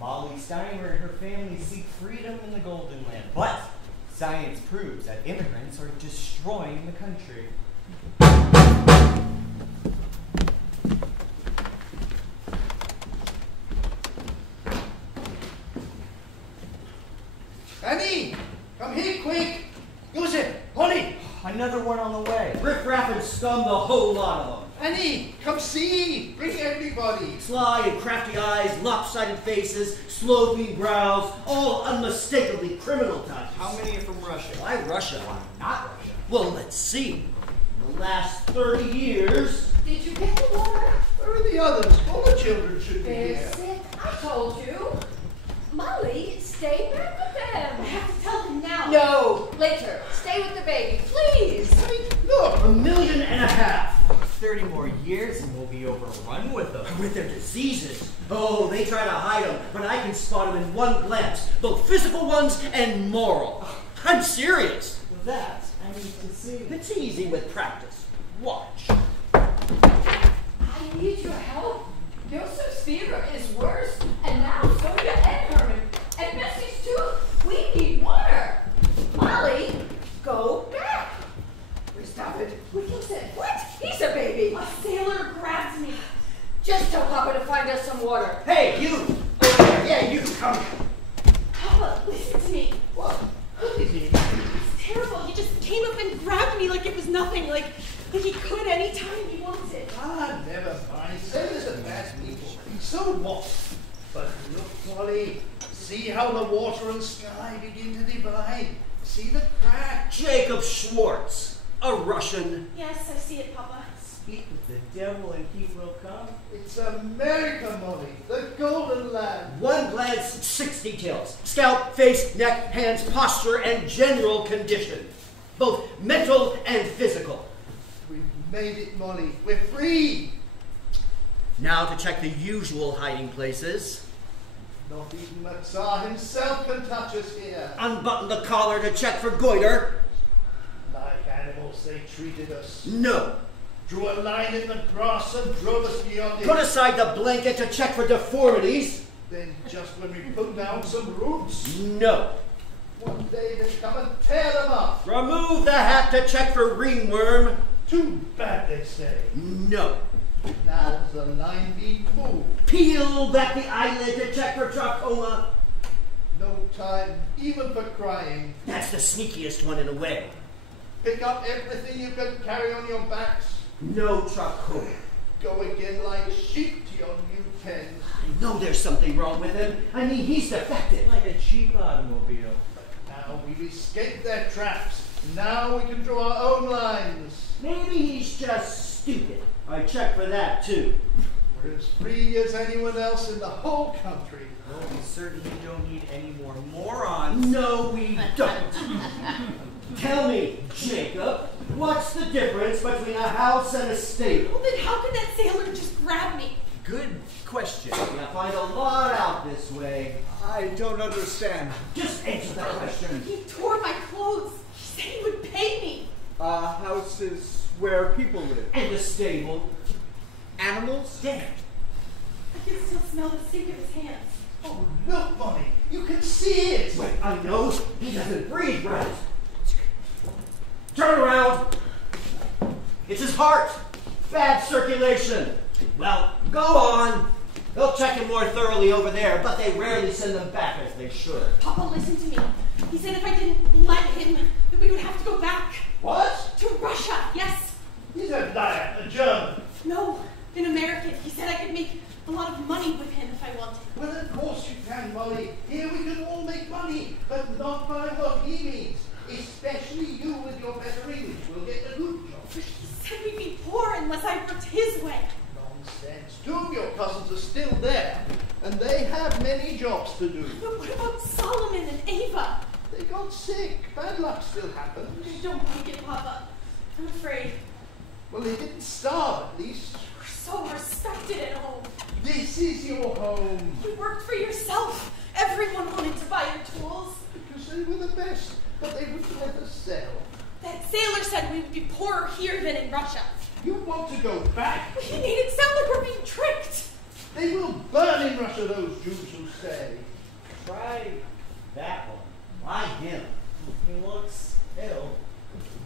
Mollie Steimer and her family seek freedom in the Golden Land, but science proves that immigrants are destroying the country. Annie, come here quick. Use it, Mollie. Another one on the way. Riff-raff and scum, the whole lot of them. Annie, come see. Bring everybody. Sly and crafty eyes, lopsided faces, sloping brows, all unmistakably criminal types. How many are from Russia? Why Russia? Why not Russia? Well, let's see. In the last 30 years... Did you get the water? Where are the others? All the children should be They're here. sick. I told you. Mollie, stay back with them. I have to tell them now. No, later. Stay with the baby, please. Hey, look. $1.5 million. 30 more years and we'll be overrun with them. With their diseases. Oh, they try to hide them, but I can spot them in one glance. Both physical ones and moral. I'm serious. With that, I need to see. It's easy with practice. Watch. I need your help. Joseph's fever is worse, and now Sonia and Herman, and Bessie's too. We need water. Mollie, go back. Stop it. We can say, what? He's a baby. A sailor grabbed me. Just tell Papa to find us some water. Hey, you! Over there. Yeah, you come. Papa, listen to me. What? What is it? It's terrible. He just came up and grabbed me like it was nothing. Like he could any time he wanted. Ah, never mind. Sailors are bad people. So what? But look, Mollie. See how the water and sky begin to divide. See the crack. Jacob Schwartz. A Russian. Yes, I see it, Papa. Speak with the devil and he will come. It's America, Mollie. The Golden Land. One glance, 6 details. Scalp, face, neck, hands, posture, and general condition. Both mental and physical. We've made it, Mollie. We're free. Now to check the usual hiding places. Not even the Tsar himself can touch us here. Unbutton the collar to check for goiter. Like animals, they treated us. No. Drew a line in the grass and drove us beyond it. Put aside the blanket to check for deformities. Then just when we put down some roots, No. one day they'd come and tear them up. Remove the hat to check for ringworm. Too bad, they say. No. Now's the line being moved. Peel back the eyelid to check for trachoma. No time even for crying. That's the sneakiest one in a way. Pick up everything you can carry on your backs. No trachoma. Go again like sheep to your new pens. I know there's something wrong with him. I mean, he's defective. Like a cheap automobile. Now we've escaped their traps. Now we can draw our own lines. Maybe he's just stupid. I checked for that, too. We're as free as anyone else in the whole country. Well, we certainly don't need any more morons. No, we don't. Tell me, Jacob, what's the difference between a house and a stable? Well, then how could that sailor just grab me? Good question. I find a lot out this way. I don't understand. Just answer that question. He tore my clothes. He said he would pay me. A house is where people live. And the stable. Animals? Damn. I can still smell the stink of his hands. Oh, look, Mollie. You can see it. Wait, I know. He doesn't breathe right. Turn around. It's his heart. Bad circulation. Well, go on. They'll check him more thoroughly over there, but they rarely send them back as they should. Papa, listen to me. He said if I didn't let him, that we would have to go back. What? To Russia, yes. He's a liar, a German. No, an American. He said I could make a lot of money with him if I wanted. Well, of course you can, Molly. Here we can all make money, but not by what he means. Especially you with your better English will get a good job. But he said we'd be poor unless I worked his way. Nonsense. Two of your cousins are still there, and they have many jobs to do. But what about Solomon and Ava? They got sick. Bad luck still happens. I don't like it, Papa. I'm afraid. Well, they didn't starve, at least. We're so respected at home. This is your home. You worked for yourself. Everyone wanted to buy your tools. Because they were the best, but they wouldn't let us sell. That sailor said we would be poorer here than in Russia. You want to go back? He made it sound like we're being tricked. They will burn in Russia, those Jews who stay. Try that one. Why him? He looks ill.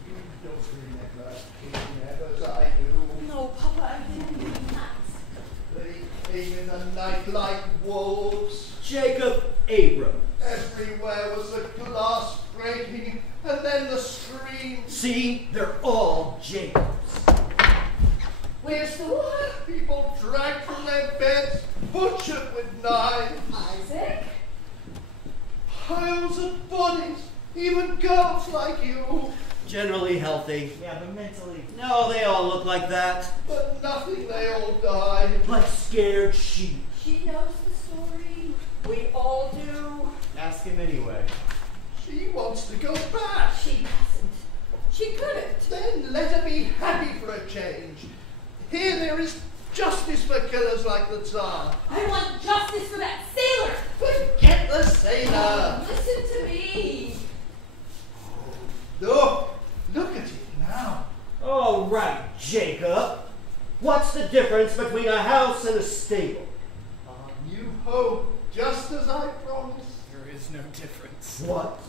You don't remember King as I do. No, Papa, I didn't mean that. They came in the night like wolves. Jacob Abrams. Everywhere was the glass breaking, and then the screams. See, they're all Jacobs. Where's the water? People dragged from their beds, butchered with knives. Isaac? Piles of bodies, even girls like you. Generally healthy. Yeah, but mentally. No, they all look like that. But nothing, they all died. Like scared sheep. She knows the story. We all do. Ask him anyway. She wants to go back. She doesn't. She couldn't. Then let her be happy for a change. Here there is justice for killers like the Tsar. I want justice for that sailor. Forget the sailor. Listen to me. Look at it now. All right, Jacob. What's the difference between a house and a stable? A new home, just as I promised. There is no difference. What?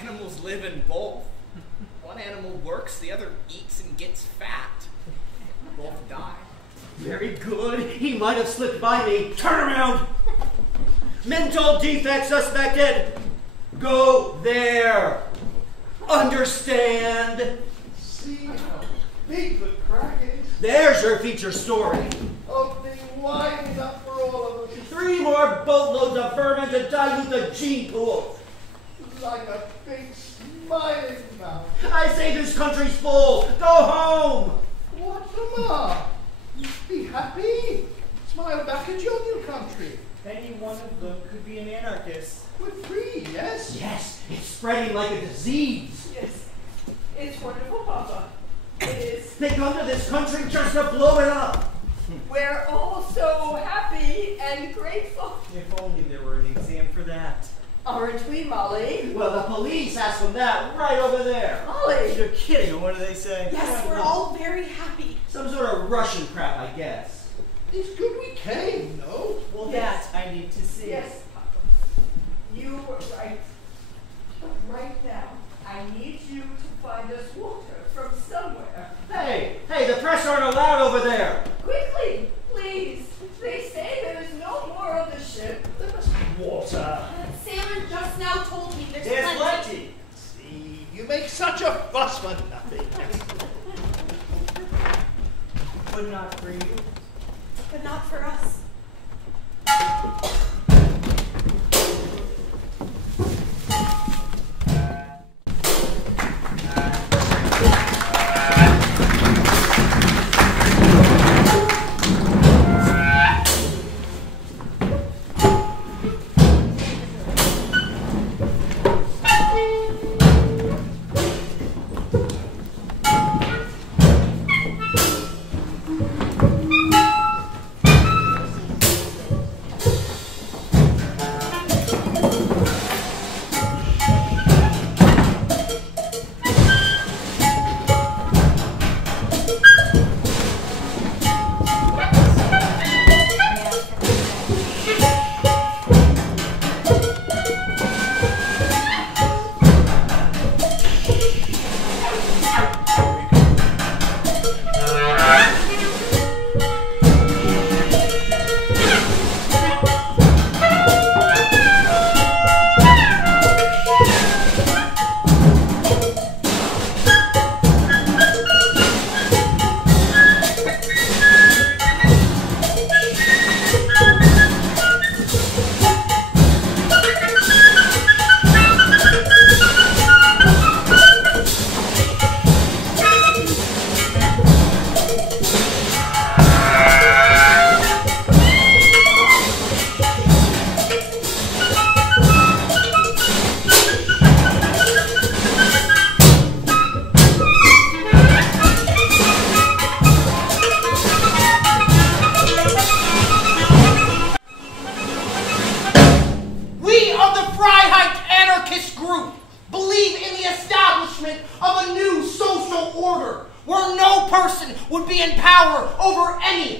Animals live in both. One animal works, the other eats and gets fat. Both die. Very good. He might have slipped by me. Turn around. Mental defect suspected. Go there. Understand? See how big the crack is. There's your feature story. Opening wide enough for all of us. 3 more boatloads of vermin to dilute the gene pool. Like a big smiling mouth. I say this country's full. Go home. What, Mama? Be happy. Smile back at your new country. Any one of them could be an anarchist. We're free, yes? Yes, it's spreading like a disease. Yes. It's wonderful, Papa. It is. They come to this country just to blow it up. We're all so happy and grateful. If only there were an exam for that. Aren't we, Molly? Well, the police asked them that right over there. Molly! You're kidding. What do they say? Yes, we're all very happy. Some sort of Russian crap, I guess. It's good we came, no? Well, Yes. that I need to see. Yes, Papa. You were right. But right now, I need you to find us water from somewhere. Hey, the press aren't allowed over there. Quickly, please. They say there is no more of the ship. There must be water. That sailor just now told me there's There's plenty. plenty. See, you make such a fuss for nothing. But not for you. But not for us.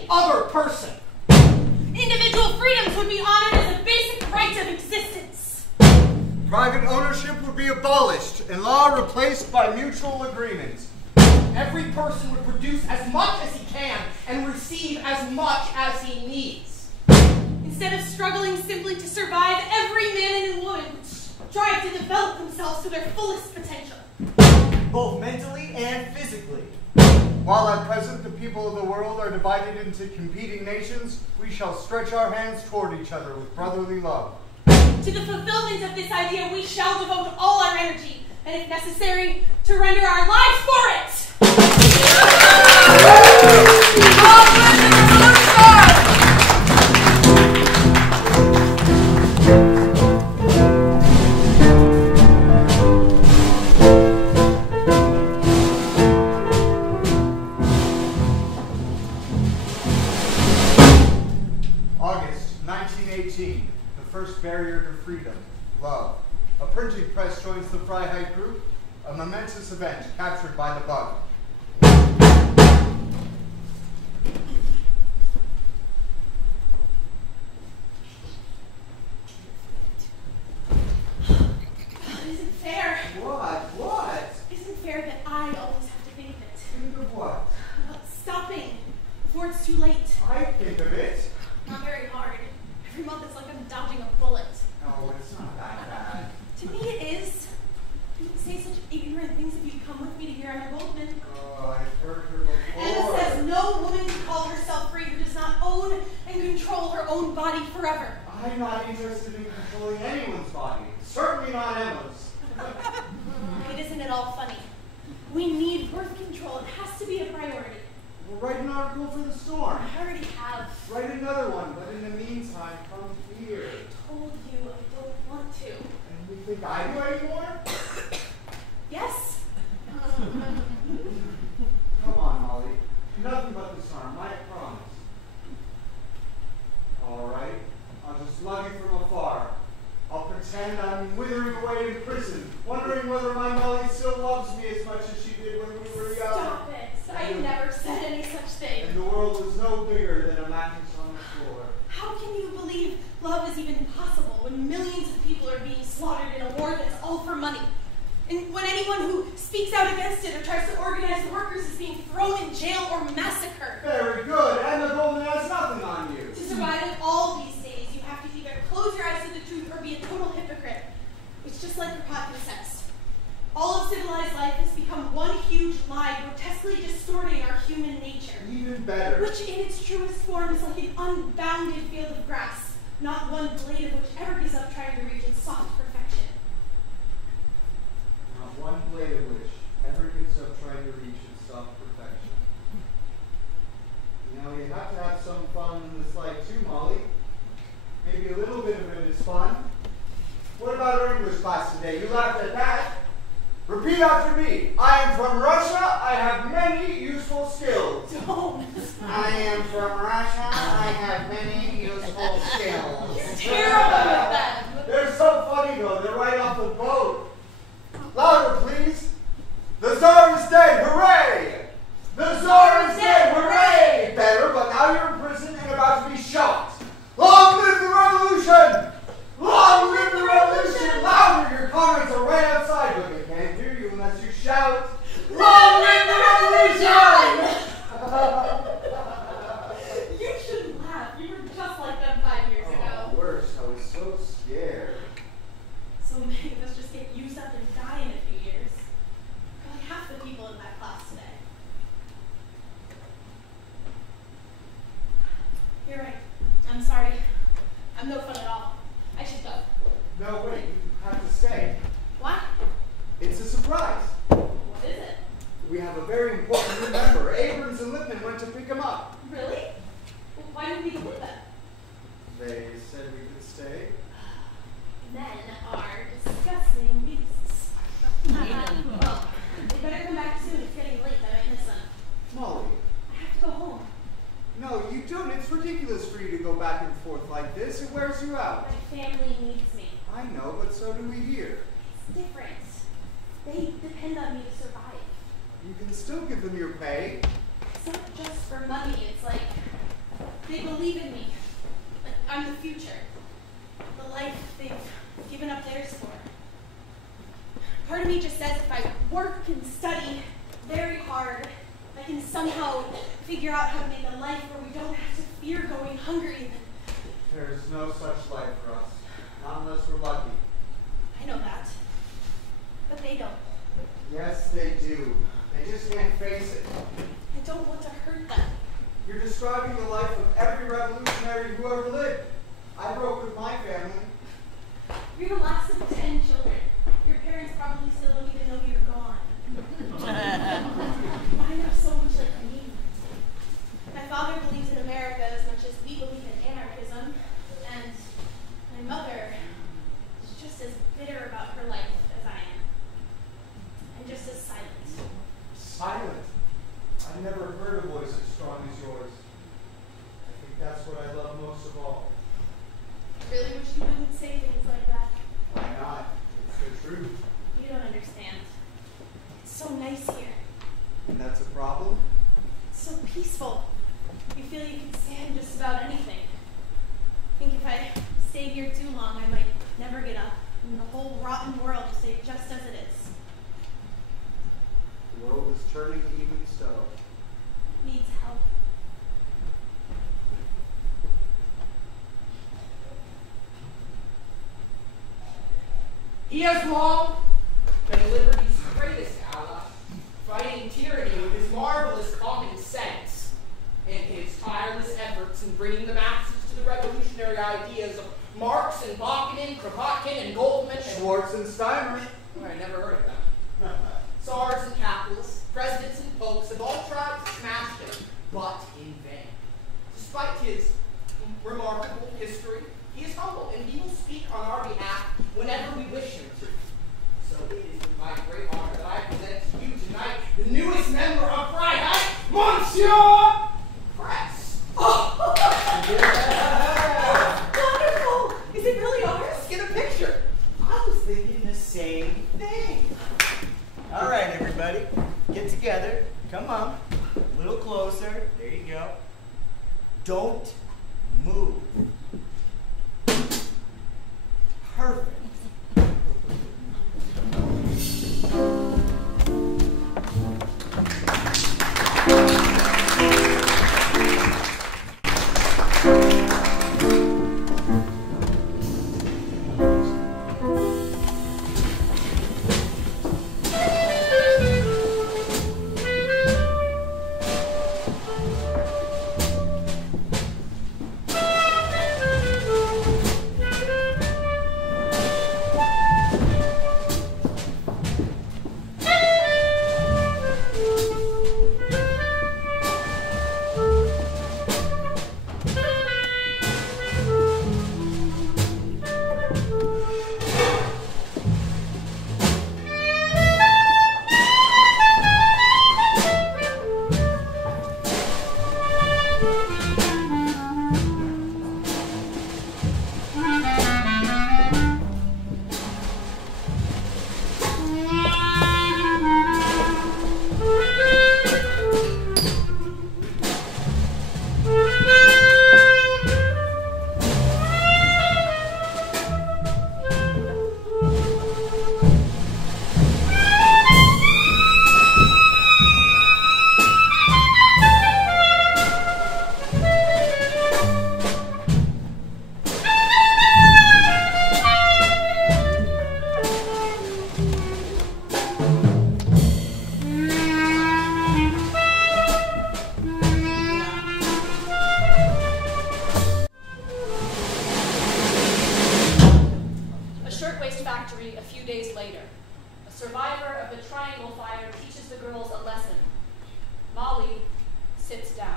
other person. Individual freedoms would be honored as a basic right of existence. Private ownership would be abolished and law replaced by mutual agreements. Every person would produce as much as he can and receive as much as he needs. Instead of struggling simply to survive, every man and woman would strive to develop themselves to their fullest potential. both mentally and physically. While at present the people of the world are divided into competing nations, we shall stretch our hands toward each other with brotherly love. To the fulfillment of this idea, we shall devote all our energy, and if necessary, to render our lives for it! August 1918, the first barrier to freedom, love. A printing press joins the Freiheit group, a momentous event captured by the bug. It isn't fair. What? It isn't fair that I always have to think of it. Think of what? About stopping before it's too late. I think of it. Not very hard. Every month it's like I'm dodging a bullet. No, it's not that bad. To me it is. You can say such ignorant things if you come with me to hear Emma Goldman. Oh, I've heard her before. Emma says no woman can call herself free who does not own and control her own body forever. I'm not interested in controlling anyone's body. Certainly not Emma's. It isn't at all funny. We need birth control. It has to be a priority. We'll write an article for the Storm. I already have. Write another one, but in the meantime, come here. I told you I don't want to. And you think I do anymore? Yes? Come on, Molly. Nothing but this arm, I promise. All right. I'll just love you from afar. I'll pretend I'm withering away in prison, wondering whether my Molly still loves me as much as she did when we were young. Stop it. I never said any such thing. And the world was no bigger than a mattress on the floor. How can you believe love is even possible when millions of people are being slaughtered in a war that's all for money? And when anyone who speaks out against it or tries to organize the workers is being thrown in jail or massacred? Very good. Emma Goldman has nothing on you. To survive in all these days, you have to either close your eyes to the truth or be a total hypocrite. It's just like Kropotkin says. All of civilized life has become one huge lie, grotesquely distorting our human nature. Even better. Which in its truest form is like an unbounded field of grass, not one blade of which ever gives up trying to reach its soft perfection. Not one blade of which ever gives up trying to reach its soft perfection. You know, you have to have some fun in this life too, Molly. Maybe a little bit of it is fun. What about our English class today? You laughed at that. Repeat after me. I am from Russia. I have many useful skills. Don't. I am from Russia. I have many useful skills. You're terrible with them. They're so funny though. They're right off the boat. Louder, please. The Tsar is dead. Hooray! The Tsar is dead. Hooray! Better, but now you're in prison and about to be shot. Long live the revolution! Long live the revolution! Louder! Your comments are right outside, but they can't hear you unless you shout. Long live the revolution! You shouldn't laugh. You were just like them 5 years ago. Worse, I was so scared. So many of us just get used up and die in a few years. Probably half the people in that class today. You're right. I'm sorry. I'm no fun at all. I should go. No, wait, you have to stay. What? It's a surprise. What is it? We have a very important new member. Abrams and Lippman went to pick him up. Really? Well, why didn't we believe that? They said we could stay. Men are disgusting beasts. Well, they better come back soon. It's getting late. I might miss them. Molly. I have to go home. No, you don't. It's ridiculous for you to go back and forth like this. It wears you out. My family needs me. I know, but so do we here. It's different. They depend on me to survive. You can still give them your pay. It's not just for money. It's like They believe in me. Like I'm the future. The life they've given up theirs for. Part of me just says if I work and study very hard, I can somehow figure out how to make a life where we don't have to fear going hungry. There's no such life for us. Not unless we're lucky. I know that. But they don't. Yes, they do. They just can't face it. I don't want to hurt them. You're describing the life of every revolutionary who ever lived. I broke with my family. You're the last of 10 children. Your parents probably still don't even know you're gone. Mine are so much like me. My father believes in America as much as we believe in anarchism, and my mother is just as bitter about her life as I am, and just as silent. Silent? I've never heard a voice as strong as yours. I think that's what I love most of all. I really wish you wouldn't say things like that. Why not? It's the truth. You don't understand. It's so nice here. And that's a problem? It's so peaceful. You feel you can stand just about anything. I think if I stayed here too long, I might never get up, and the whole rotten world will stay just as it is. The world is turning even so. It needs help. He has long been liberty's greatest ally, fighting tyranny with his marvelous common sense and his tireless efforts in bringing the masses to the revolutionary ideas of Marx and Bakunin, Kropotkin and Goldman and Schwartz and Steimer. I never heard of them. Tsars and capitalists, presidents and popes have all tried to smash him, but in vain. Despite his remarkable history, he is humble and he will speak on our behalf whenever we wish him to. So it is with my great honor that I present to you tonight the newest member of Freiheit, Monsieur Press. Wonderful! Is it really ours? Let's get a picture. I was thinking the same thing. All right, everybody, get together. Come on, a little closer. There you go. Don't move. Perfect. Mollie sits down.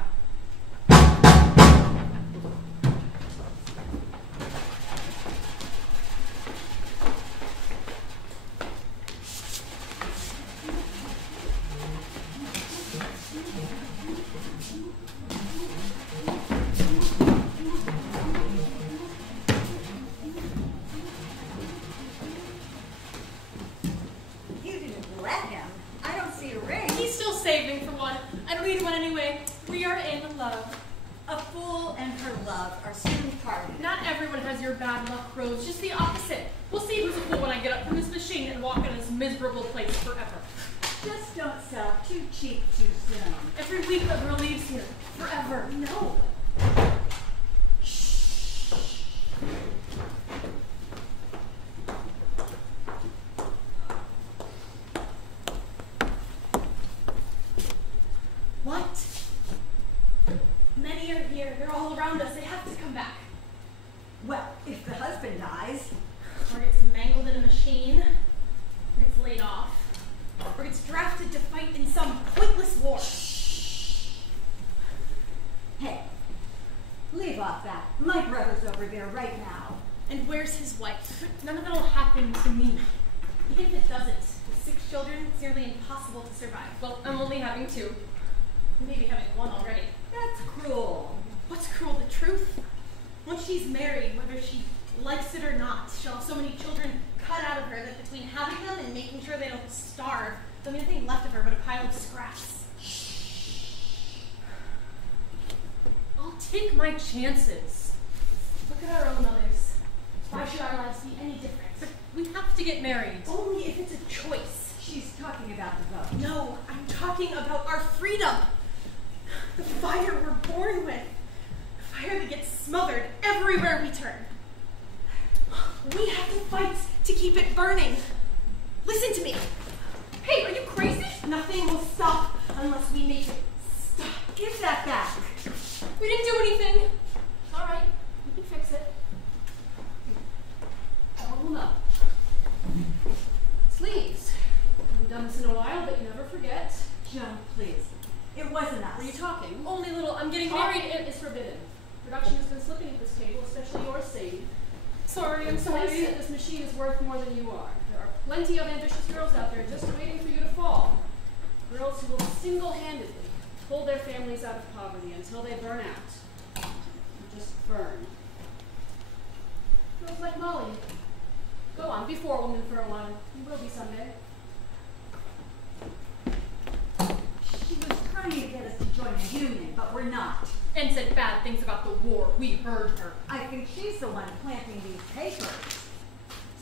You didn't let him. I don't see a ring. He's still love, our soon party. Not everyone has your bad luck, Rose. Just the opposite. We'll see who's a fool when I get up from this machine and walk in this miserable place forever. Just don't sell too cheap too soon. Every week that girl leaves here. Forever. No. What? Many are here. They're all around us. They have to come back. Well, if the husband dies, Or gets mangled in a machine, or gets laid off, or gets drafted to fight in some pointless war. hey, leave off that. My brother's over there right now. And where's his wife? None of that'll happen to me. Even if it doesn't, with 6 children, it's nearly impossible to survive. Well, I'm only having 2. Maybe having 1 already. That's cruel. What's cruel, the truth? Once she's married, whether she likes it or not, she'll have so many children cut out of her that between having them and making sure they don't starve, there'll be nothing left of her but a pile of scraps. I'll take my chances. Look at our own mothers. Why should our lives be any different? But we have to get married. Only if it's a choice. She's talking about the vote. No, I'm talking about our freedom. The fire we're born with. The fire that gets smothered everywhere we turn. We have to fight to keep it burning. Listen to me. Hey, are you crazy? Nothing will stop unless we make it stop. Give that back. We didn't do anything. All right, we can fix it. Oh, no. Sleeves. Haven't done this in a while, but you never forget. Joan, please. It wasn't us. Were you talking? Only little. I'm getting Talking married. is forbidden. Production has been slipping at this table, especially yours, Sadie. Sorry, I'm Face sorry. it, this machine is worth more than you are. There are plenty of ambitious girls out there just waiting for you to fall. Girls who will single-handedly pull their families out of poverty until they burn out. Just burn. Girls like Molly. Go on, be forewoman for a while. You will be someday. She was trying to get us to join a union, but we're not. And said bad things about the war. We heard her. I think she's the one planting these papers.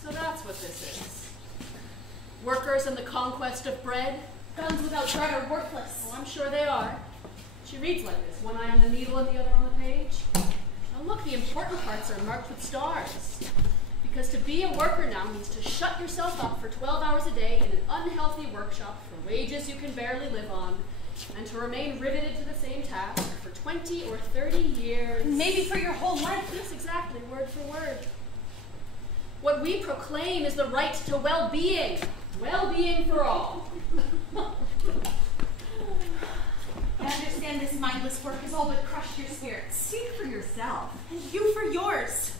So that's what this is. Workers and the conquest of bread? Guns without bread are worthless. Oh, I'm sure they are. She reads like this, one eye on the needle and the other on the page. Now look, the important parts are marked with stars. Because to be a worker now means to shut yourself up for 12 hours a day in an unhealthy workshop for wages you can barely live on, and to remain riveted to the same task for 20 or 30 years. Maybe for your whole life. Yes, exactly, word for word. What we proclaim is the right to well-being. Well-being for all. I understand this mindless work has all but crushed your spirits. Speak for yourself. And you for yours.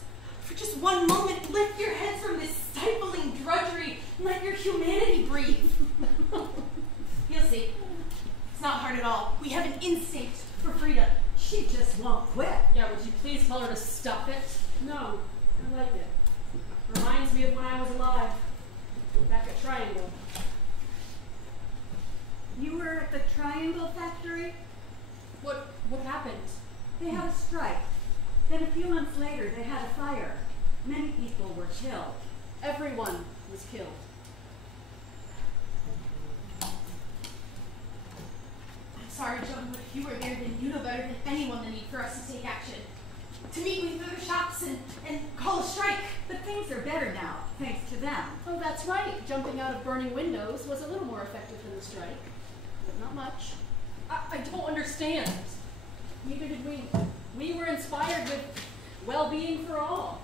For just one moment, lift your heads from this stifling drudgery and let your humanity breathe. You'll see. It's not hard at all. We have an instinct for freedom. She just won't quit. Yeah, would you please tell her to stop it? No, I like it. Reminds me of when I was alive. Back at Triangle. You were at the Triangle factory? What happened? They had a strike. Then a few months later, they had a fire. Many people were killed. Everyone was killed. I'm sorry, Joan, but if you were there, then you know better than anyone the need for us to take action. To meet with other shops and call a strike. But things are better now, thanks to them. Oh, that's right. Jumping out of burning windows was a little more effective than the strike. But not much. I don't understand. Neither did we. We were inspired with well-being for all.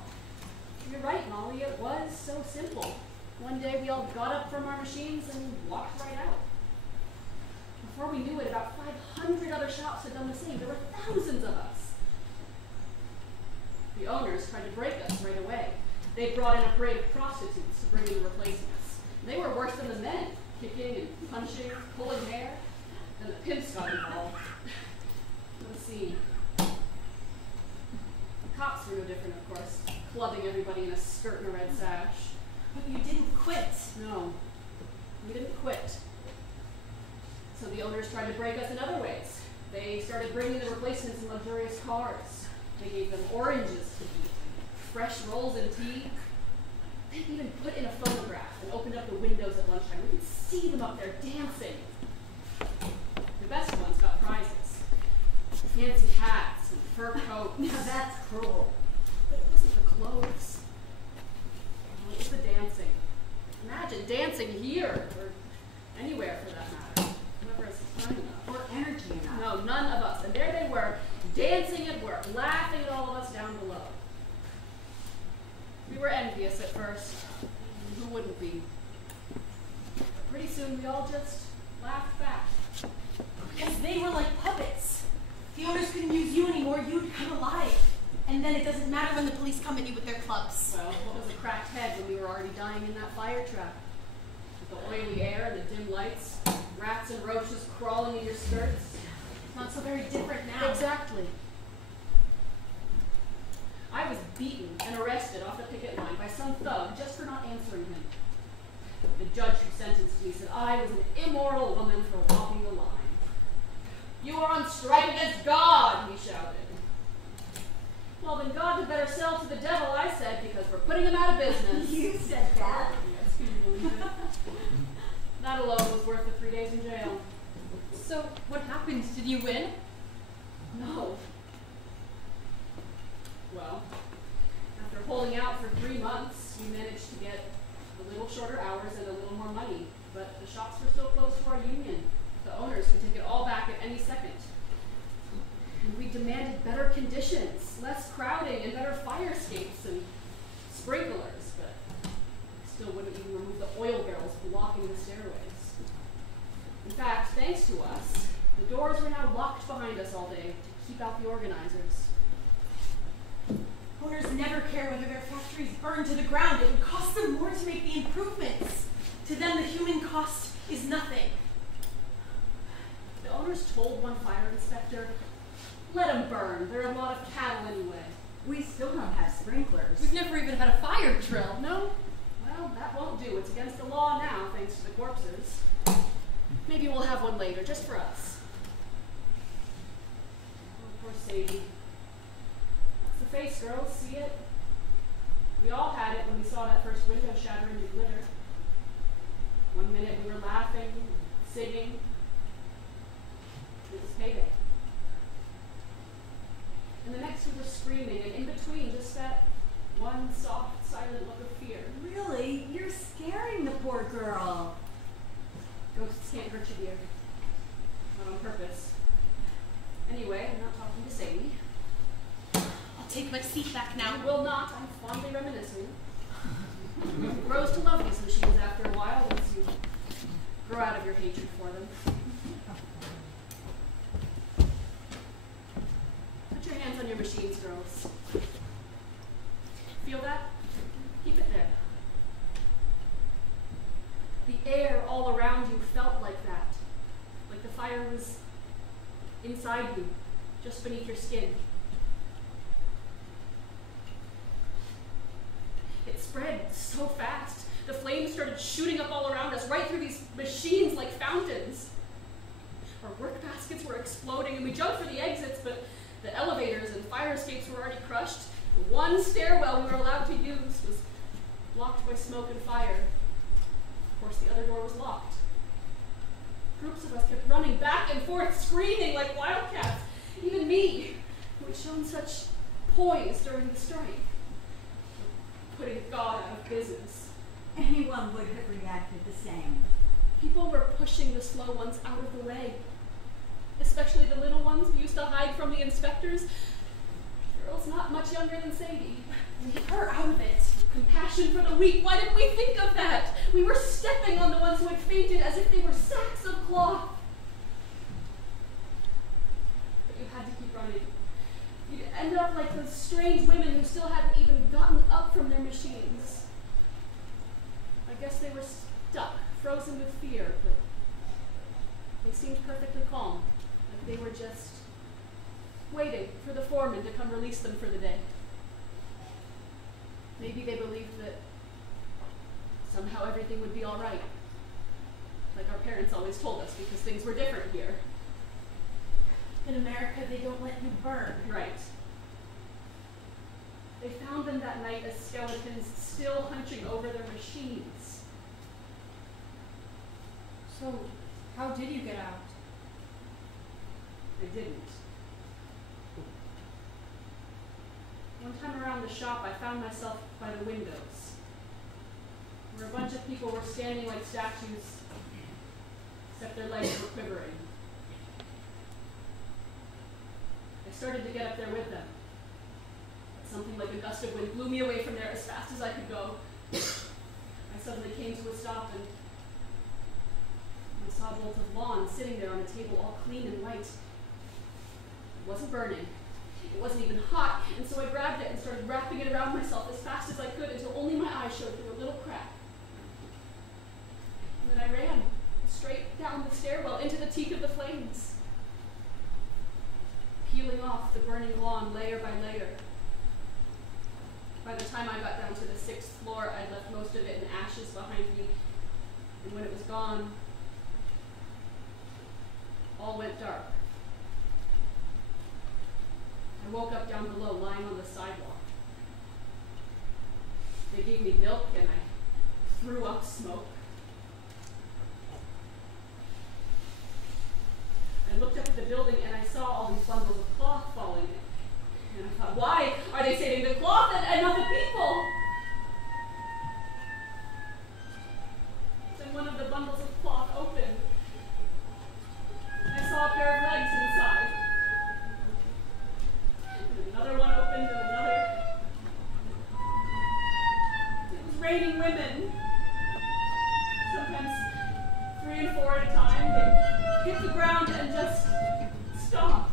You're right, Molly. It was so simple. One day we all got up from our machines and walked right out. Before we knew it, about 500 other shops had done the same. There were thousands of us. The owners tried to break us right away. They brought in a parade of prostitutes to bring in the replacements. And they were worse than the men, kicking and punching, pulling hair. And the pimps got involved. What a scene. Cops were no different, of course, clubbing everybody in a skirt and a red sash. But you didn't quit. No, we didn't quit. So the owners tried to break us in other ways. They started bringing the replacements in luxurious cars. They gave them oranges to eat, fresh rolls and tea. They even put in a phonograph and opened up the windows at lunchtime. We could see them up there dancing. The best ones got prizes. Fancy hats and fur coats. Now that's cruel. But it wasn't the clothes. No, it was the dancing. Imagine dancing here, or anywhere for that matter. Whoever has time enough. Or energy enough. No, none of us. And there they were, dancing at work, laughing at all of us down below. We were envious at first. Who wouldn't be? But pretty soon we all just laughed back. Because they were like puppets. The owners couldn't use you anymore, you'd come alive. And then it doesn't matter when the police come at you with their clubs. Well, what was a cracked head when we were already dying in that fire trap? With the oily air and the dim lights, rats and roaches crawling in your skirts. Not so very different now. Exactly. I was beaten and arrested off the picket line by some thug just for not answering him. The judge who sentenced me said I was an immoral woman for walking the line. You are on strike against God, he shouted. Well, then God had better sell to the devil, I said, because we're putting him out of business. You said that. Yes, can you believe it? That alone was worth the 3 days in jail. So, what happened? Did you win? No. Well, after holding out for 3 months, we managed to get a little shorter hours and a little more money, but the shops were still close to our union. The owners could take it all back at any second. And we demanded better conditions, less crowding, and better fire escapes and sprinklers, but still wouldn't even remove the oil barrels blocking the stairways. In fact, thanks to us, the doors were now locked behind us all day to keep out the organizers. Owners never care whether their factories burn to the ground. It would cost them more to make the improvements. To them, the human cost is nothing. The owners told one fire inspector, let them burn. There are a lot of cattle anyway. We still don't have sprinklers. We've never even had a fire drill. No? Well, that won't do. It's against the law now, thanks to the corpses. Maybe we'll have one later, just for us. Oh, poor Sadie. That's the face, girls. See it? We all had it when we saw that first window shatter into glitter. 1 minute we were laughing, singing. It was payday. And the next we were screaming, and in between just that one soft, silent look of fear. Really? You're scaring the poor girl. Ghosts can't hurt you, dear. Not on purpose. Anyway, I'm not talking to Sadie. I'll take my seat back now. I will not. I'm fondly reminiscing. It grows to love these machines after a while once you grow out of your hatred for them. Put your hands on your machines, girls. Feel that? Keep it there. The air all around you felt like that. Like the fire was inside you, just beneath your skin. It spread so fast. The flames started shooting up all around us, right through these machines like fountains. Our work baskets were exploding, and we jumped for the exits, but the elevators and fire escapes were already crushed. The one stairwell we were allowed to use was blocked by smoke and fire. Of course, the other door was locked. Groups of us kept running back and forth, screaming like wildcats. Even me, who had shown such poise during the strike. Putting God out of business. Anyone would have reacted the same. People were pushing the slow ones out of the way. Especially the little ones who used to hide from the inspectors. Girls not much younger than Sadie. Leave her out of it. Compassion for the weak. Why didn't we think of that? We were stepping on the ones who had fainted as if they were sacks of cloth. But you had to keep running. You'd end up like those strange women who still hadn't even gotten up from their machines. I guess they were stuck, frozen with fear, but they seemed perfectly calm, like they were just waiting for the foreman to come release them for the day. Maybe they believed that somehow everything would be all right, like our parents always told us, because things were different here. In America, they don't let you burn. Right. found them that night as skeletons still hunching over their machines. So, how did you get out? I didn't. One time around the shop, I found myself by the windows, where a bunch of people were standing like statues, except their legs were quivering. I started to get up there with them. But something like a gust of wind blew me away from there as fast as I could go. I suddenly came to a stop and I saw a bolt of lawn sitting there on a table all clean and white. It wasn't burning. It wasn't even hot, and so I grabbed it and started wrapping it around myself as fast as I could until only my eyes showed through a little crack. And then I ran straight down the stairwell into the teeth of the flames, peeling off the burning lawn layer by layer. By the time I got down to the 6th floor, I'd left most of it in ashes behind me, and when it was gone, all went dark. I woke up down below, lying on the sidewalk. They gave me milk and I threw up smoke. I looked up at the building and I saw all these bundles of cloth falling. And I thought, why are they saving the cloth and not the people? Then one of the bundles of cloth opened. I saw a pair of legs inside. Another one opened and another. It was raining women. Sometimes 3 and 4 at a time. They hit the ground and just stop.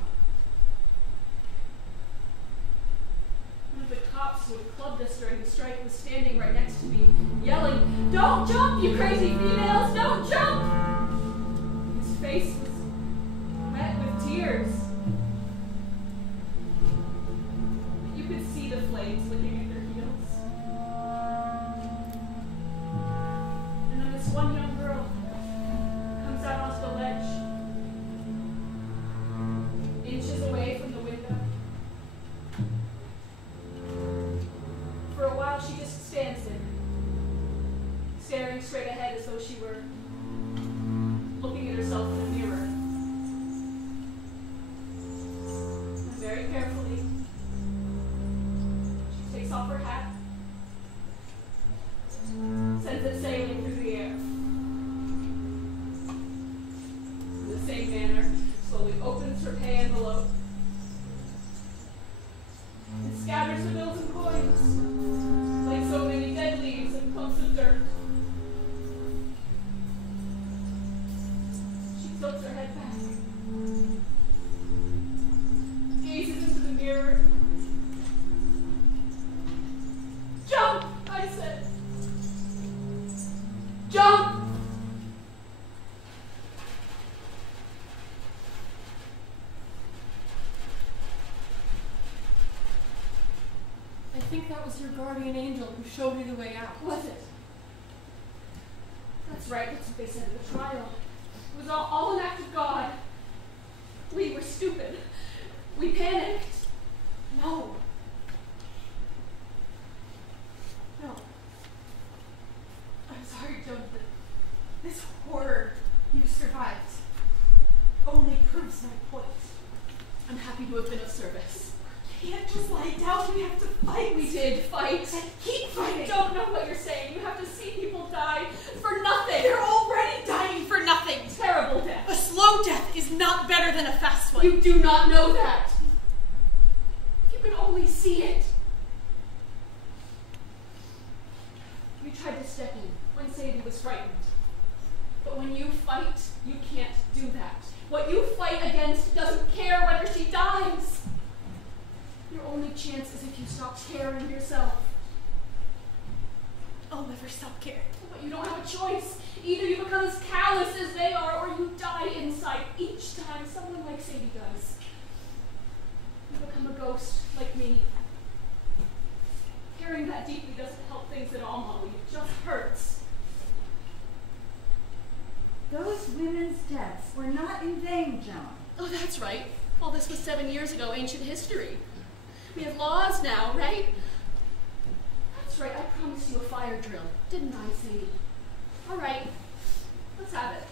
One of the cops who had clubbed us during the strike was standing right next to me, yelling, "Don't jump, you crazy females! Don't jump!" His face was wet with tears. See the flames licking at their heels. And then this one young girl comes out onto the ledge, inches away from the window. For a while she just stands there, staring straight ahead as though she were looking at herself in a mirror. And very carefully, takes off her hat, sends it sailing through the air. In the same manner, slowly opens her pay envelope and scatters the bills and coins like so many dead leaves and clumps of dirt. She tilts her head back, gazes into the mirror. Jump, I said. Jump! I think that was your guardian angel who showed you the way out. Was it? That's right, that's what they said at the trial. It was all an act of God. We were stupid. We panicked. No. No. I'm sorry, Joan, but this horror you survived only proves my point. I'm happy to have been of service. You can't just lie down. We have to fight. We did fight. And keep fighting. You don't know what you're saying. You have to see people die for nothing. They're already dying for nothing. Terrible death. A slow death is not better than a fast one. You do not know that. If you could only see it. You tried to step in when Sadie was frightened. But when you fight, you can't do that. What you fight against doesn't care whether she dies. Your only chance is if you stop caring yourself. I'll never stop caring. But you don't have a choice. Either you become as callous as they are, or you die inside each time someone like Sadie does. You become a ghost like me. Caring that deeply doesn't help things at all, Molly. It just hurts. Those women's deaths were not in vain, Joan. Oh, that's right. All this was 7 years ago, ancient history. We have laws now, right? you a fire drill, didn't I, Sadie? All right, let's have it.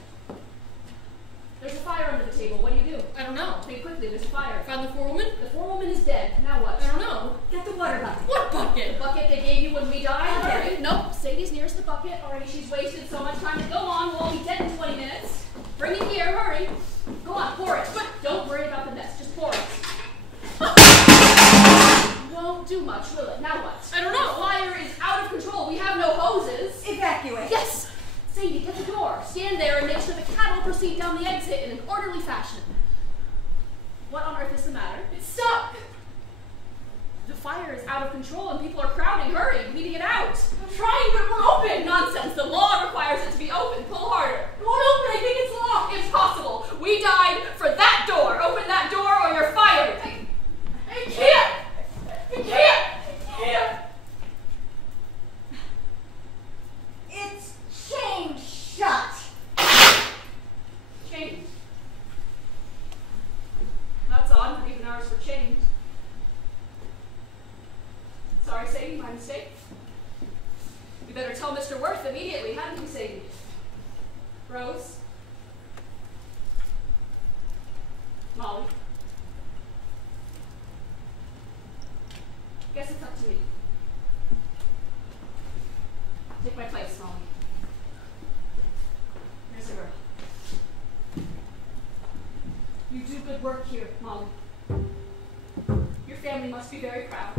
There's a fire under the table. What do you do? I don't know. Think quickly. There's a fire. Found the forewoman? The forewoman is dead. Now what? I don't know. Get the water bucket. What bucket? The bucket they gave you when we died? Okay. Hurry. Nope. Sadie's nearest the bucket. Already she's wasted so much time to go on. We'll all be dead in 20 minutes. Bring it here. Hurry. Go on. Pour it. But don't worry about the mess. Just pour it. Won't do much, will it? Now what? I don't know. The fire is out of control. We have no hoses. Evacuate. Yes! Sadie, get the door. Stand there and make sure the cattle proceed down the exit in an orderly fashion. What on earth is the matter? It's stuck. The fire is out of control and people are crowding. Hurry, we need to get out. I'm trying, but we're open. Nonsense. The law requires it to be open. Pull harder. It won't open. I think it's locked. Impossible. We died for that door. Open that door or you're fired. I can't. I can't. It's chained shut. Chained. That's odd. Not even ours were chained. Sorry, Sadie, my mistake. You better tell Mr. Worth immediately, hadn't you, Sadie? Rose? Molly? Guess it's up to me. Take my place, Molly. There's a girl. You do good work here, Molly. Your family must be very proud.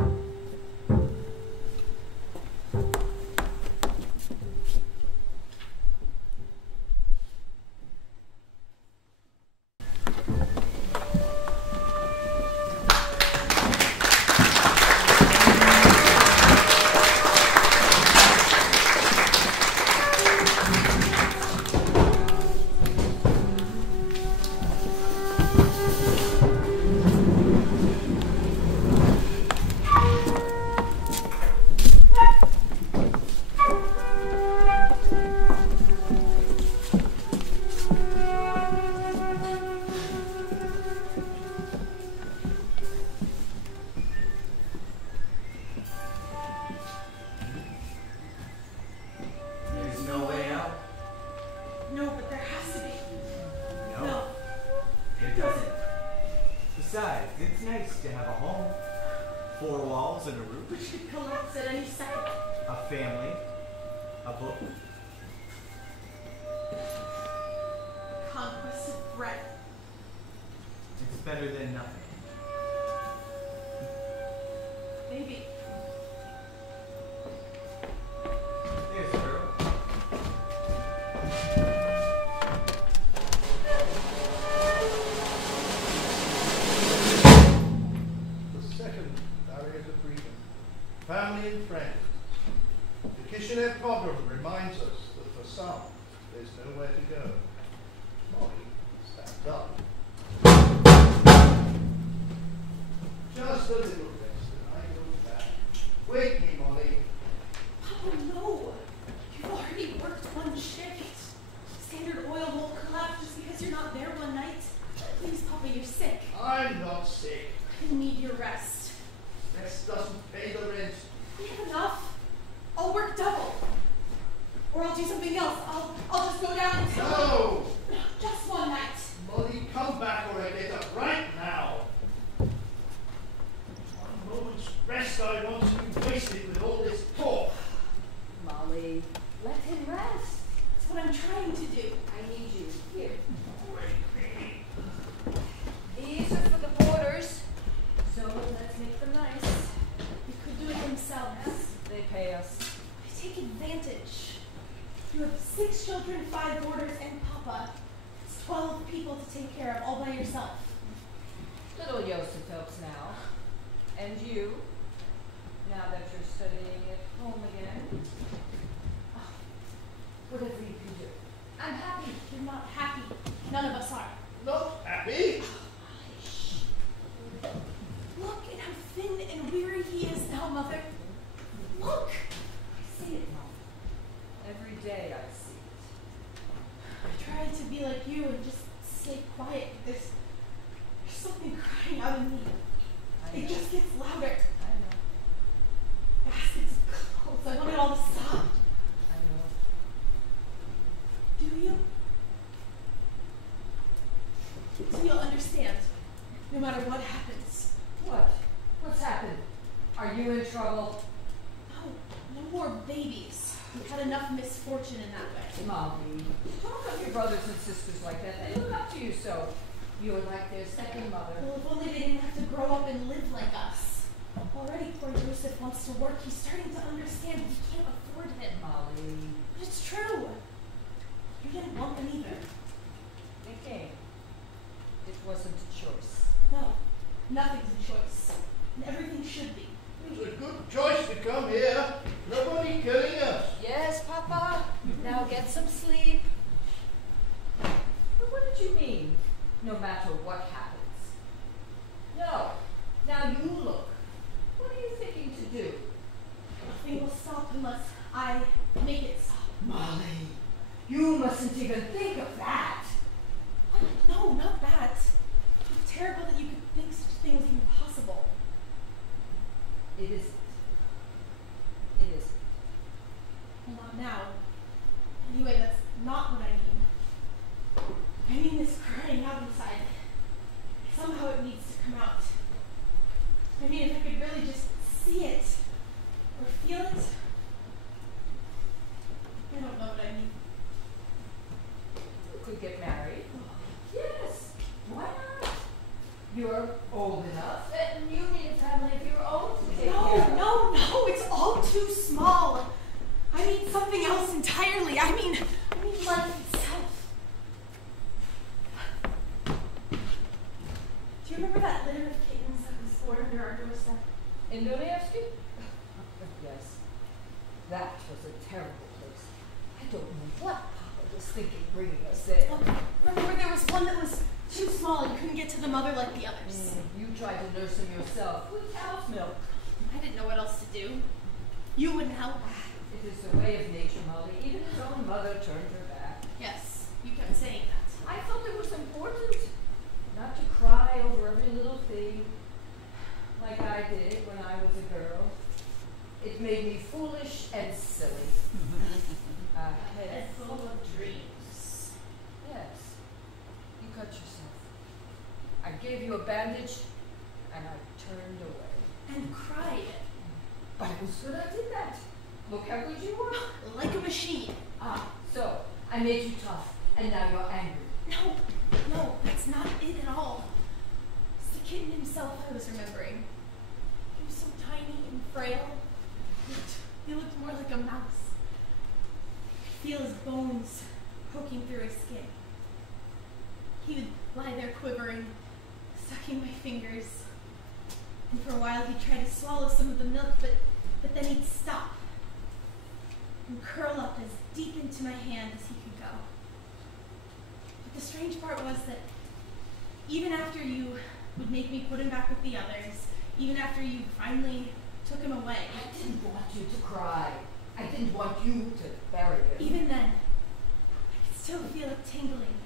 It just gets louder. I know. Baskets of clothes. I wanted all the Are you in trouble? No more babies. We've had enough misfortune in that way. Molly, don't love your brothers and sisters like that. They look up to you so. You're like their second mother. Well, if only they didn't have to grow up and live like us. Already poor Joseph wants to work. He's starting to understand we can't afford him. Molly. But it's true. You didn't want them either. They came. It wasn't a choice. No, nothing's a choice. And everything should be. It was a good choice to come here. Nobody killing us. Yes, Papa. Now get some sleep. But what did you mean? No matter what happens. No. Now you look. What are you thinking to do? Nothing will stop unless I make it stop. Molly, you mustn't even think of that. What? No, not that. It's terrible that you could think such a thing was even possible. It isn't. It isn't. Well, not now. Anyway, that's not what I mean. I mean this crying out inside. Somehow it needs to come out. I mean, if I could really just see it or feel it. I don't know what I mean. You could get married. Yes. Why not? You're old enough and you need a family of your own to take care of. No, it's all too small. I mean something else entirely. I mean life itself. Do you remember that litter of kittens that was born under our doorstep? In Dostoevsky? Yes. That was a terrible place. I don't know what Papa was thinking bringing us there. Look, remember there was one that was too small and couldn't get to the mother like the others. You tried to nurse him yourself with cow's milk. I didn't know what else to do. You wouldn't help. It is the way of nature, Molly. Even his own mother turned her back. Yes, you kept saying that. I felt it was important not to cry over every little thing like I did when I was a girl. It made me foolish and silly. A head full of dreams. Yes. You cut yourself. I gave you a bandage and I turned away. And cried. But it was good I did that. Look how good you were. Like a machine. So I made you tough and now you're angry. No, that's not it at all. It's the kitten himself I was remembering. He was so tiny and frail. He looked more like a mouse. I could feel his bones poking through his skin. He would lie there quivering, sucking my fingers. And for a while he'd try to swallow some of the milk, but then he'd stop and curl up as deep into my hand as he could go. But the strange part was that even after you would make me put him back with the others, even after you finally took him away. I didn't want you to cry. I didn't want you to bury him. Even then, I could still feel it tingling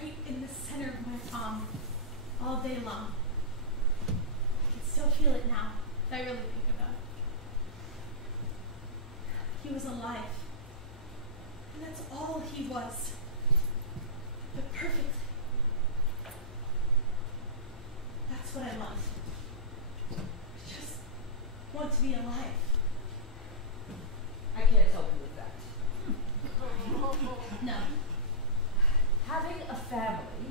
right in the center of my palm all day long. I can still feel it now, if I really think about it. He was alive. And that's all he was. The perfect. That's what I want. I just want to be alive. I can't help you with that. No. Having a family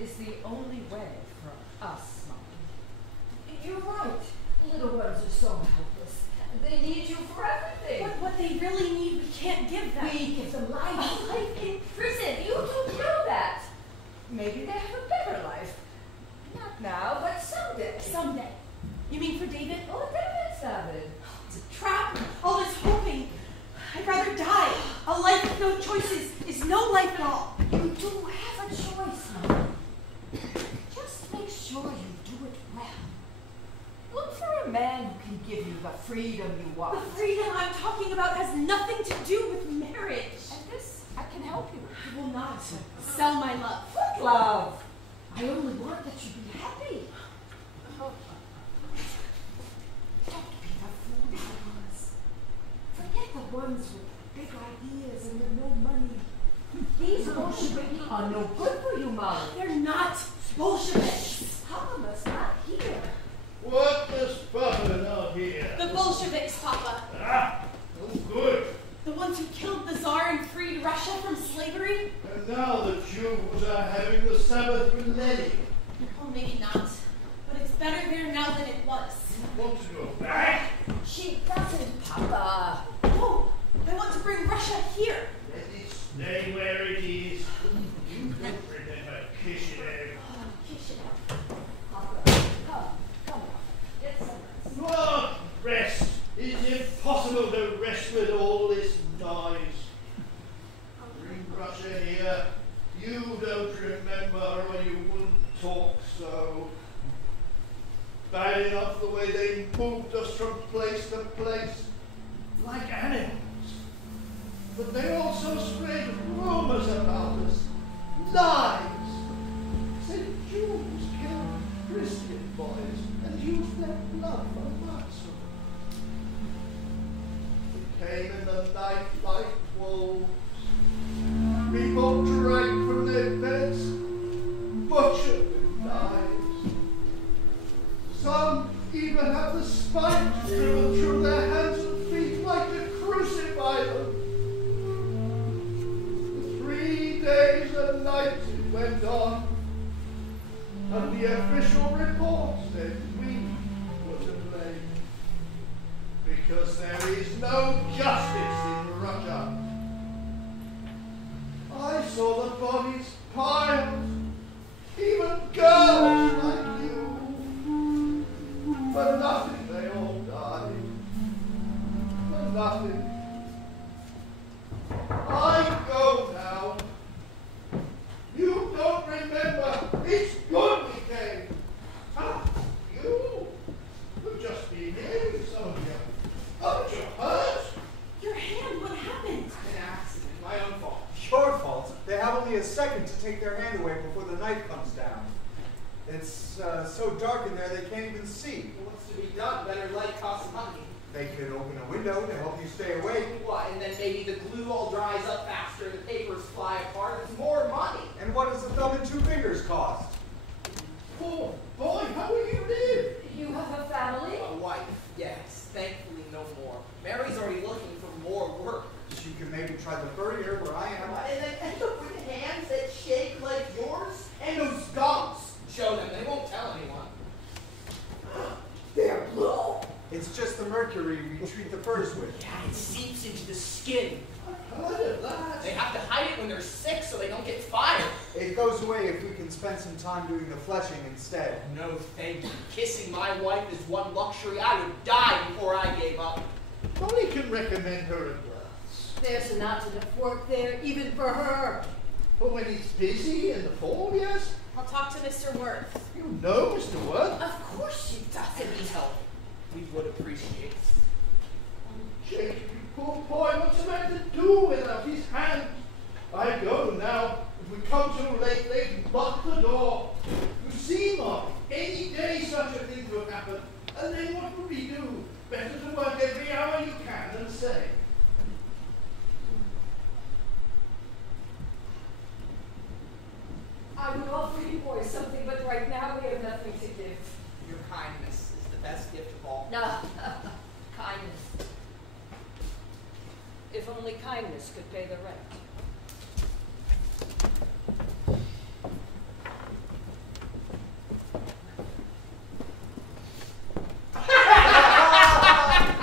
is the only way for us, Molly. You're right. Little ones are so helpless. They need you for everything. What they really need, we can't give them. We give them life. A life in prison. You don't know that. Maybe they have a better life. Not now, but someday. Someday. You mean for David? Oh, David's David. It's a trap. All this hoping. I'd rather die. A life with no choices is no life at all. You do have a choice, Molly. Just make sure you do it well. Look for a man who can give you the freedom you want. The freedom I'm talking about has nothing to do with marriage. And this, I can help you with. I will not sell my love. What love? I only want that you be happy. Don't be the fool you was. Forget the ones with big ideas and with no money. These Bolsheviki are no good for you, Molly. They're not Bolsheviks. Papa must not hear. What does want to go back. She doesn't, Papa. No, I want to bring Russia here. Let it stay where it is. You don't remember Kishinev. Kishinev. Papa, come on. Get some rest. What rest? It's impossible to rest with all this noise. Bring Russia here. You don't remember or you wouldn't talk so. Bad enough the way they moved us from place to place, like animals. But they also spread rumors about us, lies. Said Jews killed Christian boys and used their blood for ransom. It came in the night like wolves. People drank from their beds, butchered with knives. Some even have the spikes driven through their hands and feet like to crucify them. For 3 days and nights it went on, and the official report said we were to blame, because there is no justice in Russia. I saw the bodies piled, even girls like you. For nothing they all died. For nothing. I go now. You don't remember. It's good we came. Ah, you've just been here, some of you. Aren't you hurt? Your hand, what happened? An accident, my own fault. Your fault. They have only a second to take their hand away before the night comes down. It's so dark in there they can't even see. Well, what's to be done? Better light costs money. They could open a window to help you stay awake. What? And then maybe the glue all dries up faster, the papers fly apart. It's more money. And what does a thumb and 2 fingers cost? Poor boy, how will you live? You have a family? A wife, yes. Thankfully, no more. Mary's already looking for more work. She can maybe try the furrier where I am. And look with hands that shake like yours, and those gums. Show them. They won't tell anyone. They're blue. It's just the mercury we treat the furs with. Yeah, it seeps into the skin. I've heard of that. They have to hide it when they're sick so they don't get fired. It goes away if we can spend some time doing the fleshing instead. No, thank you. Kissing my wife is one luxury I would die before I gave up. Molly can recommend her at once. There's not enough work there, even for her. But when he's busy in the fall, yes? I'll talk to Mr. Worth. You know Mr. Worth. Of course she does. If he's help, we would appreciate it. Jake, you poor boy, what's a man to do without his hands? I go now. If we come too late, they can lock the door. You see, Molly, any day such a thing could happen. And then what would we do? Better to work every hour you can than save. I would offer you boys something, but right now we have nothing to give. Your kindness is the best gift of all. No, kindness. If only kindness could pay the rent.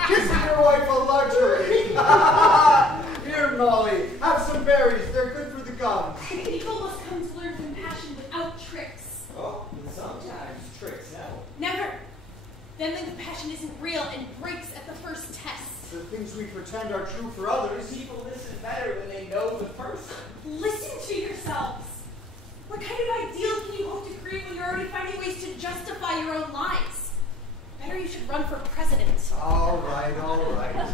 Kissing your wife a luxury. Here, Molly, have some berries. They're good for the gums. People must come to learn compassion without tricks. Oh, sometimes tricks help. Never. Then the compassion isn't real and breaks at the first test. The things we pretend are true for others. People listen better when they know the person. Listen to yourselves. What kind of ideal can you hope to create when you're already finding ways to justify your own lies? Better you should run for president. All right, all right.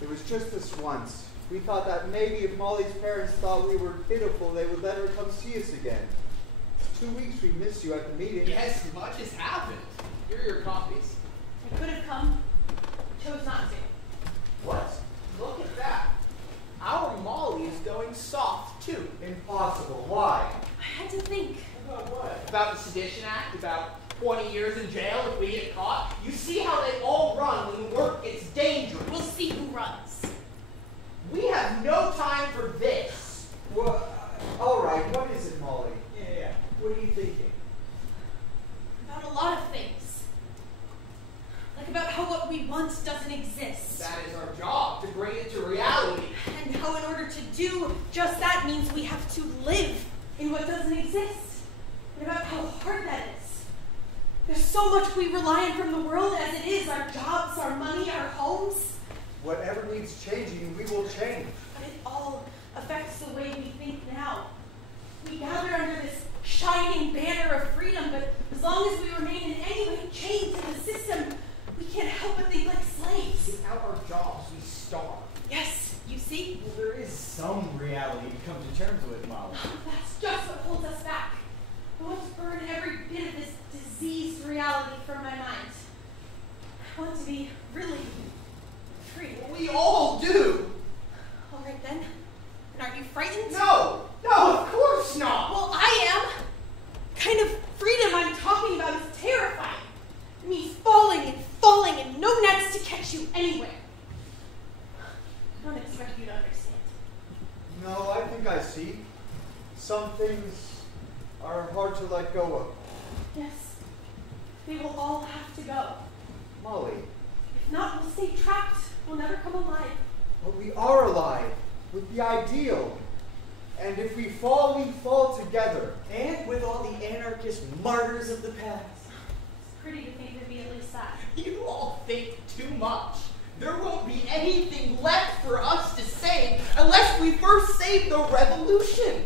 It was just this once. We thought that maybe if Molly's parents thought we were pitiful, they would let her come see us again. 2 weeks we missed you at the meeting. Yes, much has happened. Here are your copies. I could have come, chose not to. What? Look at that. Our Molly is going soft, too. Impossible. Why? I had to think. About what? About the Sedition Act, about 20 years in jail if we get caught. You see how they all run when the work gets dangerous. We'll see who runs. We have no time for this. Well, all right. What is it, Molly? Yeah. What are you thinking? About a lot of things. want doesn't exist. That is our job, to bring it to reality. And how in order to do just that means we have to live in what doesn't exist. What about how hard that is? There's so much we rely on from the world as it is, our jobs, our money, our homes. Whatever needs changing, we will change. But it all affects the way we think now. We gather under this shining banner of freedom, but as long as we remain in any way chained to the system, we can't help but think like slaves. Without our jobs, we starve. Yes, you see? Well, there is some reality to come to terms with, Molly. That's just what holds us back. I want to burn every bit of this diseased reality from my mind. I want to be really free. We all do. All right then. And aren't you frightened? No, of course not. Well, I am. Kind of freedom I'm talking about is terrifying. It means falling and no nets to catch you anywhere. I don't expect you to understand. No, I think I see. Some things are hard to let go of. Yes. They will all have to go. Molly. If not, we'll stay trapped. We'll never come alive. But we are alive with the ideal. And if we fall together. And with all the anarchist martyrs of the past. It's pretty to think there'd be at least that. You all think too much. There won't be anything left for us to save unless we first save the revolution.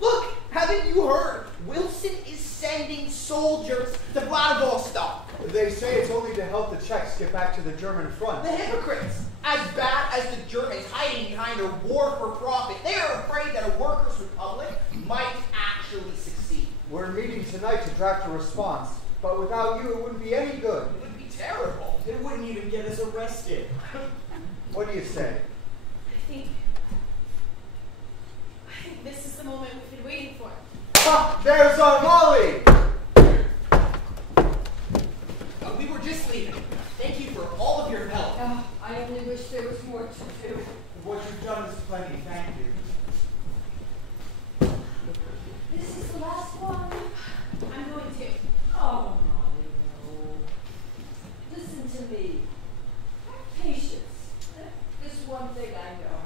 Look, haven't you heard? Wilson is sending soldiers to Vladivostok. They say it's only to help the Czechs get back to the German front. The hypocrites, as bad as the Germans hiding behind a war for profit, they are afraid that a workers' republic might actually succeed. We're meeting tonight to draft a response, but without you it wouldn't be any good. It would be terrible. It wouldn't even get us arrested. What do you say? I think this is the moment we've been waiting for. Ah, there's our Molly! We were just leaving. Thank you for all of your help. I only wish there was more to do. What you've done is plenty. Thank you. This is the last one. I'm going to. Oh, Molly, no. Listen to me. Have patience. This one thing I know.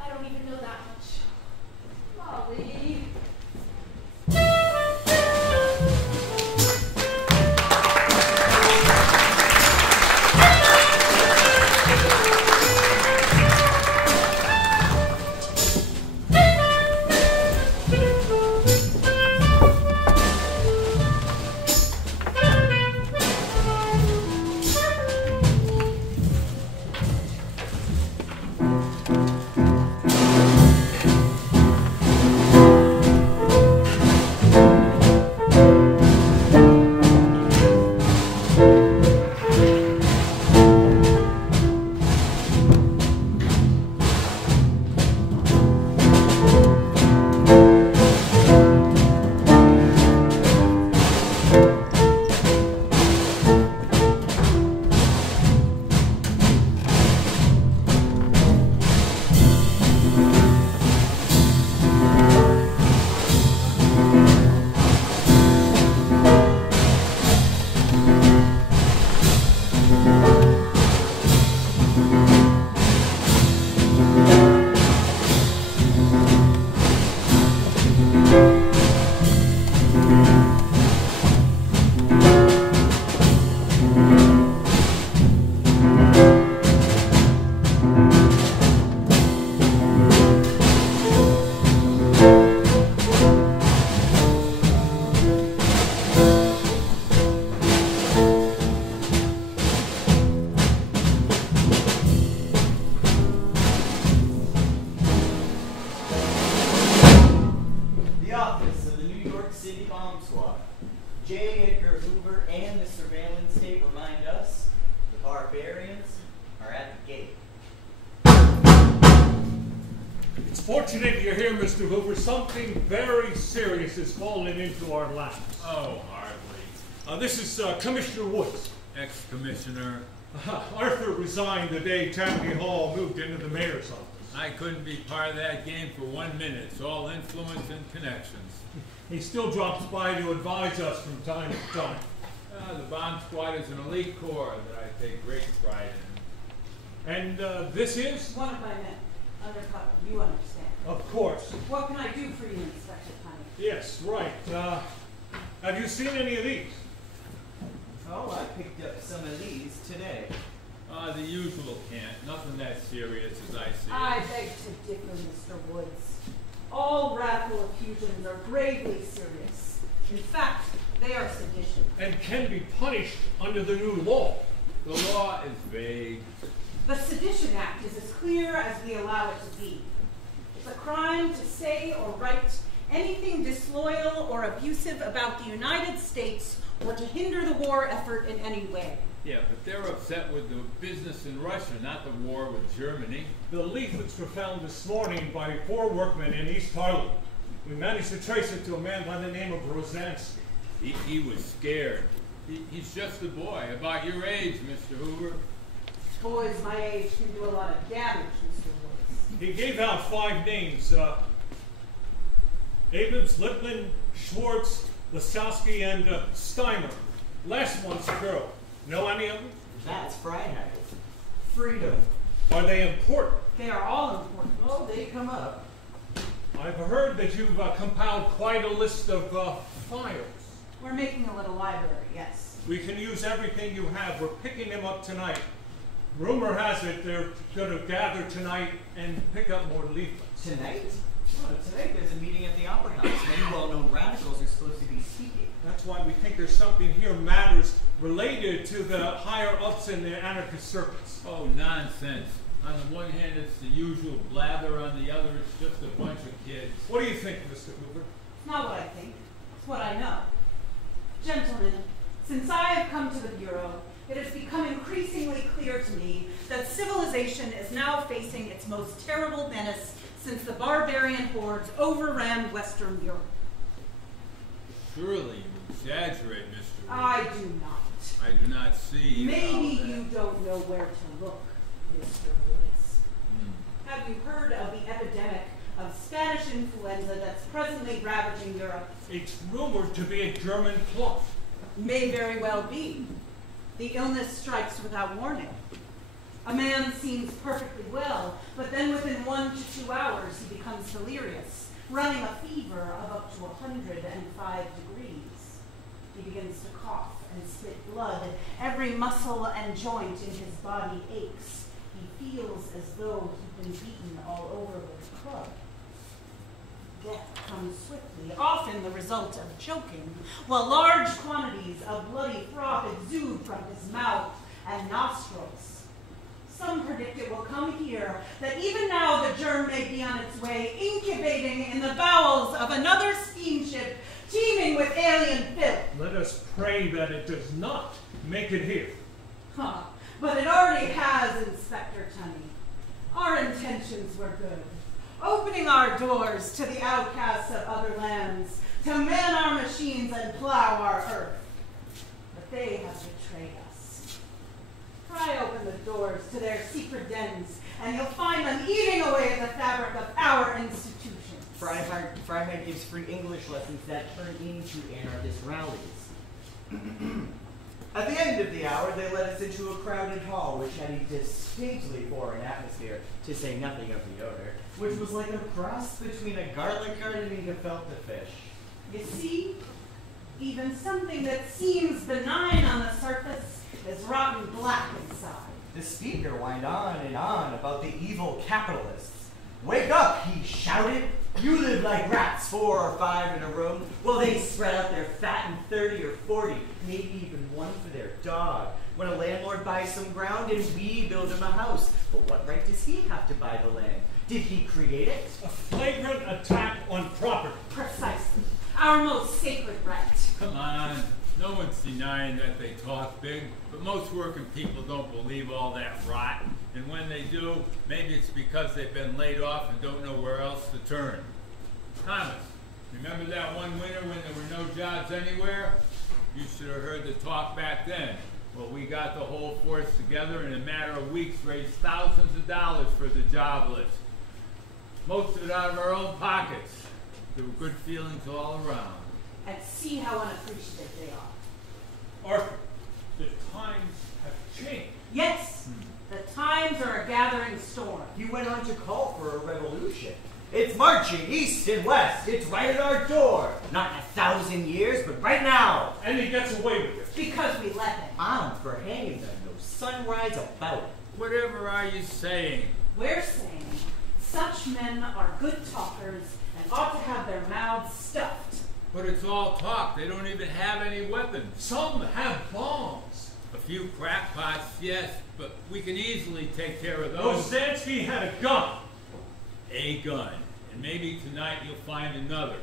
I don't even know that much. Molly. Fortunate you're here, Mr. Hoover. Something very serious has fallen into our laps. Oh, hardly. This is Commissioner Woods. Ex-commissioner. Arthur resigned the day Tammany Hall moved into the mayor's office. I couldn't be part of that game for 1 minute. It's all influence and connections. He still drops by to advise us from time to time. The bomb squad is an elite corps that I take great pride in. And this is? One of my men, undercover, you understand. Of course. What can I do for you, Inspector Honey? Yes, right. Have you seen any of these? Oh, I picked up some of these today. The usual, Kent. Nothing that serious as I see I it. beg to differ, Mr. Woods. All radical effusions are gravely serious. In fact, they are sedition. And can be punished under the new law. The law is vague. The Sedition Act is as clear as we allow it to be. It's a crime to say or write anything disloyal or abusive about the United States or to hinder the war effort in any way. Yeah, but they're upset with the business in Russia, not the war with Germany. The leaflets were found this morning by 4 workmen in East Harlem. We managed to trace it to a man by the name of Rosansky. He was scared. He's just a boy, about your age, Mr. Hoover. Boys my age can do a lot of damage, Mr. Woods. He gave out 5 names. Abrams, Lippman, Schwartz, Lasowski, and Steimer. Last one's a girl. Know any of them? That's Freiheit. Freedom. Are they important? They are all important. Oh, they come up. I've heard that you've compiled quite a list of files. We're making a little library, yes. We can use everything you have. We're picking them up tonight. Rumor has it they're going to gather tonight and pick up more leaflets. Tonight? Oh, tonight there's a meeting at the Opera House. Many well-known radicals are supposed to be speaking. That's why we think there's something here matters related to the higher-ups in the anarchist circuits. Oh, nonsense. On the one hand, it's the usual blather. On the other, it's just a bunch of kids. What do you think, Mr. Hoover? It's not what I think. It's what I know. Gentlemen, since I have come to the Bureau, it has become increasingly clear to me that civilization is now facing its most terrible menace since the barbarian hordes overran Western Europe. Surely you exaggerate, Mr. I Woods. do not. I do not see. Maybe how that- you don't know where to look, Mr. Woods. Have you heard of the epidemic of Spanish influenza that's presently ravaging Europe? It's rumored to be a German plot. May very well be. The illness strikes without warning. A man seems perfectly well, but then within 1 to 2 hours he becomes delirious, running a fever of up to 105 degrees. He begins to cough and spit blood. Every muscle and joint in his body aches. He feels as though he'd been beaten all over with a club. Death comes swiftly, often the result of choking, while large quantities of bloody froth exude from his mouth and nostrils. Some predict it will come here, that even now the germ may be on its way, incubating in the bowels of another steamship teeming with alien filth. Let us pray that it does not make it here. Huh, but it already has, Inspector Tunney. Our intentions were good. Opening our doors to the outcasts of other lands, to man our machines and plow our earth. But they have betrayed us. Pry open the doors to their secret dens, and you'll find them eating away at the fabric of our institutions. Freiheit gives free English lessons that turn into anarchist rallies. At the end of the hour, they led us into a crowded hall which had a distinctly foreign atmosphere, to say nothing of the odor, which was like a cross between a garlic garden and a gefilte fish. You see, even something that seems benign on the surface is rotten black inside. The speaker whined on and on about the evil capitalists. Wake up, he shouted. You live like rats, 4 or 5 in a room, while they spread out their fat and 30 or 40, maybe even one for their dog. When a landlord buys some ground and we build him a house, but what right does he have to buy the land? Did he create it? A flagrant attack on property. Precisely. Our most sacred right. Come on. No one's denying that they talk big, but most working people don't believe all that rot. And when they do, maybe it's because they've been laid off and don't know where else to turn. Thomas, remember that one winter when there were no jobs anywhere? You should have heard the talk back then. Well, we got the whole force together and in a matter of weeks raised thousands of dollars for the jobless. Most of it out of our own pockets. There were good feelings all around. And see how unappreciative they are. Arthur, went on to call for a revolution. It's marching east and west. It's right at our door. Not in 1,000 years, but right now. And he gets away with it. Because we let him. I'm for hanging them. No sunrise about it. Whatever are you saying? We're saying such men are good talkers and ought to have their mouths stuffed. But it's all talk. They don't even have any weapons. Some have bombs. A few crackpots, yes, but we can easily take care of those. Rosansky had a gun. A gun. And maybe tonight you'll find another.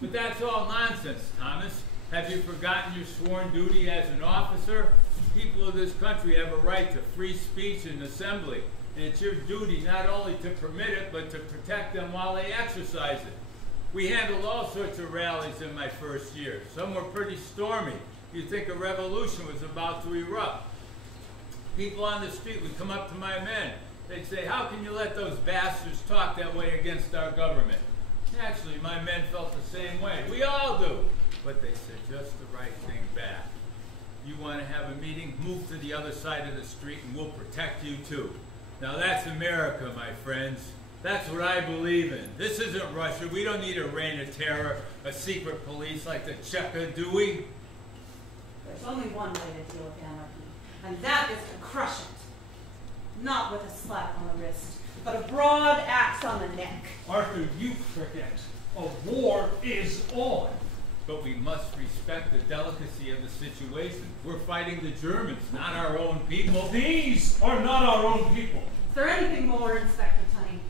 But that's all nonsense, Thomas. Have you forgotten your sworn duty as an officer? People of this country have a right to free speech and assembly. And it's your duty not only to permit it, but to protect them while they exercise it. We handled all sorts of rallies in my first year. Some were pretty stormy. You'd think a revolution was about to erupt. People on the street would come up to my men. They'd say, how can you let those bastards talk that way against our government? Naturally, my men felt the same way. We all do. But they said just the right thing back. You want to have a meeting? Move to the other side of the street and we'll protect you too. Now that's America, my friends. That's what I believe in. This isn't Russia. We don't need a reign of terror, a secret police like the Cheka, do we? There's only one way to deal with anarchy, and that is to crush it. Not with a slap on the wrist, but a broad axe on the neck. Arthur, you forget. A war is on. But we must respect the delicacy of the situation. We're fighting the Germans, not our own people. These are not our own people. Is there anything more, Inspector Tunney?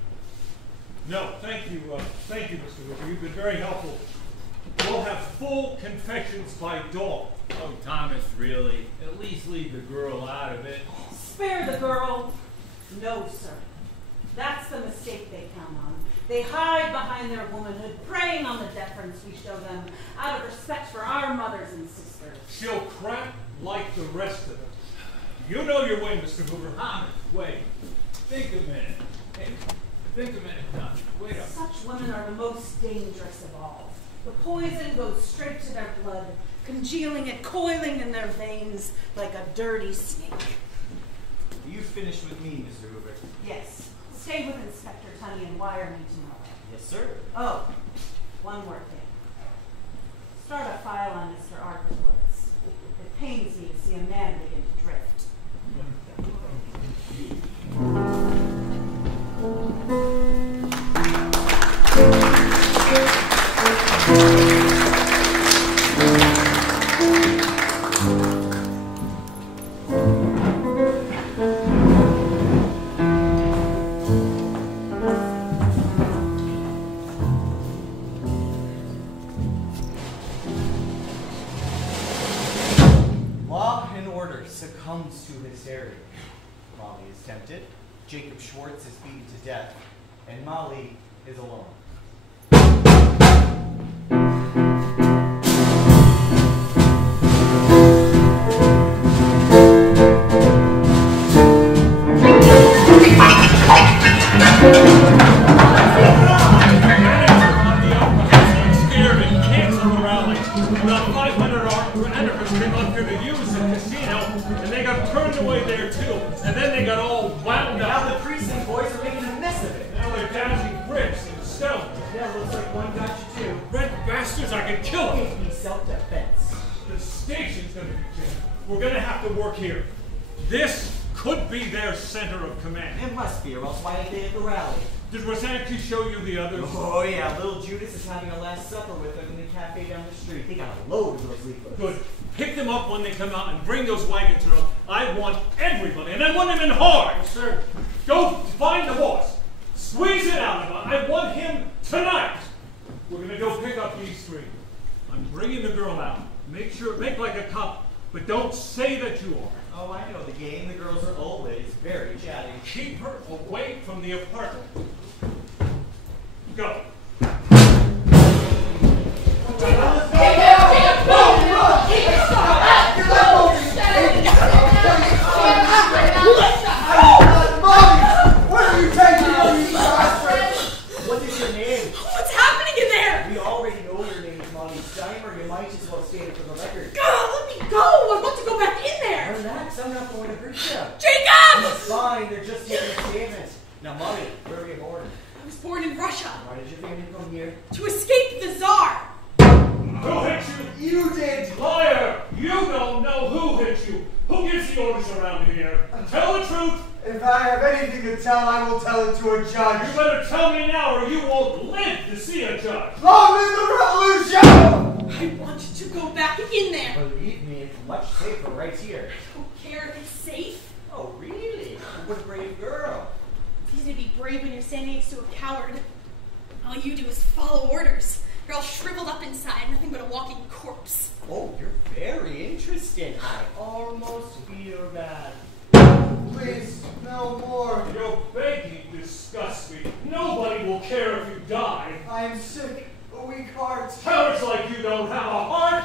No, thank you, Mr. Hoover. You've been very helpful. We'll have full confessions by dawn. Oh, Thomas, really? At least leave the girl out of it. Spare the girl? No, sir. That's the mistake they count on. They hide behind their womanhood, preying on the deference we show them out of respect for our mothers and sisters. She'll crack like the rest of them. You know your way, Mr. Hoover. Thomas, wait. Think a minute. Hey, think a minute, Thomas. Wait up. Such women are the most dangerous of all. The poison goes straight to their blood, congealing and coiling in their veins like a dirty snake. Are you finished with me, Mr. Hoover? Yes. Stay with Inspector Tunney and wire me tomorrow. Yes, sir. Oh, one more thing. Start a file on Mr. Arthur Lewis. It pains me to see a man begin to drift. Succumbs to hysteria. Mollie is tempted, Jacob Schwartz is beaten to death, and Mollie is alone. I can kill him. It'd be self-defense. The station's going to be jammed. We're going to have to work here. This could be their center of command. It must be, or else why did they at the rally? Did Rosanti show you the others? Oh yeah, little Judas is having a last supper with them in the cafe down the street. They got a load of those leaflets. Good. Pick them up when they come out and bring those wagons around. I want everybody, and I want them in hard. Yes, sir. Go find the boss. Squeeze it out of him. I want him tonight. We're going to go pick up these three. I'm bringing the girl out. Make like a cop, but don't say that you are. Oh, I know the game. The girls are always very chatty. Keep her away from the apartment. Go. What are you taking on these guys? What is your name? What's happening in there? We already know your name is Mollie Steimer. You might as well state it for the record. God, let me go. I want to go back in there. Relax, I'm not going to hurt you. Jacob! It's fine, they're just taking a statement. Now, Molly, where were you born? I was born in Russia. Why did your family come here? To escape the Tsar. Who hit you? You did. Liar! You don't know who hit you. Who gives the orders around here? Tell the truth. If I have anything to tell, I will tell it to a judge. You better tell me now or you won't live to see a judge. Long live the revolution! I wanted to go back in there. Believe me, it's much safer right here. I don't care if it's safe. Oh, really? What a brave girl. It's easy to be brave when you're standing next to a coward. All you do is follow orders. You're all shriveled up inside, nothing but a walking corpse. Oh, you're very interesting. I almost feel bad. Please, no more. Your begging disgusts me. Nobody will care if you die. I am sick, a weak heart. Cowards like you don't have a heart.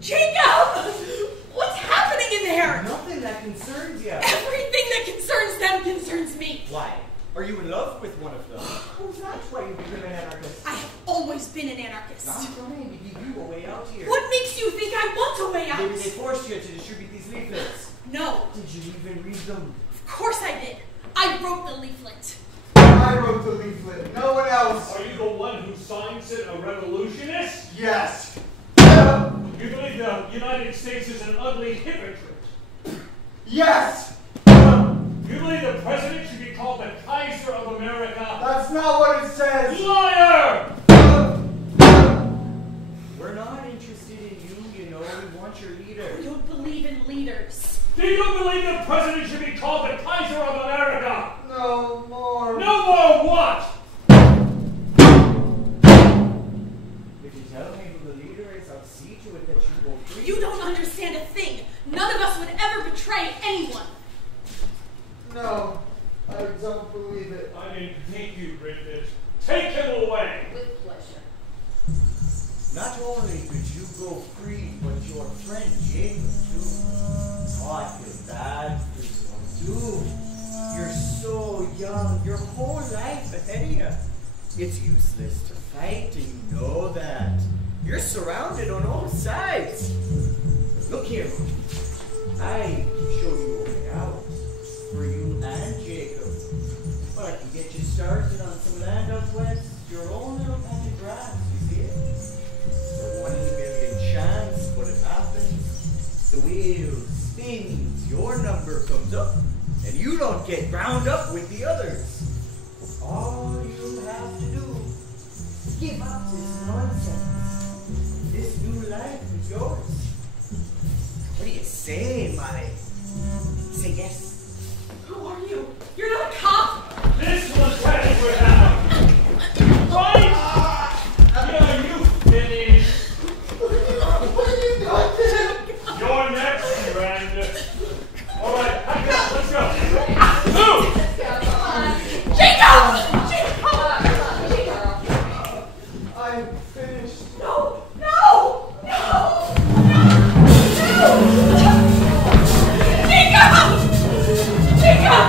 Jacob! What's happening in there? Nothing that concerns you. Everything that concerns them concerns me. Why? Are you in love with one of them? Oh, that's why you became an anarchist. I have always been an anarchist. I'm trying to give you a way out here. What makes you think I want a way out? Maybe they forced you to distribute these leaflets. No. Did you even read them? Of course I did. I wrote the leaflet. I wrote the leaflet, no one else. Are you the one who signs it a revolutionist? Yes. You believe the United States is an ugly hypocrite? Yes. You believe the president should be called the Kaiser of America? That's not what it says. Liar! We're not interested in you, you know. We want your leader. I don't believe in leaders. Do you believe the president should be called the Kaiser of America? No more. No more what? If you tell me who the leader is, I'll see to it that you go free. You don't understand a thing. None of us would ever betray anyone. No, I don't believe it. I didn't think you'd read this. Take him away. With pleasure. Not only could you go free, but your friend Jacob too. Oh, I feel bad for you too. You're so young. Your whole life ahead of you. It's useless to fight, and you know that. You're surrounded on all sides. Look here. I can show you a way out. For you and Jacob. But I can get you started on some land up west. Your own little patch of grass, you see it? It's a 1 in a million chance, but it happens. The wheel spins, your number comes up, and you don't get ground up with the others. All you have to do is give up this nonsense. This new life is yours. What do you say, Molly? Say yes. Who are you? You're not a cop. This one's headed without. Right? Yeah, you finished. What are you doing? You're next, friend. All right, pack up. Let's go. Move! Jacob! I'm finished. No! No! No! No! Jacob! Jacob!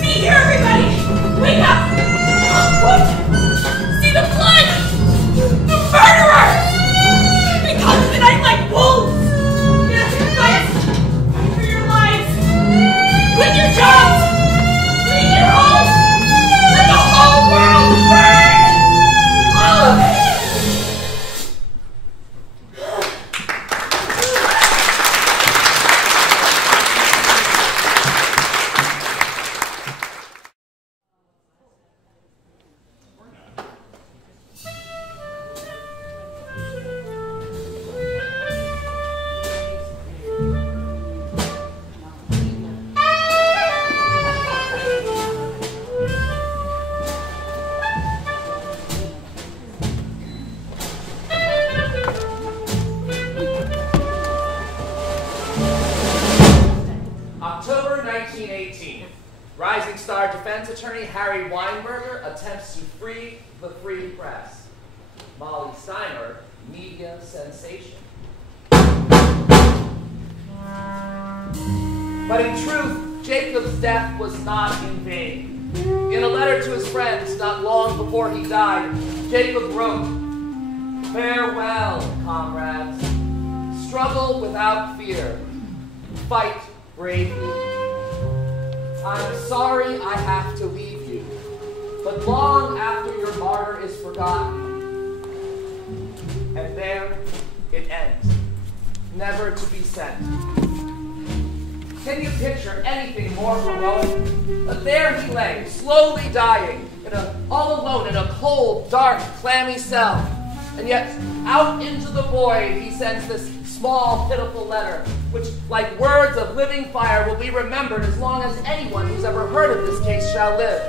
See here, everybody! Wake up! What? See the blood! The murderer! They come to the night like wolves! Yes, guys! Fight for your lives! Quit your jobs! Leave your homes! Let the whole world burn! All of it! October 1918. Rising star defense attorney Harry Weinberger attempts to free the free press. Mollie Steimer, media sensation. But in truth, Jacob's death was not in vain. In a letter to his friends not long before he died, Jacob wrote, Farewell, comrades. Struggle without fear. Fight bravely. I'm sorry I have to leave you, but long after your martyr is forgotten, and there it ends, never to be sent. Can you picture anything more heroic? There he lay, slowly dying, all alone in a cold, dark, clammy cell. And yet, out into the void, he sends this small, pitiful letter, which, like words of living fire, will be remembered as long as anyone who's ever heard of this case shall live.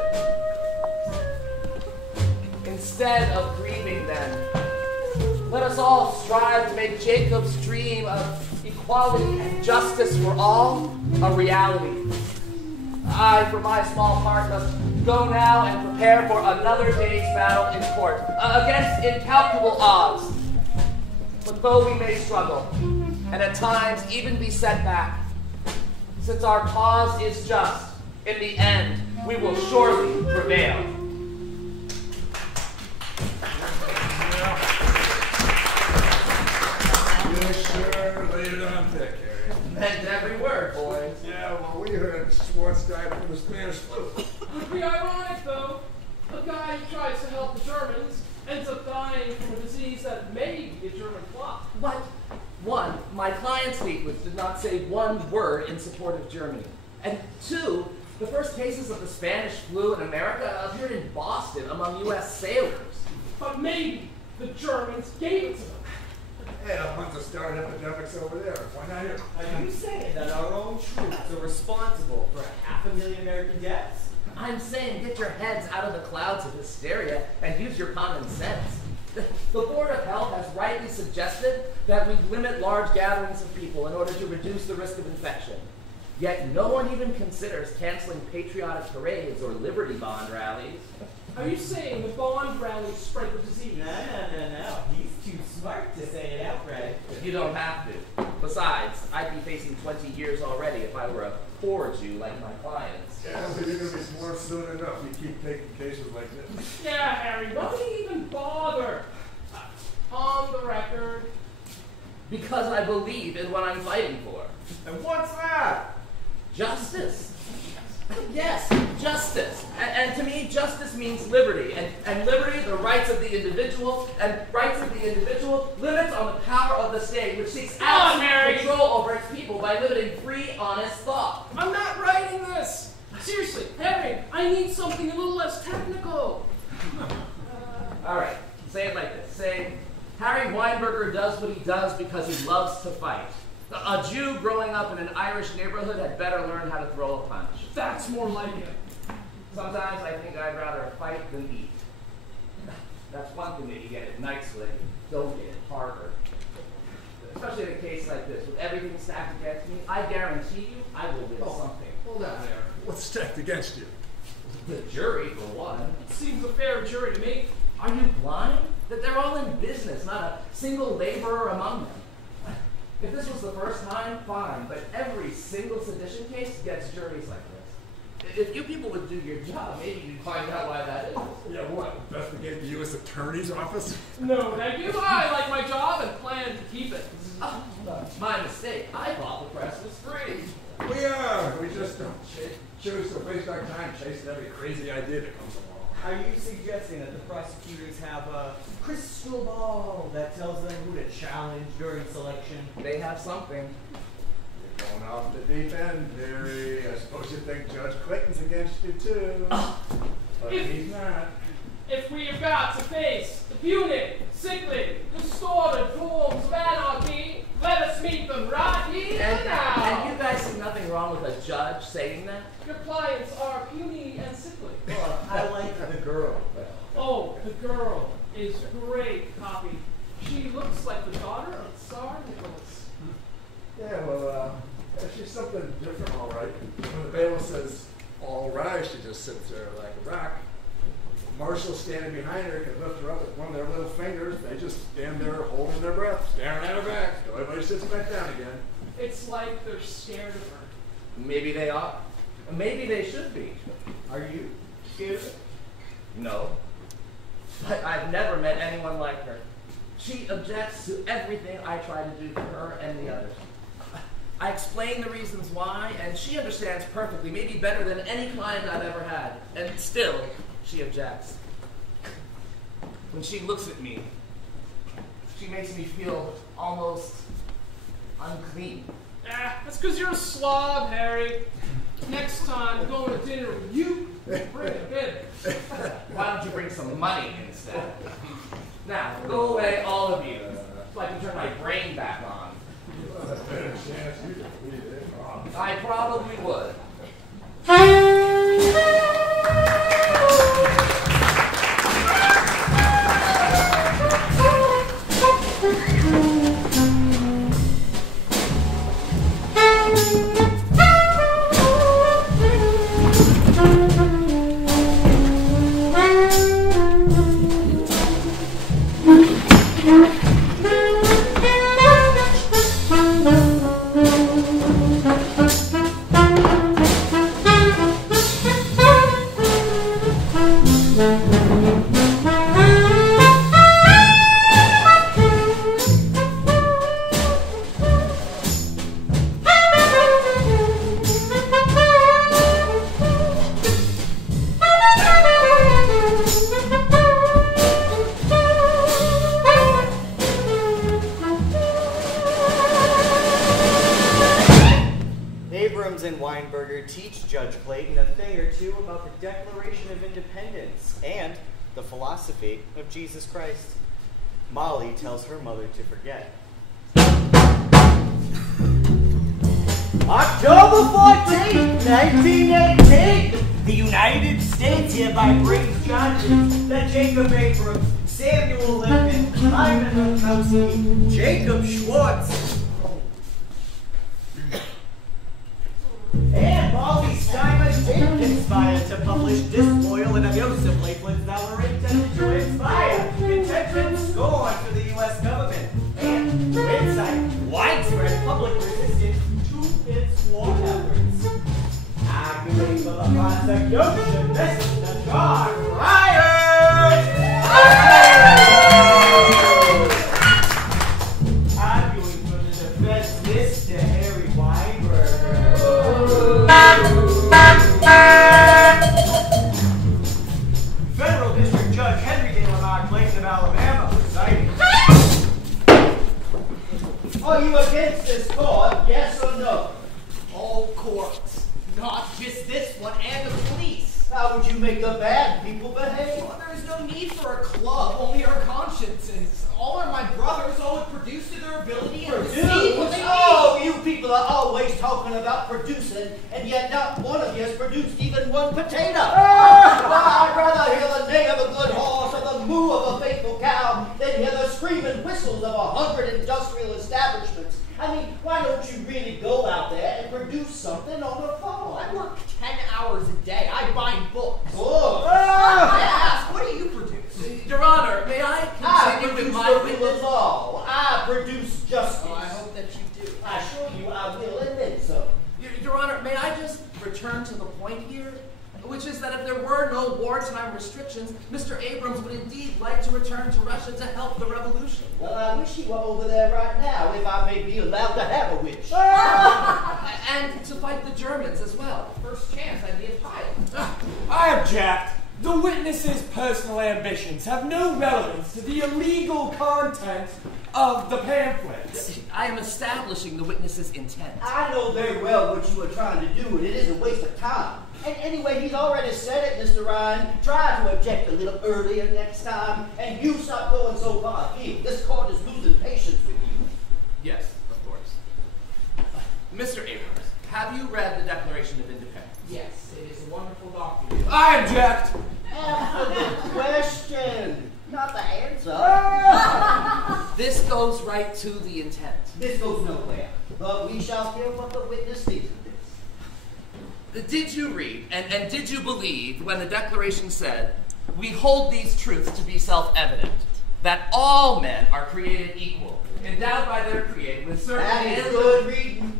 Instead of grieving, then, let us all strive to make Jacob's dream of equality and justice for all a reality. I, for my small part, must go now and prepare for another day's battle in court against incalculable odds. But though we may struggle, and at times even be set back, since our cause is just, in the end, we will surely prevail. Yes, sir. Laid it on thick, Harry. Meant every word, boys. Yeah, well, we heard Schwartz died from the Spanish flu. Would be ironic, though. A guy who tries to help the Germans ends up dying from a disease that may be a German plot. But, one, my client's leaflets did not say one word in support of Germany. And two, the first cases of the Spanish flu in America appeared in Boston among U.S. sailors. But maybe the Germans gave it to them. Hey, a bunch of started epidemics over there. Why not here? Are you saying that our own troops are responsible for 500,000 American deaths? I'm saying get your heads out of the clouds of hysteria and use your common sense. The Board of Health has rightly suggested that we limit large gatherings of people in order to reduce the risk of infection. Yet no one even considers canceling patriotic parades or Liberty Bond rallies. Are you saying the Bond rallies spread the disease? No. He's too smart to say it outright. You don't have to. Besides, I'd be facing 20 years already if I were a poor Jew like my clients. Yeah, but you're going to be smart soon enough. You keep taking cases like this. Yeah, Harry, why would he even bother? On the record. Because I believe in what I'm fighting for. And what's that? Justice. Yes, justice. And to me, justice means liberty. And liberty, the rights of the individual, and rights of the individual, limits on the power of the state, which seeks absolute control over its people by limiting free, honest thought. I'm not writing this. Seriously, Harry, I need something a little less technical. All right, say it like this. Say, Harry Weinberger does what he does because he loves to fight. A Jew growing up in an Irish neighborhood had better learn how to throw a punch. That's more like it. Sometimes I think I'd rather fight than eat. That's one thing that you get at night so that you don't get it harder. Especially in a case like this, with everything stacked against me, I guarantee you I will win something. Hold on there. What's stacked against you? The jury, for one. It seems a fair jury to me. Are you blind? That they're all in business, not a single laborer among them. If this was the first time, fine, but every single sedition case gets juries like this. If you people would do your job, maybe you'd find out why that is. Yeah, what? Investigate the U.S. Attorney's Office? No, thank you. I like my job and plan to keep it. Oh, my mistake. I thought the press was free. We are. We just don't choose to waste our time chasing every crazy idea that comes along. Are you suggesting that the prosecutors have a crystal ball that tells them who to challenge during selection? They have something. You're going off the deep end, Harry. I suppose you think Judge Clayton's against you, too. But he's not. If we have got to face the puny, sickly, distorted forms of anarchy, let us meet them right here and now. And you guys see nothing wrong with a judge saying that? Your clients are puny and sickly. Well, I like the girl. Oh, the girl is great copy. She looks like the daughter of Tsar Nicholas. Yeah, well, she's something different, all right. When the bailiff says, all right, she just sits there like a rock. Marshal standing behind her can lift her up with one of their little fingers. They just stand there holding their breath, staring at her back. So everybody sits back down again. It's like they're scared of her. Maybe they are. Maybe they should be. Are you scared of her? No. But I've never met anyone like her. She objects to everything I try to do for her and the others. I explain the reasons why, and she understands perfectly, maybe better than any client I've ever had, and still, she objects. When she looks at me, she makes me feel almost unclean. That's because you're a slob, Harry. Next time, I'm going to dinner with you. Bring a bit. Why don't you bring some money instead? Now, go away, all of you, so I can turn my brain back on. I probably would. Teach Judge Clayton a thing or two about the Declaration of Independence and the philosophy of Jesus Christ. Mollie tells her mother to forget. October 14th, 1918, the United States hereby brings charges that Jacob Abrams, Samuel Lincoln, Ivan Rakowski, Jacob Schwartz, and Mollie Steimer did conspire to publish disloyal and abusive leaflets that were intended to inspire contempt and scorn for the U.S. government and to incite widespread public resistance to its war efforts. Arguing for the prosecution, this is the John Riot! Arguing for the defense, Mr. Harry Weinberger. Federal District Judge Henry De Lamar Clayton of Alabama presiding. Are you against this court, yes or no? All courts, not just this one and the police. How would you make the bad people behave? Well, there is no need for a club, only our consciences. All are my brothers, all would produce to their ability and receive what they Oh, you people are always talking about producing, and yet not one of you has produced even one potato. I'd rather hear the neigh of a good horse or the moo of a faithful cow than hear the screaming whistles of 100 industrial establishments. I mean, why don't you really go out there and produce something on the farm? I work 10 hours a day. I bind books. Books? I ask, what do you produce? Your Honor, may I continue with my witness? Law. I produce justice. Oh, I hope that you do. I assure you I will, and then so. Your Honor, may I just return to the point here? Which is that if there were no wartime restrictions, Mr. Abrams would indeed like to return to Russia to help the revolution. Well, I wish he were over there right now, if I may be allowed to have a wish. And to fight the Germans as well. First chance, I'd be a pilot. I object. The witness's personal ambitions have no relevance to the illegal content of the pamphlets. I am establishing the witness's intent. I know very well what you are trying to do, and it is a waste of time. And anyway, he's already said it, Mr. Ryan. Try to object a little earlier next time, and you stop going so far afield. This court is losing patience with you. Yes, of course. Mr. Abrams, have you read the Declaration of Independence? Yes, it is a wonderful document. I object. Answer the question, not the answer. This goes right to the intent. This goes nowhere, but we shall hear what the witness thinks of this. Did you read and did you believe when the Declaration said, "We hold these truths to be self-evident, that all men are created equal, endowed by their Creator with certain That is good reading.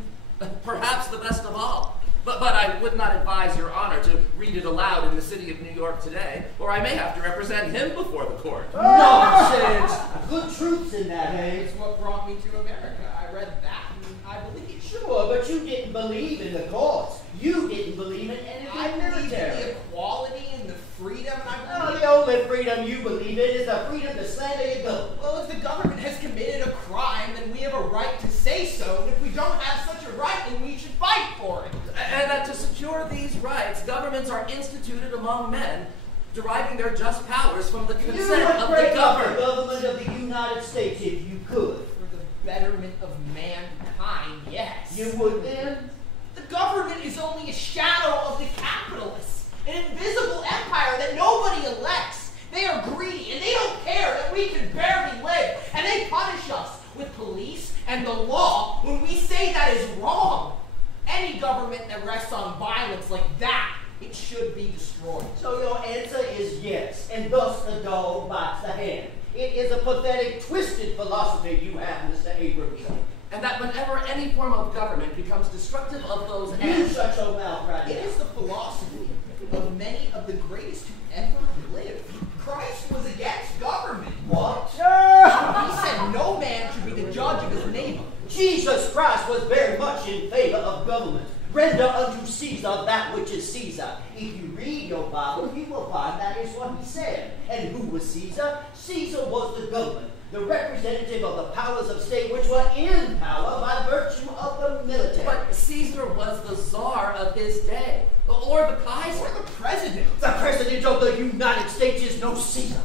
perhaps the best of all, But I would not advise Your Honor to read it aloud in the city of New York today, or I may have to represent him before the court. Nonsense! Good truths in that, eh? It's what brought me to America. I read that and I believe. Sure, but you didn't believe in the courts. You didn't believe in anything I believe in military. the equality and the freedom, and I No, believe... the only freedom you believe in is the freedom to slander your government. Well, if the government has committed a crime, then we have a right to say so, and if we don't have such a right, then we should fight for it. And that to secure these rights, governmets are instituted among men, deriving their just powers from the consent You would of the break up the governed. government of the United States if you could. For the betterment of mankind, yes. You would then? The government is only a shadow of the capitalists, an invisible empire that nobody elects. They are greedy, and they don't care that we can barely live, and they punish us with police and the law when we say that is wrong. Any government that rests on violence like that, it should be destroyed. So your answer is yes, and thus the dog bites the hand. It is a pathetic, twisted philosophy you have, Mr. Abrams. And that whenever any form of government becomes destructive of those You ends, shut your mouth right now. It is the philosophy of many of the greatest who ever lived. Christ was against government. What? He said no man should be the judge of his neighbor. Jesus Christ was very much in favor of government. Render unto Caesar that which is Caesar. If you read your Bible, you will find that is what he said. And who was Caesar? Caesar was the government, the representative of the powers of state which were in power by virtue of the military. but Caesar was the czar of his day, or the Kaiser. Or the president. The President of the United States is no Caesar.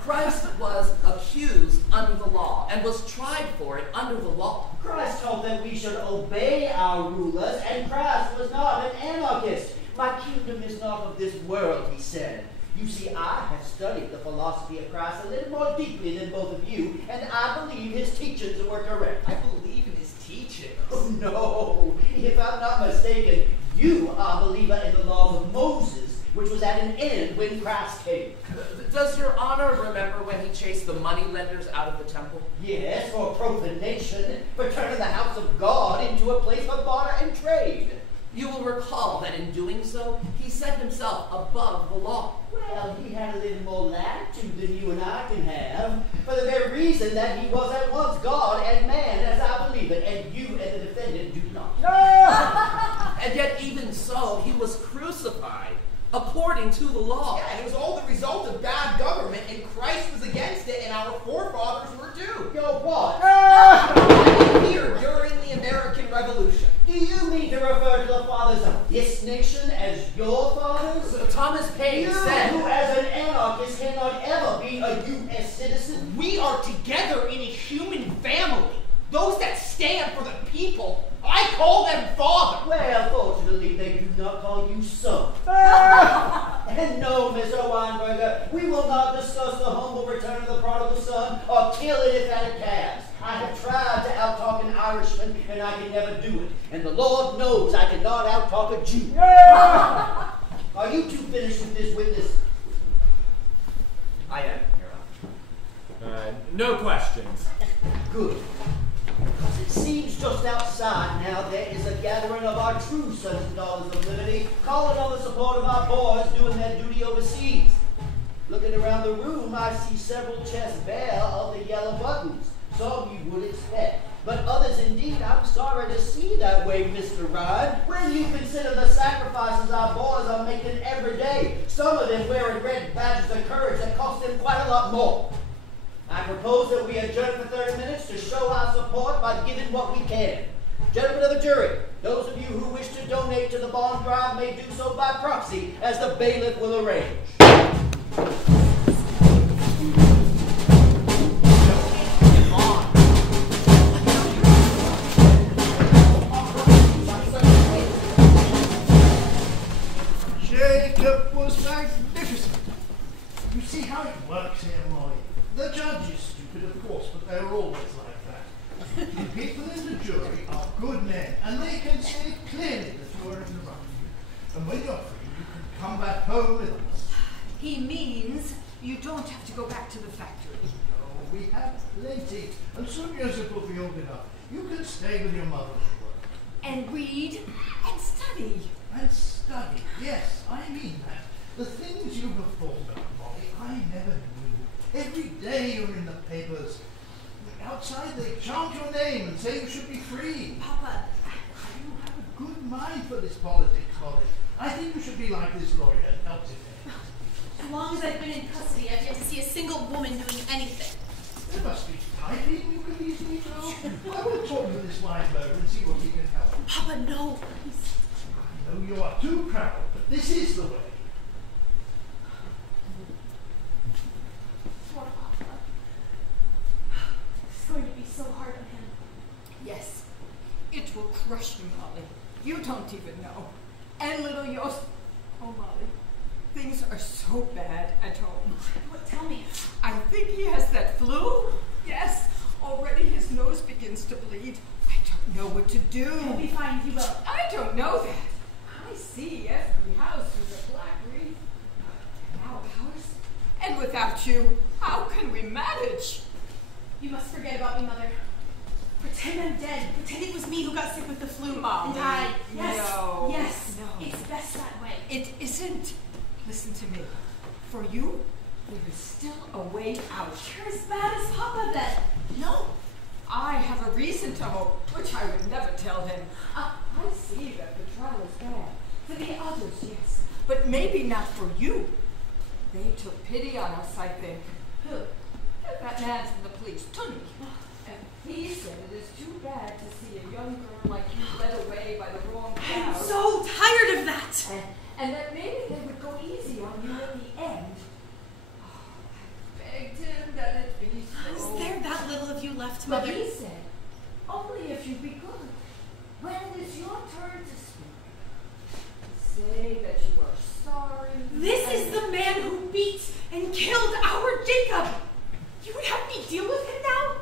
Christ was accused under the law and was tried for it under the law. Christ taught that we should obey our rulers, and Christ was not an anarchist. My kingdom is not of this world, he said. You see, I have studied the philosophy of Christ a little more deeply than both of you, and I believe his teachings were correct. I believe in his teachings. Oh, no. If I'm not mistaken, you are a believer in the laws of Moses, which was at an end when Christ came. Does Your Honor remember when he chased the moneylenders out of the temple? Yes, for profanation, for turning the house of God into a place for barter and trade. You will recall that in doing so, he set himself above the law. Well, he had a little more latitude than you and I can have, for the very reason that he was at once God and man, as I believe it, and you and the defendant do not. No! And yet even so, he was crucified according to the law. Yeah, it was all the result of bad government, and Christ was against it, and our forefathers were too. Yo, what? Here, during the American Revolution. Do you mean to refer to the fathers of this nation as your fathers? Thomas Paine You, said, who as an anarchist cannot ever be a U.S. citizen. We are together in a human family. Those that stand for the people, I call them father. Well, fortunately, they do not call you son. And no, Mr. Weinberger, we will not discuss the humble return of the prodigal son or kill it if at a calves. I have tried to outtalk an Irishman, and I can never do it. And the Lord knows I cannot outtalk a Jew. Are you two finished with this witness? I am, Your Honor. No questions. Good. Because it seems just outside now there is a gathering of our true sons and daughters of liberty, calling on the support of our boys doing their duty overseas. Looking around the room, I see several chests bare of the yellow buttons. Some you would expect, but others indeed I'm sorry to see that way, Mr. Ryan, when you consider the sacrifices our boys are making every day, some of them wearing red badges of courage that cost them quite a lot more. I propose that we adjourn for 30 minutes to show our support by giving what we can. Gentlemen of the jury, those of you who wish to donate to the bond drive may do so by proxy, as the bailiff will arrange. Jacob was magnificent. You see how it works here, Molly. The judge is stupid, of course, but they're always like that. The people in the jury are good men, and they can see clearly that you are in the right. And when you're free, you can come back home with us. He means you don't have to go back to the factory. No, we have plenty, and soon Joseph will be old enough. You can stay with your mother at work. and read and study. And study, yes, I mean that. The things you have thought about, Molly, I never knew. Every day you're in the papers. Outside they chant your name and say you should be free. Papa, You have a good mind for this politics, Molly. I think you should be like this lawyer and help him. as long as I've been in custody, I've yet to see a single woman doing anything. There must be typing you can easily do. I will talk to this Landenberger and see what he can help. Papa, no, please. I know you are too proud, but this is the way. Poor Papa. It's going to be so hard on him. Yes, it will crush you, Molly. You don't even know. And little yours. Oh, Molly, things are so bad at home. What? Tell me. I think he has that flu. Yes, already his nose begins to bleed. I don't know what to do. He'll be fine, he will. I don't know that. I see every house with a black wreath. Now ours. And without you, how can we manage? You must forget about me, Mother. Pretend I'm dead. Pretend it was me who got sick with the flu Molly, and died. Yes, no, yes. no. It's best that way. It isn't. Listen to me. For you, there is still a way out. You're as bad as Papa then. No. I have a reason to hope, which I would never tell him. I see that the trial is bad. For the others, yes. But maybe not for you. They took pity on us, I think. Who? That man from the police, Tony. And he said it is too bad to see a young girl like you led away by the wrong crowd. I'm so tired of that. And that maybe they would go easy on you at the end. Oh, I begged him that it be so. Is there that little of you left, But Mother? he said, only if you be good. When it is your turn to speak, say that you are sorry. This is the man who beat and killed our Jacob. You would have me deal with him now?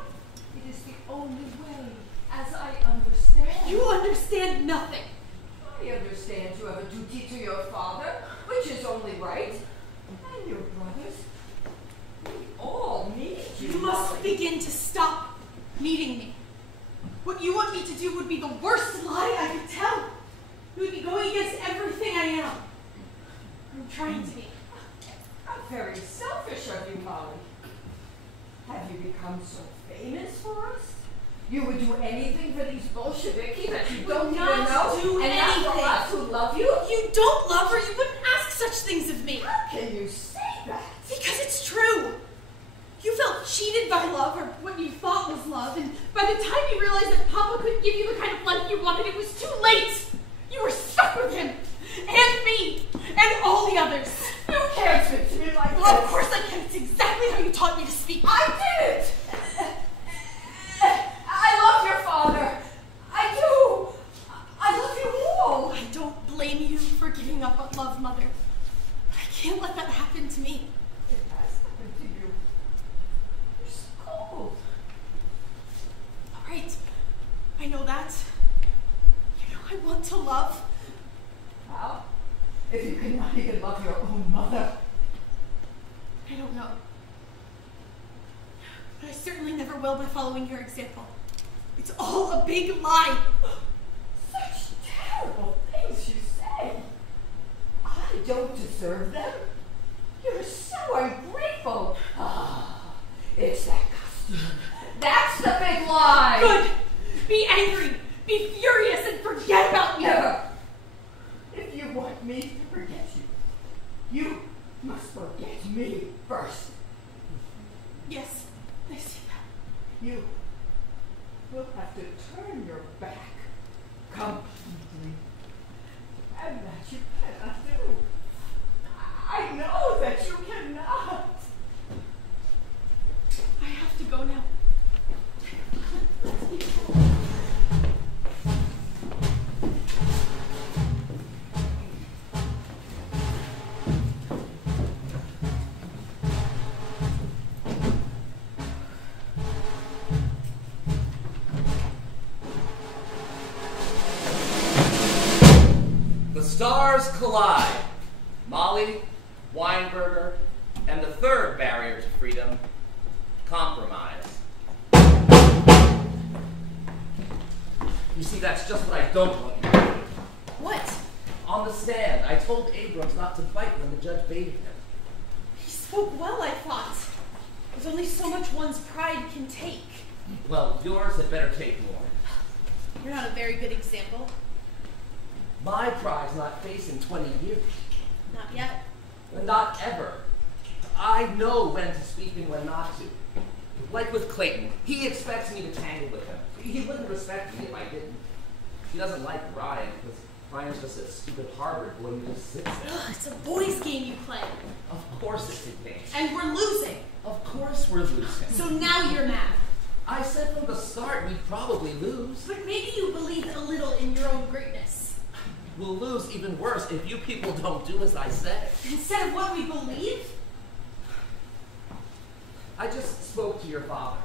It is the only way, as I understand. You understand nothing. I understand you have a duty to your father, which is only right. And your brothers. We all need you. You must Molly. begin to stop needing me. What you want me to do would be the worst lie I could tell. It would be going against everything I am. I'm trying to be. How very selfish of you, Molly. Have you become so famous for us? You would do anything for these Bolsheviki that you don't even know? Do and anything. not for us who love you? You don't love her. You wouldn't ask such things of me. How can you say that? Because it's true. You felt cheated by love, or what you thought was love, and by the time you realized that Papa couldn't give you the kind of life you wanted, it was too late. You were stuck with him, and me, and all the others. You can't speak to me like that. Well, of course I can. It's exactly how you taught me to speak. I didn't. I love your father. I do. I love you all. I don't blame you for giving up on love, Mother. I can't let that happen to me. It has happened to you. You're so cold. All right. I know that. You know I want to love. How? If you cannot even love your own mother. I don't know. But I certainly never will by following your example. It's all a big lie. Such terrible things you say. I don't deserve them. You're so ungrateful. Ah, it's that costume. That's the big lie. Good. Be angry. Be furious and forget about me. Never. If you want me to forget you, you must forget me first. Yes, I see that. You will have to turn your back completely. And that you cannot do. I know that you cannot. I have to go now. Let's be cool. The stars collide. Mollie, Weinberger, and the third barrier to freedom, compromise. You see, that's just what I don't want you to do. What? On the stand, I told Abrams not to bite when the judge baited him. He spoke well, I thought. There's only so much one's pride can take. Well, yours had better take more. You're not a very good example. My pride's not facing 20 years. Not yet. Not ever. I know when to speak and when not to. Like with Clayton, he expects me to tangle with him. He wouldn't respect me if I didn't. He doesn't like Ryan because Ryan's just a stupid Harvard boy who just sits there. It's a boys' game you play. Of course it's a game. And we're losing. Of course we're losing. So now you're mad. I said from the start we'd probably lose. But maybe you believed a little in your own greatness. We'll lose even worse if you people don't do as I say. Instead of what we believe? I just spoke to your father.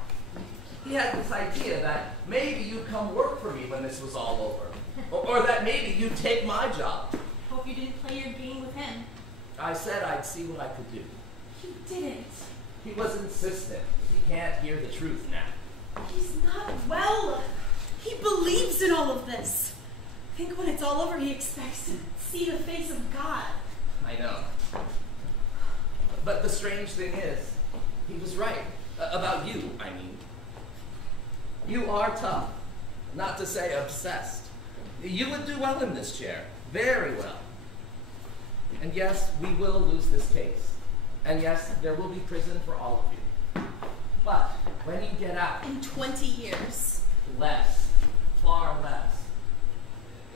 He had this idea that maybe you'd come work for me when this was all over. Or that maybe you'd take my job. Hope you didn't play your game with him. I said I'd see what I could do. You didn't. He was insistent. He can't hear the truth now. He's not well. He believes in all of this. I think when it's all over, he expects to see the face of God. I know. But the strange thing is, he was right. About you, I mean. You are tough. Not to say obsessed. You would do well in this chair. Very well. And yes, we will lose this case. And yes, there will be prison for all of you. But when you get out... In 20 years. Less. Far less.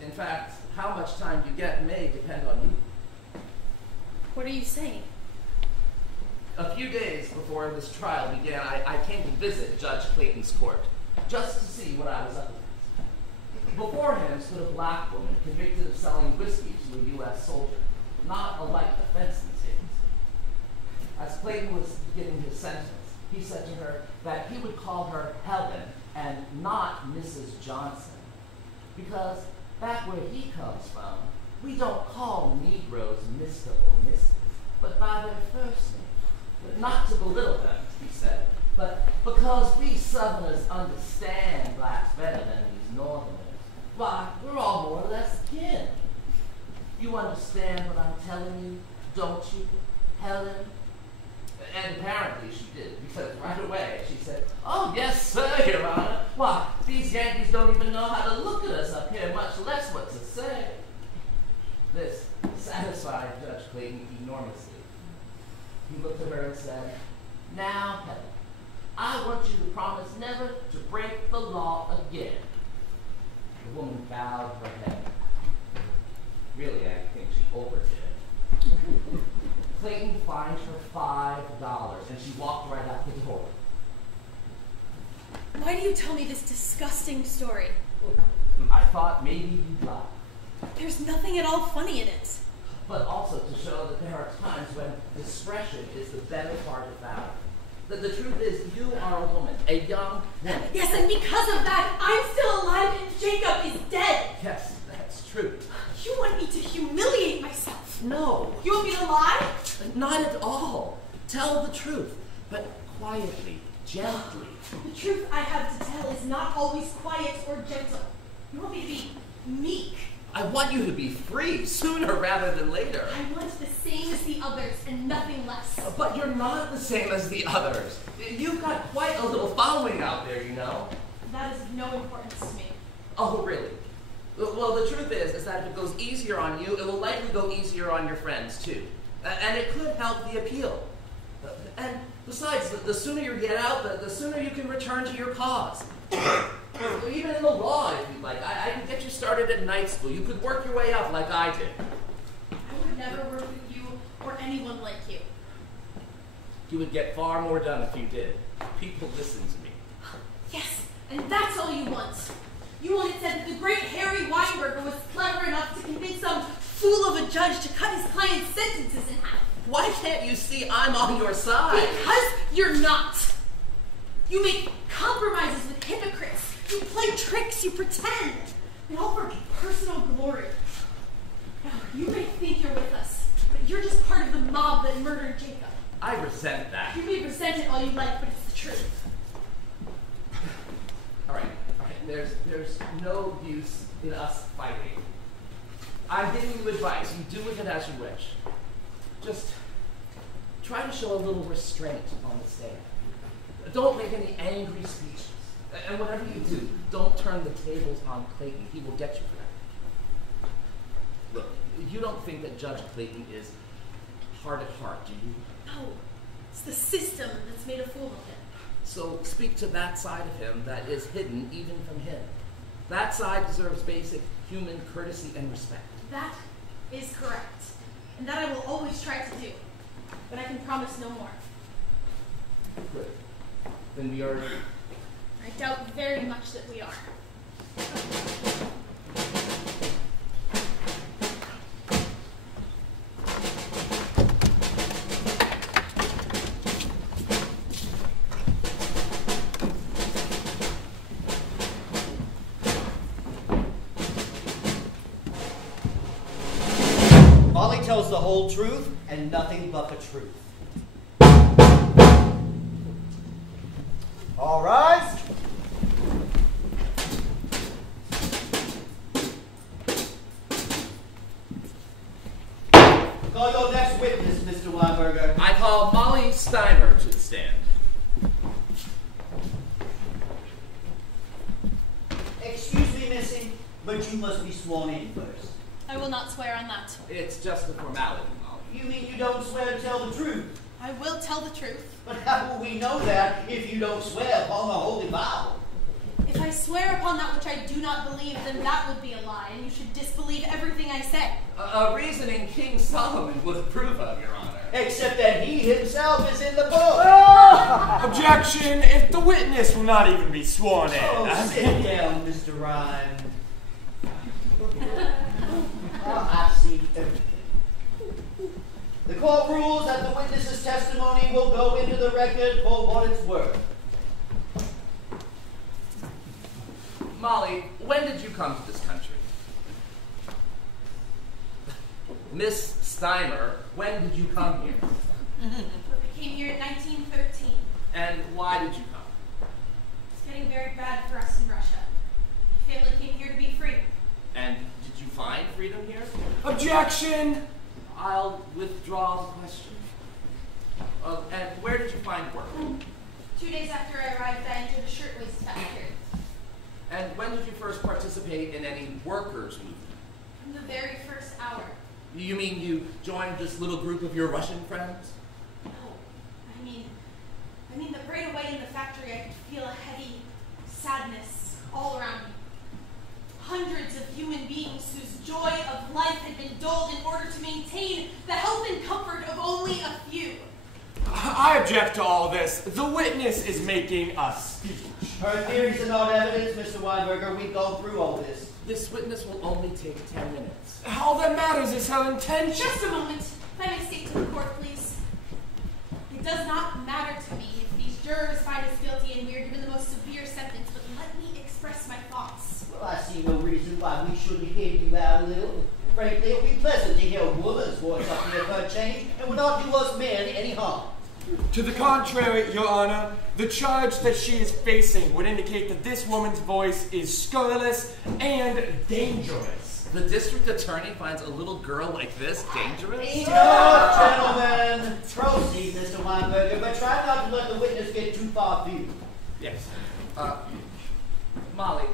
In fact, how much time you get may depend on you. What are you saying? A few days before this trial began, I came to visit Judge Clayton's court, just to see what I was up against. Before him stood a black woman convicted of selling whiskey to a U.S. soldier, not a light offense in the States. As Clayton was beginning his sentence, he said to her that he would call her Helen and not Mrs. Johnson, because back where he comes from, we don't call Negroes Mr. or Mrs., but by their first name. But not to belittle them, he said, but because we Southerners understand blacks better than these Northerners. Why, we're all more or less kin. You understand what I'm telling you, don't you, Helen? And apparently she did, because right away she said, "Oh, yes, sir, Your Honor. Why, these Yankees don't even know how to look at us up here, much less what to say." This satisfied Judge Clayton enormously. He looked at her and said, "Now, Helen, I want you to promise never to break the law again." The woman bowed her head. Really, I think she overdid it. Clayton fined her $5, and she walked right out the door. Why do you tell me this disgusting story? I thought maybe you'd laugh. There's nothing at all funny in it. But also to show that there are times when discretion is the better part of valor. The truth is, you are a woman, a young woman. Yes, and because of that, I'm still alive and Jacob is dead. Yes, that's true. You want me to humiliate myself? No. You want me to lie? Not at all. Tell the truth, but quietly, gently. The truth I have to tell is not always quiet or gentle. You want me to be meek. I want you to be free sooner rather than later. I want the same as the others and nothing less. But you're not the same as the others. You've got quite a little following out there, you know. That is of no importance to me. Oh, really? Well, the truth is that if it goes easier on you, it will likely go easier on your friends, too. And it could help the appeal. And besides, the sooner you get out, the sooner you can return to your cause. Even in the law, if you'd like. I can get you started at night school. You could work your way up like I did. I would never work with you or anyone like you. You would get far more done if you did. People listen to me. Yes, and that's all you want. You want it said that the great Harry Weinberger was clever enough to convince some fool of a judge to cut his client's sentences in half. Why can't you see I'm on your side? Because you're not. You make compromises with hypocrites. You play tricks, you pretend. And all for personal glory. Now, you may think you're with us, but you're just part of the mob that murdered Jacob. I resent that. You may resent it all you like, but it's the truth. All right. there's no use in us fighting. I'm giving you advice. You do with it as you wish. Just try to show a little restraint on the stand. Don't make any angry speeches. And whatever you do, don't turn the tables on Clayton. He will get you for that. Look, you don't think that Judge Clayton is hard at heart, do you? No, it's the system that's made a fool of him. So speak to that side of him that is hidden even from him. That side deserves basic human courtesy and respect. That is correct. And that I will always try to do. But I can promise no more. Good. Then we are... I doubt very much that we are. Mollie tells the whole truth and nothing but the truth. All rise. Call your next witness, Mr. Weinberger. I call Mollie Steimer to the stand. Excuse me, Missy, but you must be sworn in first. I will not swear on that. It's just a formality, Mollie. You mean you don't swear to tell the truth? I will tell the truth. But how will we know that if you don't swear upon the Holy Bible? If I swear upon that which I do not believe, then that would be a lie, and you should disbelieve everything I say. A reasoning King Solomon would approve of, Your Honor. Except that he himself is in the book. Objection! If the witness will not even be sworn in. Oh, sit down, Mr. Ryan. I see. The court rules that the witness's testimony will go into the record for what it's worth. Mollie, when did you come to this country? Miss Steimer, when did you come here? I came here in 1913. And why did you come? It's getting very bad for us in Russia. My family came here to be free. And did you find freedom here? Objection! I'll withdraw the question. And where did you find work? 2 days after I arrived, I entered a shirtwaist factory. And when did you first participate in any workers' movement? From the very first hour. You mean you joined this little group of your Russian friends? No. I mean that right away in the factory I could feel a heavy sadness all around me. Hundreds of human beings whose joy of life had been dulled in order to maintain the health and comfort of only a few. I object to all this. The witness is making a speech. Her theories are not evidence, Mr. Weinberger. We've gone through all this. This witness will only take 10 minutes. All that matters is her intention. Just a moment. If I may state to the court, please. It does not matter to me if these jurors find us guilty and we are given the most severe sentence, but let me express my thoughts. Well, I see no reason why we shouldn't hear you out a little. Frankly, it would be pleasant to hear a woman's voice up here for a change and would not do us men any harm. To the contrary, Your Honor, the charge that she is facing would indicate that this woman's voice is scurrilous and dangerous. The district attorney finds a little girl like this dangerous? Gentlemen, proceed, Mr. Weinberger, but try not to let the witness get too far afield. Yes. Mollie,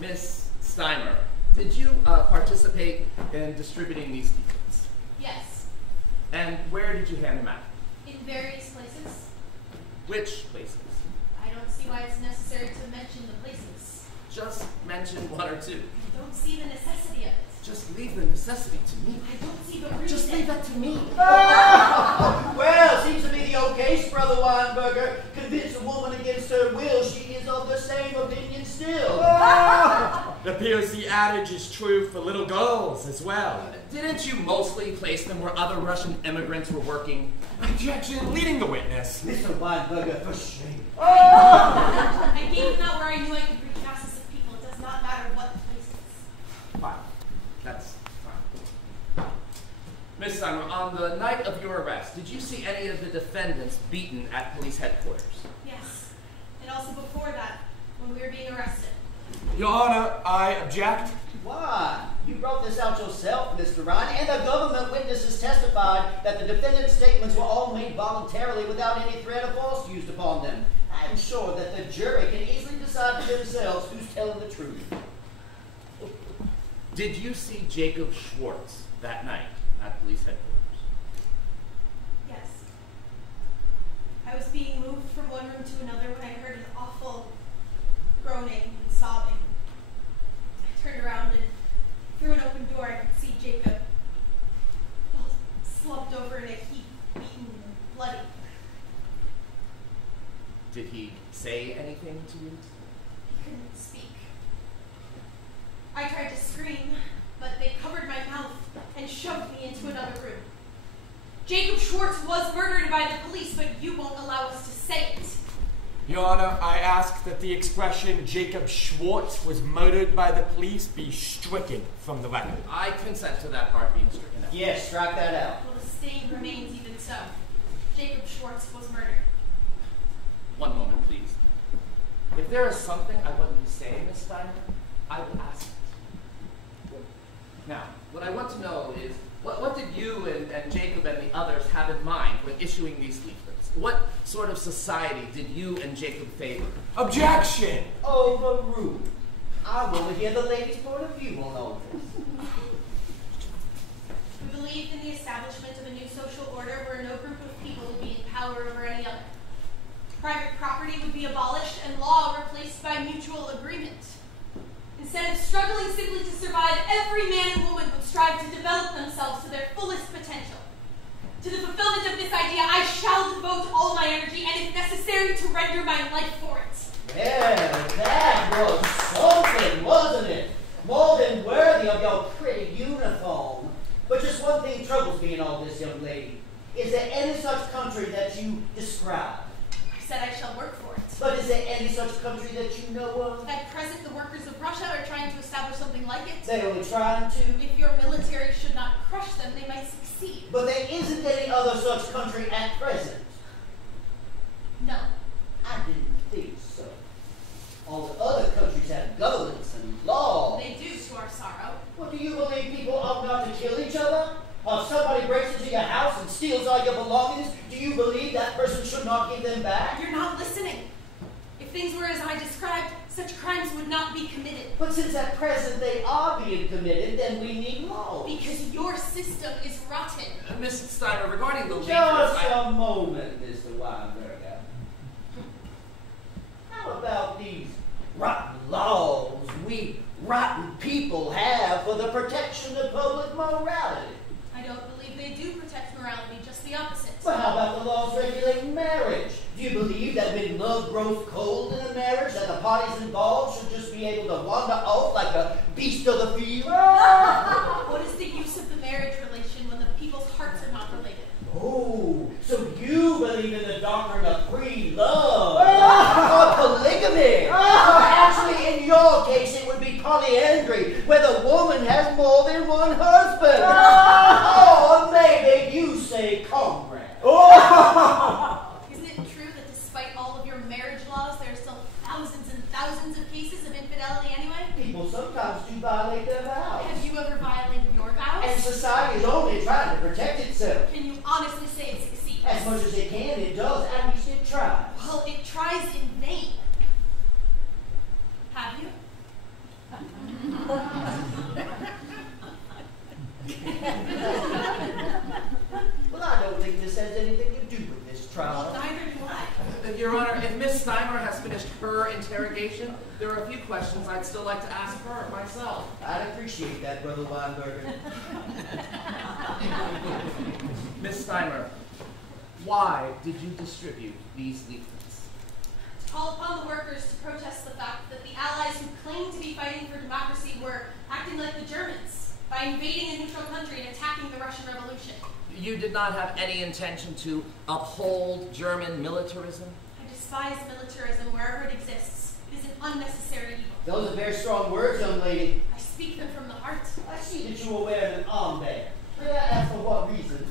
Miss Steimer, did you participate in distributing these leaflets? Yes. And where did you hand them out? In various places. Which places? I don't see why it's necessary to mention the places. Just mention one or two. I don't see the necessity of it. Just leave the necessity to me. I don't see the reason. Just leave that to me. Well, seems to be the old case, Brother Weinberger. Convince a woman against her will, she is of the same opinion still. It appears the adage is true for little girls as well. Didn't you mostly place them where other Russian immigrants were working? Objection, leading the witness. Mr. Weinberger, for shame. I gave them out where I knew I could reach masses of people. It does not matter what the place is. Fine. That's fine. Miss Steimer, on the night of your arrest, did you see any of the defendants beaten at police headquarters? Yes. And also before that, when we were being arrested. Your Honor, I object. Why? You brought this out yourself, Mr. Ryan, and the government witnesses testified that the defendant's statements were all made voluntarily without any threat of force used upon them. I'm sure that the jury can easily decide for themselves who's telling the truth. Did you see Jacob Schwartz that night at police headquarters? Yes. I was being moved from one room to another when I heard an awful groaning and sobbing. I turned around and through an open door I could see Jacob all slumped over in a heap, beaten and bloody. Did he say anything to you? He couldn't speak. I tried to scream, but they covered my mouth and shoved me into another room. Jacob Schwartz was murdered by the police, but you won't allow us to say it. Your Honor, I ask that the expression Jacob Schwartz was murdered by the police be stricken from the record. I consent to that part being stricken out. Yes, strike that out. Well, the stain remains even so. Jacob Schwartz was murdered. One moment, please. If there is something I want you to say, Miss Steimer, I will ask it. Now, what I want to know is, what did you and Jacob and the others have in mind when issuing these leaflets? What sort of society did you and Jacob favor? Objection! Overruled. I want to hear the lady's point of view on all this. We believed in the establishment of a new social order where no group of people would be in power over any other. Private property would be abolished and law replaced by mutual agreement. Instead of struggling simply to survive, every man and woman would strive to develop themselves to their fullest potential. To the fulfillment of this idea, I shall devote all my energy and, if necessary, to render my life for it. Yeah, that was something, wasn't it? More than worthy of your pretty uniform. But just one thing troubles me in all this, young lady. Is there any such country that you describe? I said I shall work for it. But is there any such country that you know of? At present, the workers of Russia are trying to establish something like it. They're only trying to. If your military should not crush them, they might succeed. But there isn't any other such country at present. No. I didn't think so. All the other countries have governments and laws. They do, to our sorrow. Well, do you believe people ought not to kill each other? Or if somebody breaks into your house and steals all your belongings, do you believe that person should not give them back? You're not listening. If things were as I described, such crimes would not be committed. But since at present they are being committed, then we need laws. Because your system is rotten. Miss Steimer, regarding the Just leaflets, a moment, Mr. Weinberger. How about these rotten laws we rotten people have for the protection of public morality? I don't believe they do protect morality, just the opposite. But how about the laws regulating marriage? Do you believe that when love grows cold in a marriage, that the parties involved should just be able to wander off like a beast of the field? What is the use of the marriage relation when the people's hearts are not related? Oh, so you believe in the doctrine of free love, or polygamy, or actually in your case it would be polyandry, where the woman has more than one husband. Or maybe you say comrade. Isn't it true that despite all of your marriage laws, there are still thousands and thousands of cases of infidelity anyway? People sometimes do violate their vows. Have you ever violated your vows? And society is only trying to protect itself. Can you honestly say it succeeds? As much as it can, it does. At least it tries. Well, it tries in vain. Have you? Well, I don't think this has anything to do with this trial. Well, neither do I. Your Honor, if Miss Steimer has finished her interrogation, there are a few questions I'd still like to ask her myself. I'd appreciate that, Brother Weinberger. Miss Steimer, why did you distribute these leaflets? To call upon the workers to protest the fact that the allies who claimed to be fighting for democracy were acting like the Germans by invading a neutral country and attacking the Russian Revolution. You did not have any intention to uphold German militarism? I despise militarism wherever it exists. It is an unnecessary evil. Those are very strong words, young lady. I speak them from the heart. I see that you are wearing an armband. May I ask for what reason?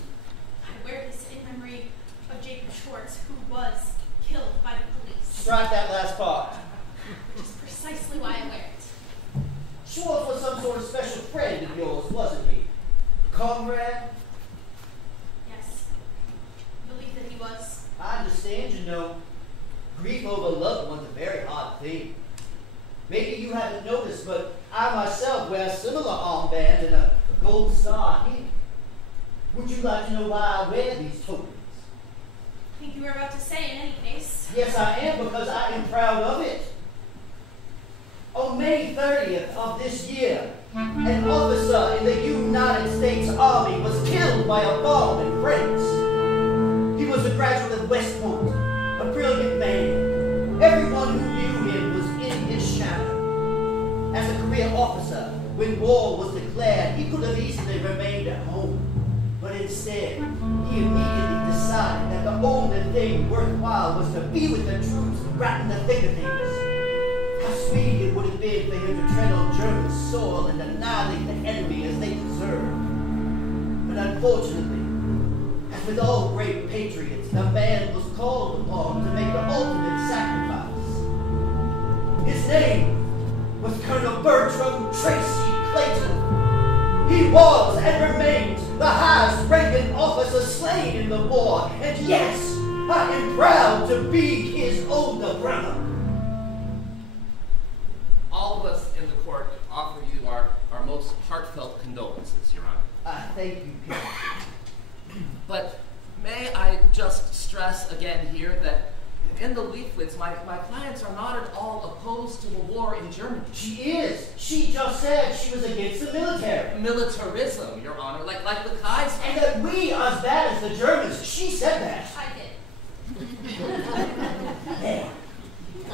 I wear this in memory of Jacob Schwartz, who was killed by the police. Strike that last part. Which is precisely why I wear it. You know, grief over loved one's a very hard thing. Maybe you haven't noticed, but I myself wear a similar armband and a gold star here. Would you like to know why I wear these tokens? I think you were about to say in any case. Yes, I am, because I am proud of it. On May 30th of this year, an officer in the United States Army was killed by a bomb in France. He was a graduate of West Point, a brilliant man. Everyone who knew him was in his shadow. As a career officer, when war was declared, he could have easily remained at home. But instead, he immediately decided that the only thing worthwhile was to be with the troops right in the thick of things. How sweet it would have been for him to tread on German soil and annihilate the enemy as they deserved. But unfortunately, as with all great patriots, the man was called upon to make the ultimate sacrifice. His name was Colonel Bertram Tracy Clayton. He was and remains the highest ranking officer slain in the war, and yes, I am proud to be his older brother. All of us in the court offer you our most heartfelt condolences, Your Honor. Thank you, Captain. But may I just stress again here that in the leaflets, my clients are not at all opposed to the war in Germany. She is. She just said she was against the military. Militarism, Your Honor, like the Kaiser. And that we are as bad as the Germans. She said that. I did. There.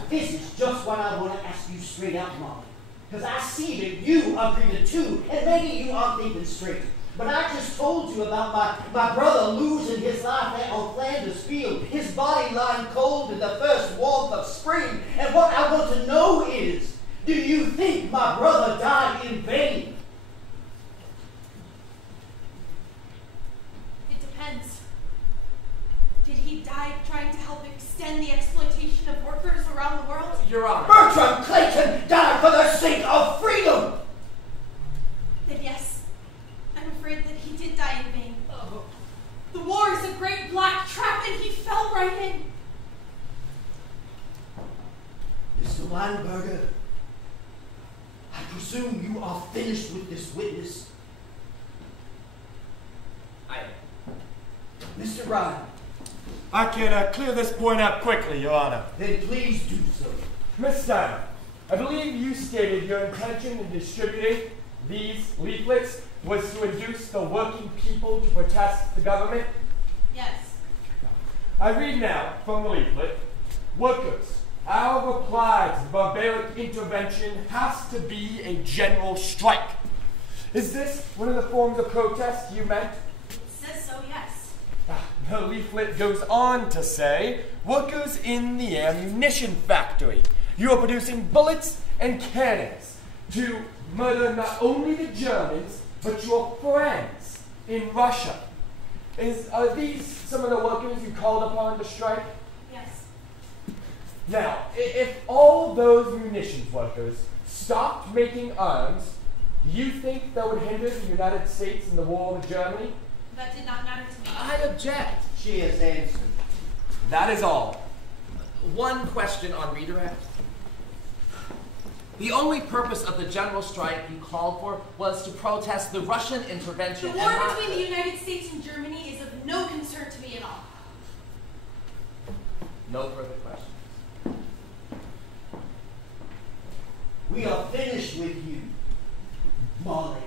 This is just what I want to ask you straight out, Molly. Because I see that you are grieving too, and maybe you aren't thinking straight. But I just told you about my brother losing his life there on Flanders Field, his body lying cold in the first warmth of spring. And what I want to know is, do you think my brother died in vain? It depends. Did he die trying to help extend the exploitation of workers around the world? Your Honor. Bertram Clayton died for the sake of freedom! Then yes. I'm afraid that he did die in vain. The war is a great black trap, and he fell right in. Mr. Landenberger, I presume you are finished with this witness. I am. Mr. Ryan. I can clear this point up quickly, Your Honor. Then please do so. Miss Steimer, I believe you stated your intention in distributing these leaflets was to induce the working people to protest the government? Yes. I read now from the leaflet, workers, our reply to the barbaric intervention has to be a general strike. Is this one of the forms of protest you meant? It says so, yes. The leaflet goes on to say, workers in the ammunition factory, you are producing bullets and cannons to murder not only the Germans, but your friends in Russia. Are these some of the workers you called upon to strike? Yes. Now, if all those munitions workers stopped making arms, do you think that would hinder the United States in the war with Germany? That did not matter to me. I object. She has answered. That is all. One question on redirect. The only purpose of the general strike you called for was to protest the Russian intervention. The war between the United States and Germany is of no concern to me at all. No further questions. We are finished with you, Molly.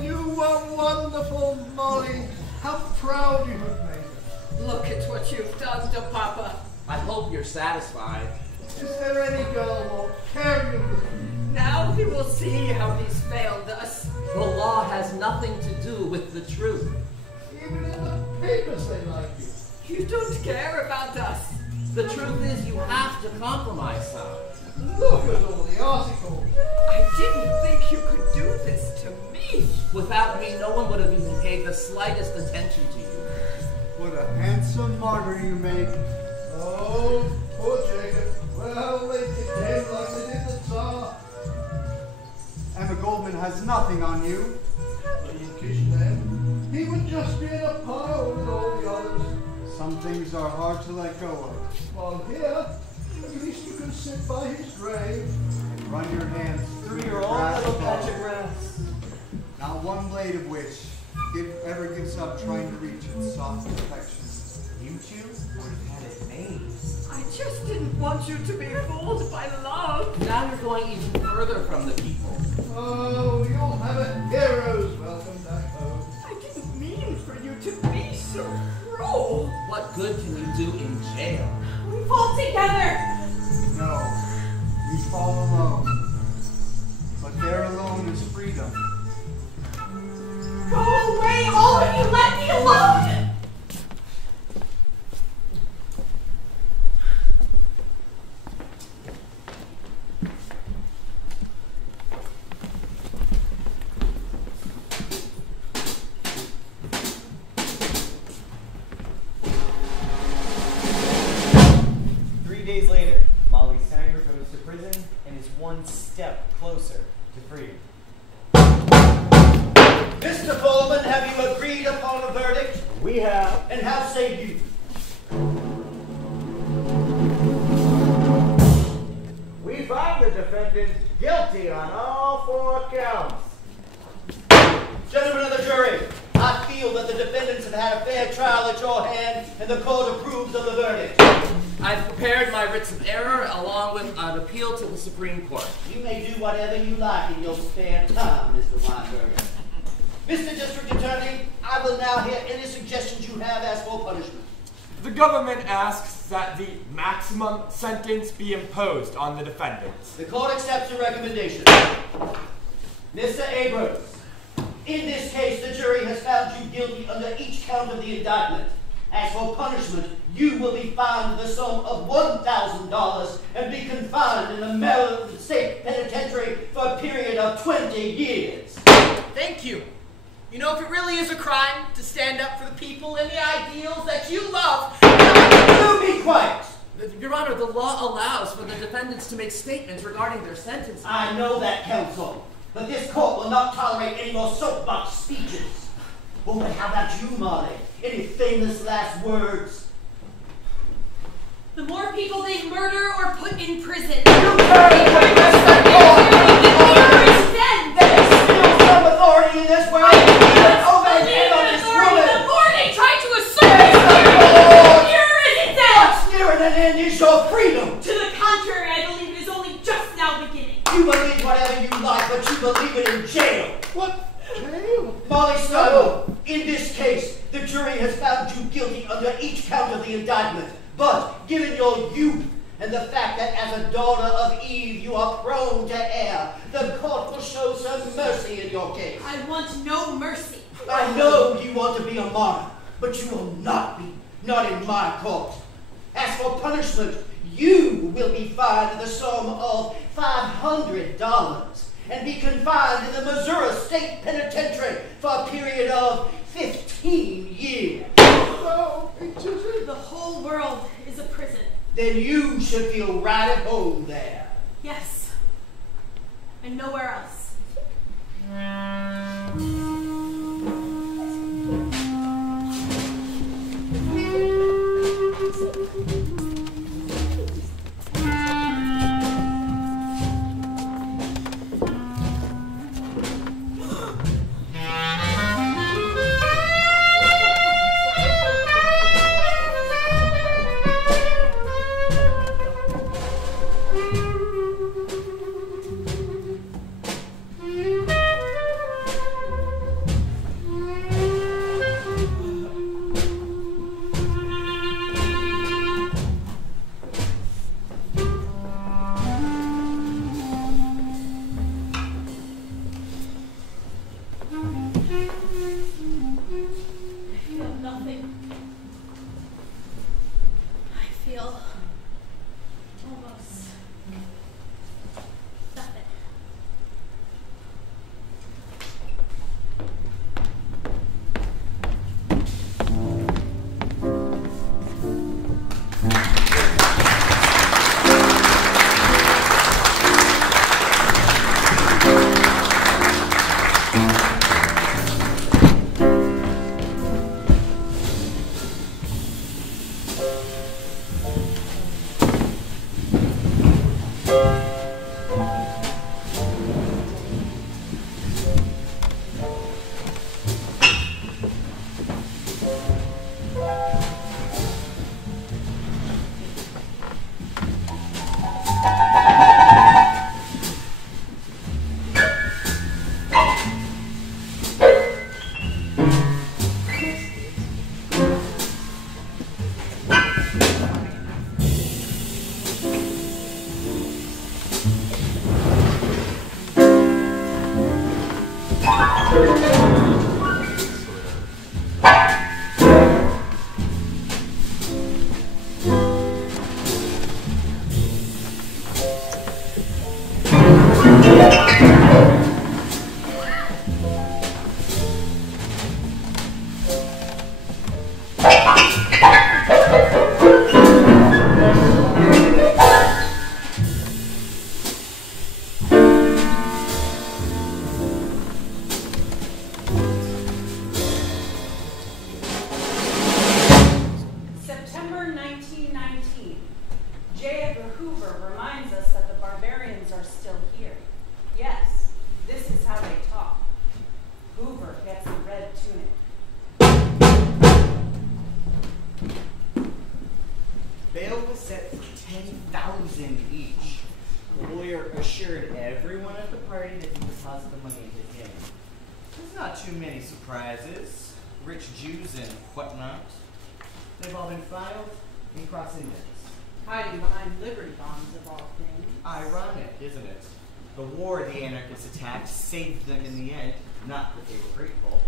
You are wonderful, Molly. How proud you have made us. Look at what you've done to Papa. I hope you're satisfied. Is there any girl more caring of you? Now he will see how he's failed us. The law has nothing to do with the truth. Even in the papers they like you. You don't care about us. The truth is you have to compromise some. Look at all the articles. I didn't think you could do this to me. Without me, no one would have even paid the slightest attention to you. What a handsome martyr you make. Oh, poor Jacob. Well, they did him like they did the Tsar. has nothing on you. He would just be in a pile with all the others. Some things are hard to let go of. While here, at least you can sit by his grave. And run your hands through your own little patch of grass. Not one blade of which ever gives up trying to reach its soft perfection. You two would have had it made. I just didn't want you to be fooled by love. Now you're going even further from the people. Oh, you'll have a hero's welcome back home. I didn't mean for you to be so cruel. What good can you do in jail? We fall together. No, we fall alone. But there alone is freedom. Go away, all of you. Let me alone. 3 days later, Mollie Steimer goes to prison and is one step closer to freedom. Mr. Coleman, have you agreed upon a verdict? We have. And how say you? We find the defendant guilty on all 4 counts. Gentlemen of the jury, I feel that the defendants have had a fair trial at your hand, and the court approves of the verdict. I've prepared my writs of error along with an appeal to the Supreme Court. You may do whatever you like in your spare time, Mr. Weinberger. Mr. District Attorney, I will now hear any suggestions you have as for punishment. The government asks that the maximum sentence be imposed on the defendants. The court accepts the recommendation. Mr. Abrams, in this case, the jury has found you guilty under each count of the indictment. As for punishment, you will be fined the sum of $1,000 and be confined in the Maryland State Penitentiary for a period of 20 years. Thank you. You know, if it really is a crime to stand up for the people and the ideals that you love, you be quiet. Your Honor, the law allows for the defendants to make statements regarding their sentences. I know that, counsel, but this court will not tolerate any more soapbox speeches. Oh, but how about you, Mollie? Any famous last words? The more people they murder or put in prison, There's still some authority in this world. the more they try to assert it, nearer is it dead. What's nearer than end is your freedom. To the contrary, I believe it is only just now beginning. You believe whatever you like, but you believe it in jail. What? Jail? Mollie Steimer, in this case, the jury has found you guilty under each count of the indictment. But given your youth and the fact that as a daughter of Eve you are prone to err, the court will show some mercy in your case. I want no mercy. I know you want to be a martyr, but you will not be, not in my court. As for punishment, you will be fined the sum of $500 and be confined in the Missouri State Penitentiary for a period of 15 years. The whole world is a prison. Then you should feel right at home there. Yes. And nowhere else. Saved them in the end, not that they were grateful.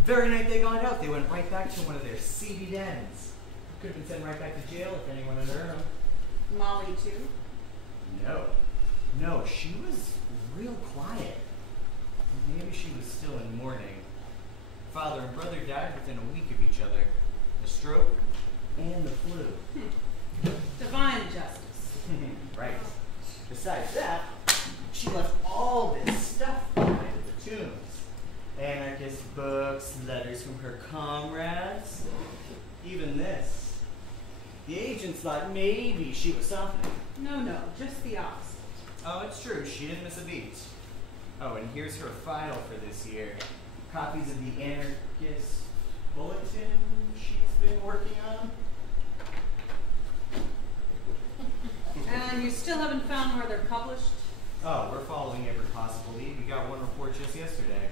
The very night they got out, they went right back to one of their seedy dens. Could have been sent right back to jail if anyone had heard them. Molly, too? No, she was real quiet. Maybe she was still in mourning. Father and brother died within a week of each other. The stroke and the flu. Divine justice. Right. Besides that, she left all this stuff behind at the tombs. Anarchist books, letters from her comrades, even this. The agents thought maybe she was softening. No, just the opposite. Oh, it's true. She didn't miss a beat. Oh, and here's her file for this year. Copies of the Anarchist Bulletin she's been working on. And you still haven't found where they're published? Oh, we're following every possible lead. We got one report just yesterday.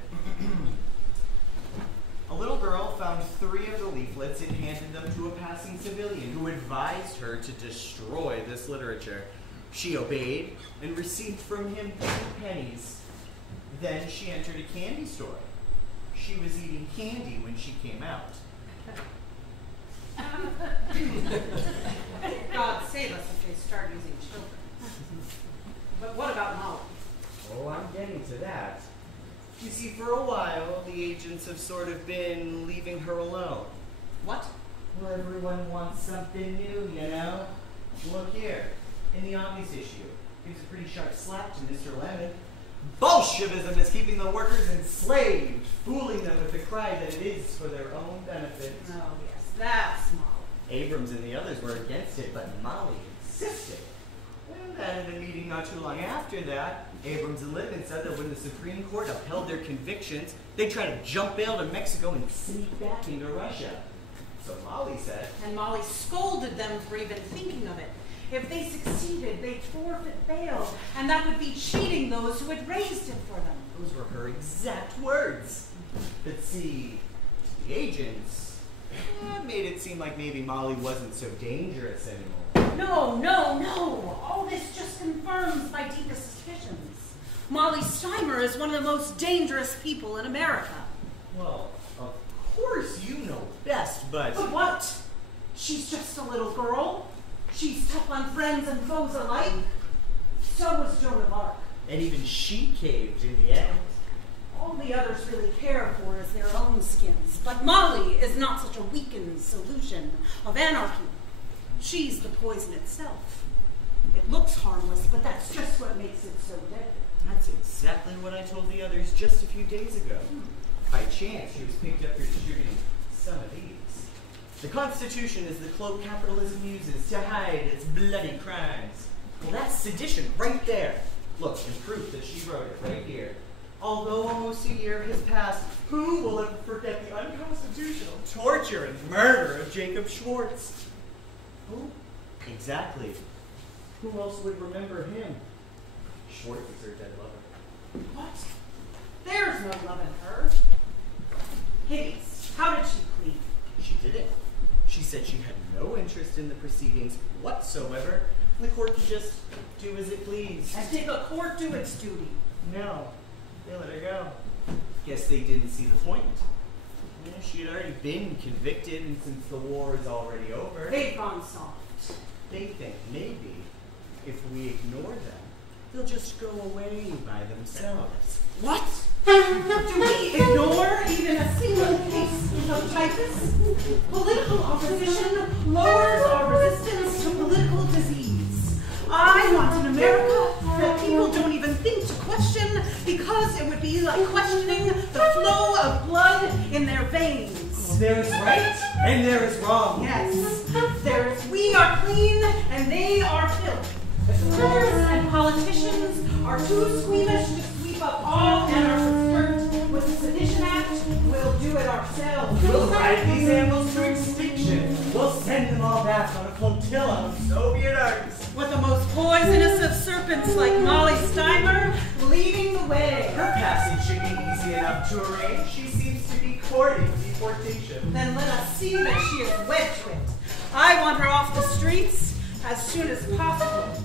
A little girl found 3 of the leaflets and handed them to a passing civilian who advised her to destroy this literature. She obeyed and received from him pennies. Then she entered a candy store. She was eating candy when she came out. God save us if they start using children. But what about Molly? Oh, I'm getting to that. You see, for a while, the agents have sort of been leaving her alone. What? Well, everyone wants something new, you know? Look here, in the Omnis issue, gives a pretty sharp slap to Mr. Lemon. Bolshevism is keeping the workers enslaved, fooling them with the cry that it is for their own benefit. Oh, yes, that's Molly. Abrams and the others were against it, but Molly insisted. And then in a meeting not too long after that, Abrams and Lippman said that when the Supreme Court upheld their convictions, they'd try to jump bail to Mexico and sneak back into Russia. So Molly said... And Molly scolded them for even thinking of it. If they succeeded, they'd forfeit bail, and that would be cheating those who had raised it for them. Those were her exact words. But see, the agents made it seem like maybe Molly wasn't so dangerous anymore. No. All this just confirms my deepest suspicions. Mollie Steimer is one of the most dangerous people in America. Well, of course you know best, but... But what? She's just a little girl. She's tough on friends and foes alike. So was Joan of Arc. And even she caved in the end. All the others really care for is their own skins. But Molly is not such a weakened solution of anarchy. She's the poison itself. It looks harmless, but that's just what makes it so deadly. That's exactly what I told the others just a few days ago. By chance, she was picked up for distributing some of these. The Constitution is the cloak capitalism uses to hide its bloody crimes. Well, that's sedition right there. Look, and proof that she wrote it right here. Although almost a year has passed, who will ever forget the unconstitutional torture and murder of Jacob Schwartz? Who? Exactly. Who else would remember him? Schwartz is her dead lover. What? There's no love in her. Hideous. How did she plead? She didn't. She said she had no interest in the proceedings whatsoever, and the court could just do as it pleased. And did the court do its duty? No. They let her go. Guess they didn't see the point. Yeah, she had already been convicted, and since the war is already over, They've gone soft. they think maybe if we ignore them, they'll just go away by themselves. What? Do we ignore even a single case of typhus? Political opposition lowers our resistance to political disease. I want an America that people don't even think to question because it would be like questioning the flow of blood in their veins. There is right and there is wrong. Yes, there is we are clean and they are filth. Courts and politicians are too squeamish to sweep up all anarchist dirt with the Sedition Act. We'll do it ourselves. We'll ride these animals to extinction. We'll send them all back on a flotilla of Soviet arms. With the most poisonous of serpents like Mollie Steimer leading the way. Her passage should be easy enough to arrange. She seems to be courting deportation. Then let us see that she is wed to it. I want her off the streets as soon as possible.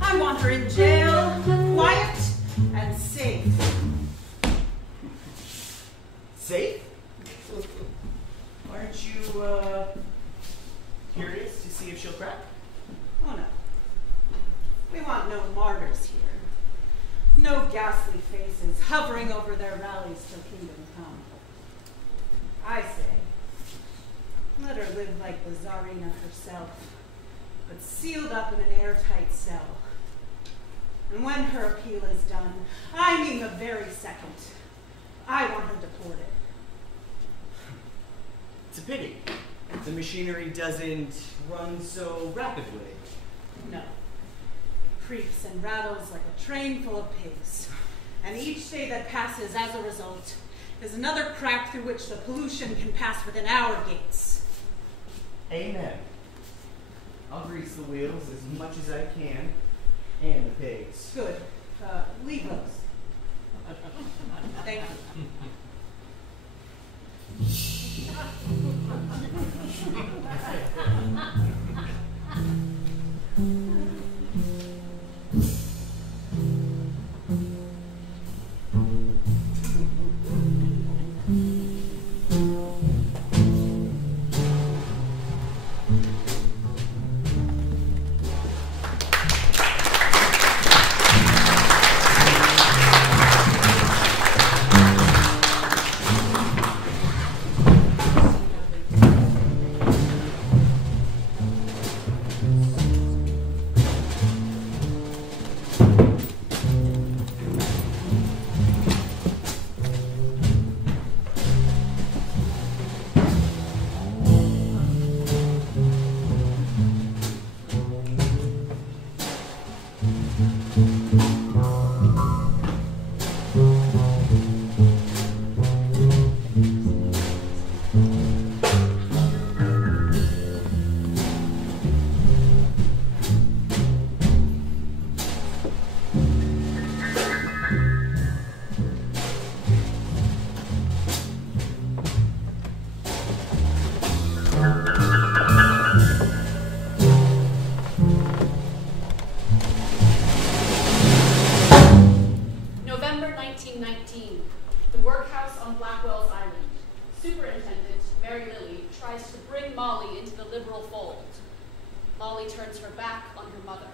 I want her in jail, quiet and safe. Safe? Aren't you, curious to see if she'll crack? Oh no. We want no martyrs here. No ghastly faces hovering over their rallies till kingdom come. I say, let her live like the Tsarina herself, but sealed up in an airtight cell. And when her appeal is done, I mean the very second, I want her deported. It's a pity. The machinery doesn't run so rapidly. No. It creaks and rattles like a train full of pigs. And each day that passes as a result is another crack through which the pollution can pass within our gates. Amen. I'll grease the wheels as much as I can, and the pigs. Good. Leave those. Thank you. Mollie turns her back on her mother.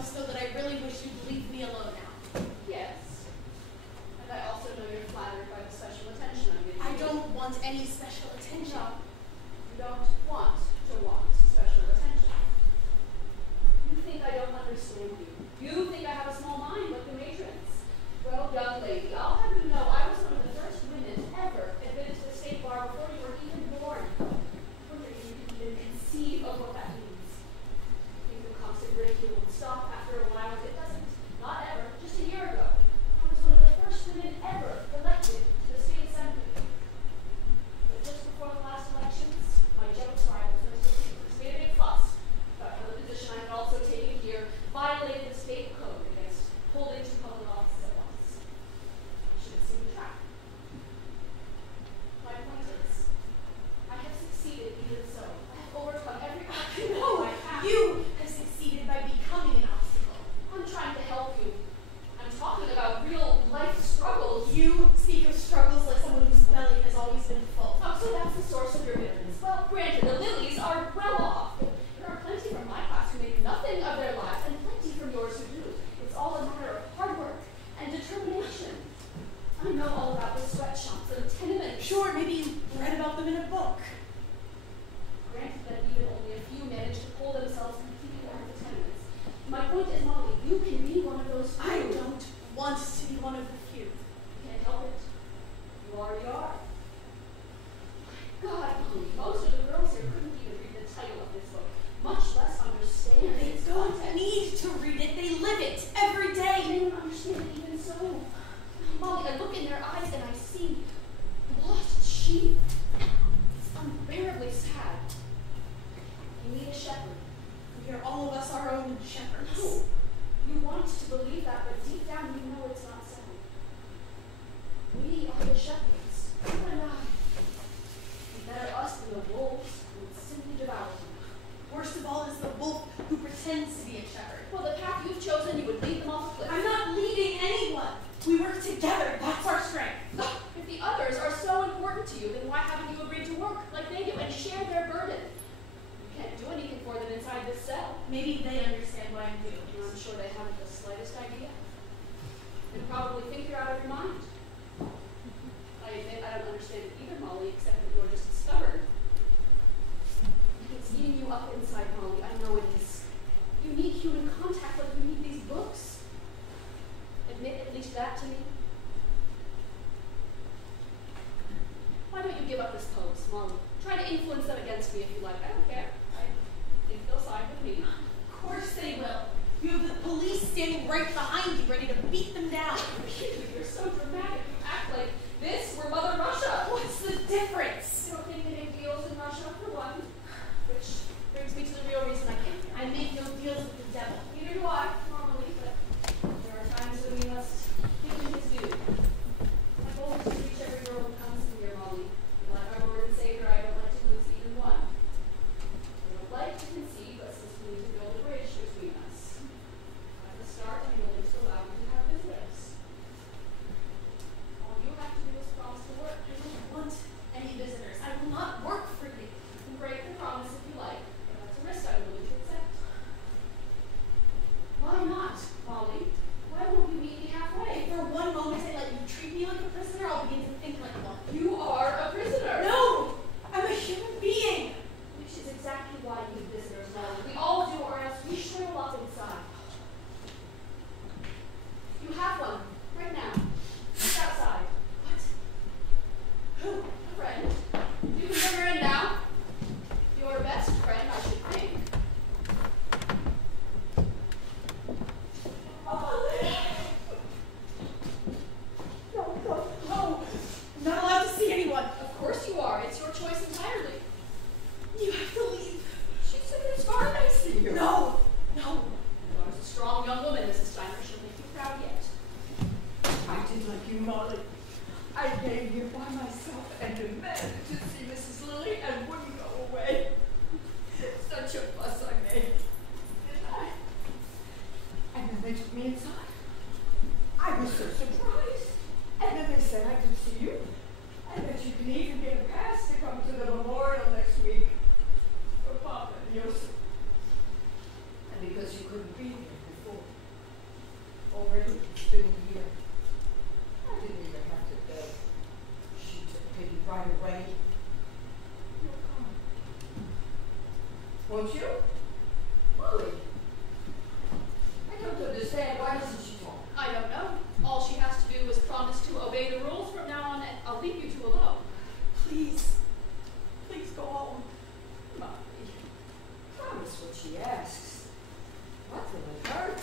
must know that I really wish you'd leave me alone now. Yes. And I also know you're flattered by the special attention I'm giving you. I don't want any special attention. No. You don't want special attention. You think I don't understand you. You think I have a small mind like the matrons. Well, young lady, I'll have you know I was one of the first women ever admitted to the state bar before you were even born. I wonder if you can even conceive of what that means. I think the constant ridicule would stop after a while. It doesn't. Not ever. Just a year ago. I was one of the first women ever elected to the state assembly. But just before the last elections, my jealous rivals made a big fuss about how the position I had also taken here violated the state code against holding two public offices at once. I should have seen the track. My point is, I have succeeded even so. I have overcome every obstacle I have. You have succeeded by becoming an obstacle. I'm trying to help you. I'm talking about real life struggles. You speak of struggles like someone whose belly has always been full. Oh, so that's the source of your bitterness. Well, granted, the lilies are well off. There are plenty from my class who make nothing of their lives, and plenty from yours who do. It's all a matter of hard work and determination. I know all about the sweatshops and tenements. Sure, maybe you read about them in a book. Granted that even only a few manage to pull themselves completely out of the tenements. My point is, Molly, you can be one of those few. I don't want to be one of the few. You can't help it. You already are. God, Molly, most of the girls here couldn't even read the title of this book, much less understand They its don't content. need to read it. They live it every day. They don't understand it even so. Molly, I look in their eyes and I see lost sheep. It's unbearably sad. You need a shepherd. We are all of us our own shepherds. No. You want to believe that, but deep down you know it's not so. We are the shepherds. You and I. Better us than the wolves who would simply devour them. Worst of all is the wolf who pretends to be a shepherd. Well, the path you've chosen, you would lead them off a cliff. I'm not leading anyone. We work together. That's our strength. If the others are so important to you, then why haven't you agreed to work like they do and share their burden? You can't do anything for them inside this cell. Maybe they understand what I'm doing. I'm sure they haven't the slightest idea. And probably think you're out of your mind. I admit I don't understand it either, Molly, except that you're just stubborn. It's eating you up inside, Molly. I know it is. You need human contact like you need these books. Admit at least that to me. Why don't you give up this pose, Molly? Try to influence them against me if you like. I don't care. I think they'll side with me. Of course they will. You have the police standing right behind you, ready to beat them down. You're so dramatic. You act like this were Mother Russia. What's the difference? You don't think they make deals in Russia, for one. Which brings me to the real reason I came here. I make no deals with the devil. Neither do I, normally, but there are times when we must give him his due. My goal is to reach every girl who comes in here, Molly. And like our Lord and Savior, I don't like to lose even one. I would like to concede, but since we need to build a bridge between us, at the start, I'm willing to allow you to have visitors. All you have to do is promise to work. I don't want any visitors. I will not work for you. You can break the promise if you like, but that's a risk I'm willing to accept. Why not, Molly? Why won't you meet me halfway? If for one moment I let you treat me like a prisoner, I'll begin to think like one. You are a prisoner. No! I'm a human being. Which is exactly why you need visitors, Molly. We all do, or else we shrivel up inside. You have one, right now. Just outside. What? Who? A friend. You can bring her in now. Your best friend, I should think. No. I'm not allowed to see anyone. Of course you are. It's your choice entirely. You have to leave. She said it's far nice to you. No. Your daughter's a strong young woman, Mrs. Steimer. She'll make you proud yet. I did like you, Molly. I came here by myself and demanded to see Mrs. Lily and wouldn't go away. Such a fuss I made, didn't I? And then they took me inside. I was so surprised. And then they said I could see you, and that you could even get a pass to come to the memorial next week for Papa and Yosef. And because you couldn't be there before, already still here. I didn't even have to beg. She took pity right away. You'll come. Won't you? Mollie. I don't understand. Why doesn't she talk? I don't know. All she has to do is promise to obey the rules from now on, and I'll leave you two alone. Please. Please go home. Mollie. Promise what she asks. What will it hurt?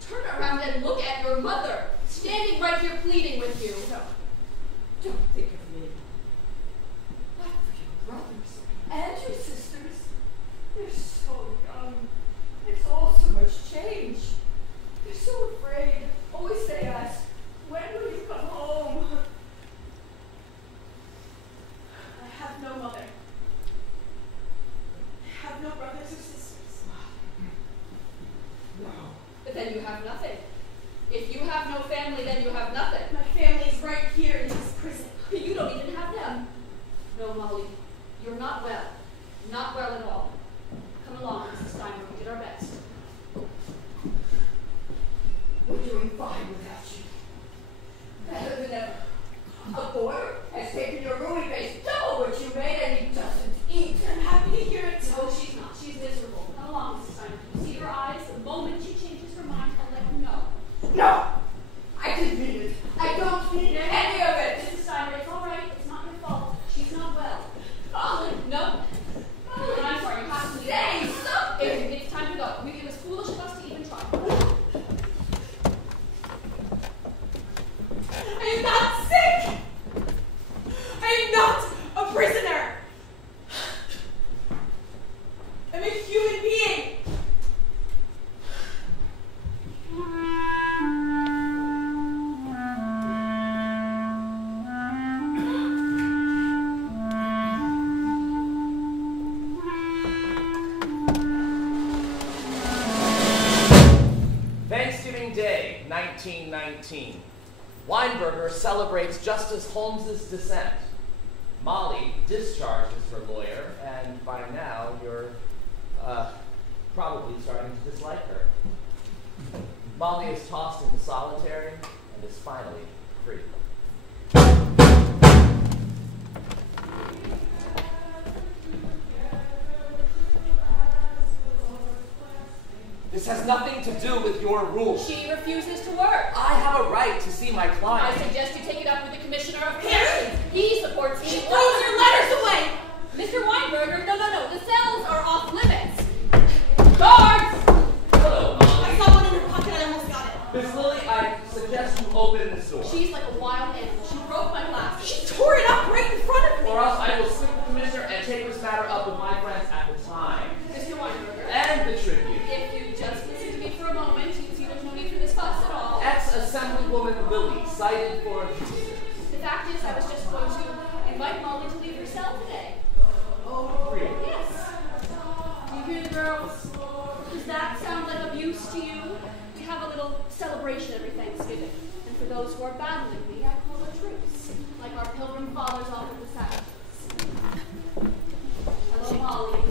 Turn around and look at your mother, standing right here pleading with you. No. Don't think of me. What for your brothers and your sisters? They're so young. It's all so much change. They're so afraid. Always they ask, when will you come home? I have no mother. I have no brothers or sisters. No. But then you have nothing. If you have no family, then you have nothing. My family's right here in this prison. You don't even have them. No, Mollie, you're not well. Not well at all. Come along, Mrs. Steimer. We did our best. We're doing fine without you. Better than ever. A boy has taken your ruined base, double what you made, and he doesn't eat. I'm happy to hear it. No, she's not. She's miserable. Come along, Mrs. Steimer. You see her eyes? The moment she changes her mind, I'll let you know. No! I didn't mean it. I don't mean any of it. Mrs. Steimer, it's all right. It's not your fault. She's not well. Mollie, no. Mollie, I'm sorry. You have to leave. Say something. It's time to go. It was foolish of us to even try. I'm not sick! I'm not a prisoner! I'm a human being! Thanksgiving Day, 1919. Weinberger celebrates Justice Holmes's dissent. Mollie discharges her lawyer, and by now you're probably starting to dislike her. Mollie is tossed into solitary and is finally free. This has nothing to do with your rules. She refuses to work. I have a right to see my client. I suggest you take it up with the Commissioner of Corrections. He supports me. She throws your letters away! Mr. Weinberger, no. The cells are off limits. Guards! Hello, Mollie. I saw one in her pocket and I almost got it. Miss Lily, I suggest you open this door. She's like a wild animal. She broke my glasses. She tore it up right in front of me! Or else I will slip the Commissioner and take this matter up with my friends at the time. Mr. Weinberger. And the Tribune. If you just listen to me for a moment, you can see there's no need for this fuss at all. Ex-Assemblywoman Lily, cited for abuse. The fact is, I was just going to invite Mollie to leave her cell today. Oh, really? Yes. Do you hear the girls? Does that sound like abuse to you? We have a little celebration every Thanksgiving. And for those who are battling me, I call a truce, like our pilgrim fathers offered the savages. Hello, Mollie.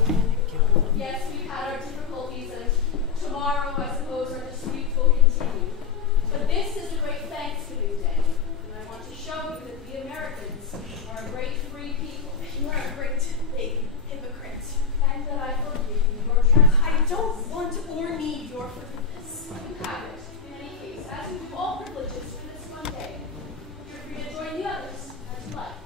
Yes, we've had our difficulties, and tomorrow, I suppose, our disputes will continue. But this is a great Thanksgiving Day, and I want to show you that we Americans are a great free people. You are a great big hypocrite. And that I forgive you your trespasses. I don't want or need your forgiveness. You have it, in any case, as you do all privileges for this one day. You're free to join the others, as you like.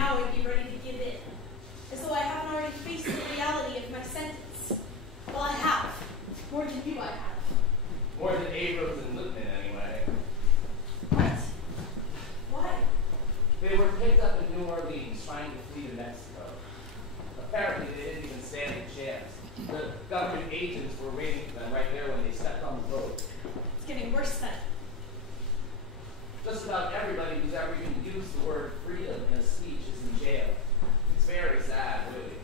now I'd be ready to give in, as though I haven't already faced the reality of my sentence. Well, I have. More than you I have. More than Abrams and Lippman, anyway. What? Why? They were picked up in New Orleans trying to flee to Mexico. Apparently, they didn't even stand a chance. The government agents were waiting for them right there when they stepped on the boat. It's getting worse then. Just about everybody who's ever even used the word freedom in a speech is in jail. It's very sad, really.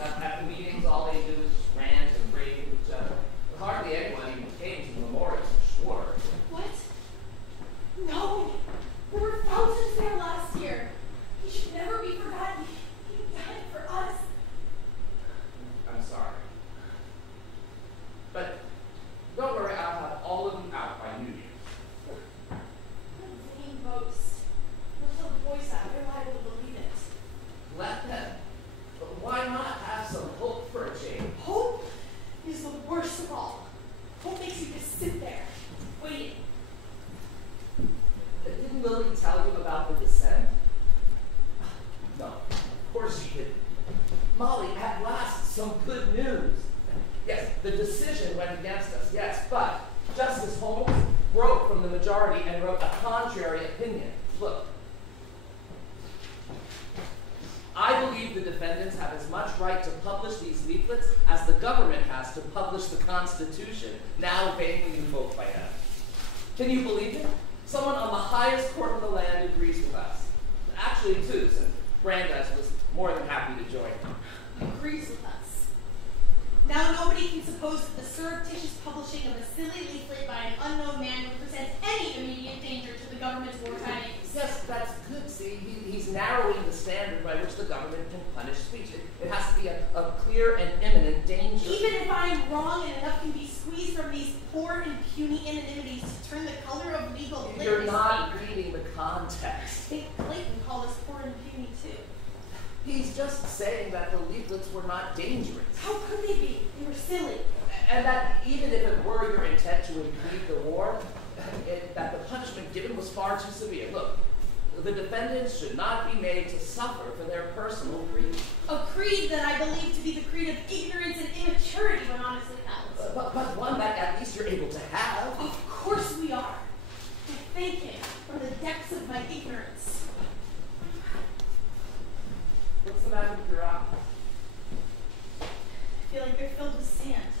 At the meetings, all they do is just rant and rave at each other. But hardly anyone even came to the memorials for Schwartz. What? No! There were thousands there last year. He should never be forgotten. He died for us. I'm sorry. But don't worry, I'll have all of you out by New Year's. What a vain boast. We'll tell the boys that. They're liable to believe it. Let them. But why not have some hope for a change? Hope is the worst of all. Hope makes you just sit there, waiting. Didn't Lily tell you about the dissent? No, of course she didn't. Molly, at last, some good news. Yes, the decision went against us, yes, but Justice Holmes broke from the majority and wrote a contrary opinion. Look, I believe the defendants have as much right to publish these leaflets as the government has to publish the Constitution, now vainly invoked by us. Can you believe it? Someone on the highest court of the land agrees with us. Actually, too, since Brandeis was more than happy to join. Agrees with us. Now nobody can suppose that the surreptitious publishing of a silly leaflet by an unknown man represents any immediate danger to the government's wartime aims. Yes, that's good. See, he's narrowing the standard by which the government can punish speech. It has to be a clear and imminent danger. Even if I'm wrong and enough can be squeezed from these poor and puny anonymities to turn the color of legal litmus. You're not reading the context. Dick Clayton called us poor and puny too. He's just saying that the leaflets were not dangerous. How could they be? They were silly. And that even if it were your intent to impede the war, that the punishment given was far too severe. Look, the defendants should not be made to suffer for their personal creed. A creed that I believe to be the creed of ignorance and immaturity when honestly held. But one that at least you're able to have. Of course we are. I thank him from the depths of my ignorance. What's the matter with your eyes? I feel like they're filled with sand.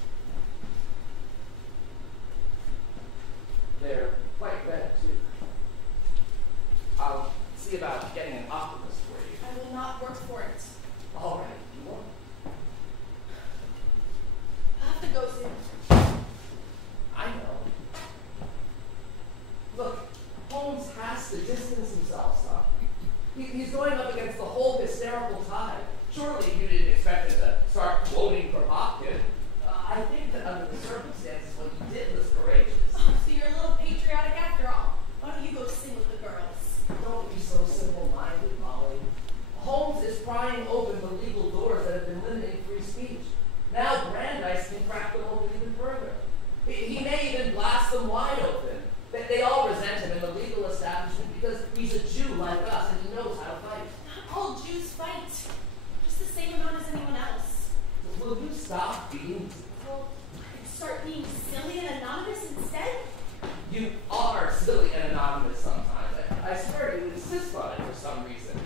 They're quite red, too. I'll see about getting an oculist for you. I will not work for it. All right, you won't. I'll have to go soon. I know. Look, Holmes has to distance himself some. He's going up against the whole hysterical tide. Surely you didn't expect him to start quoting Kropotkin. I think that under the circumstances, what you did was courageous. Oh, so you're a little patriotic after all. Why don't you go sing with the girls? Don't be so simple-minded, Molly. Holmes is prying open the legal doors that have been limiting free speech. Now Brandeis can crack them open even further. He may even blast them wide open. They all resent him in the legal establishment because he's a Jew like us and he knows how to fight. Not all Jews fight. Just the same amount as anyone else. Will you stop being... Well, I could start being silly and anonymous instead? You are silly and anonymous sometimes. I swear you insist on it for some reason.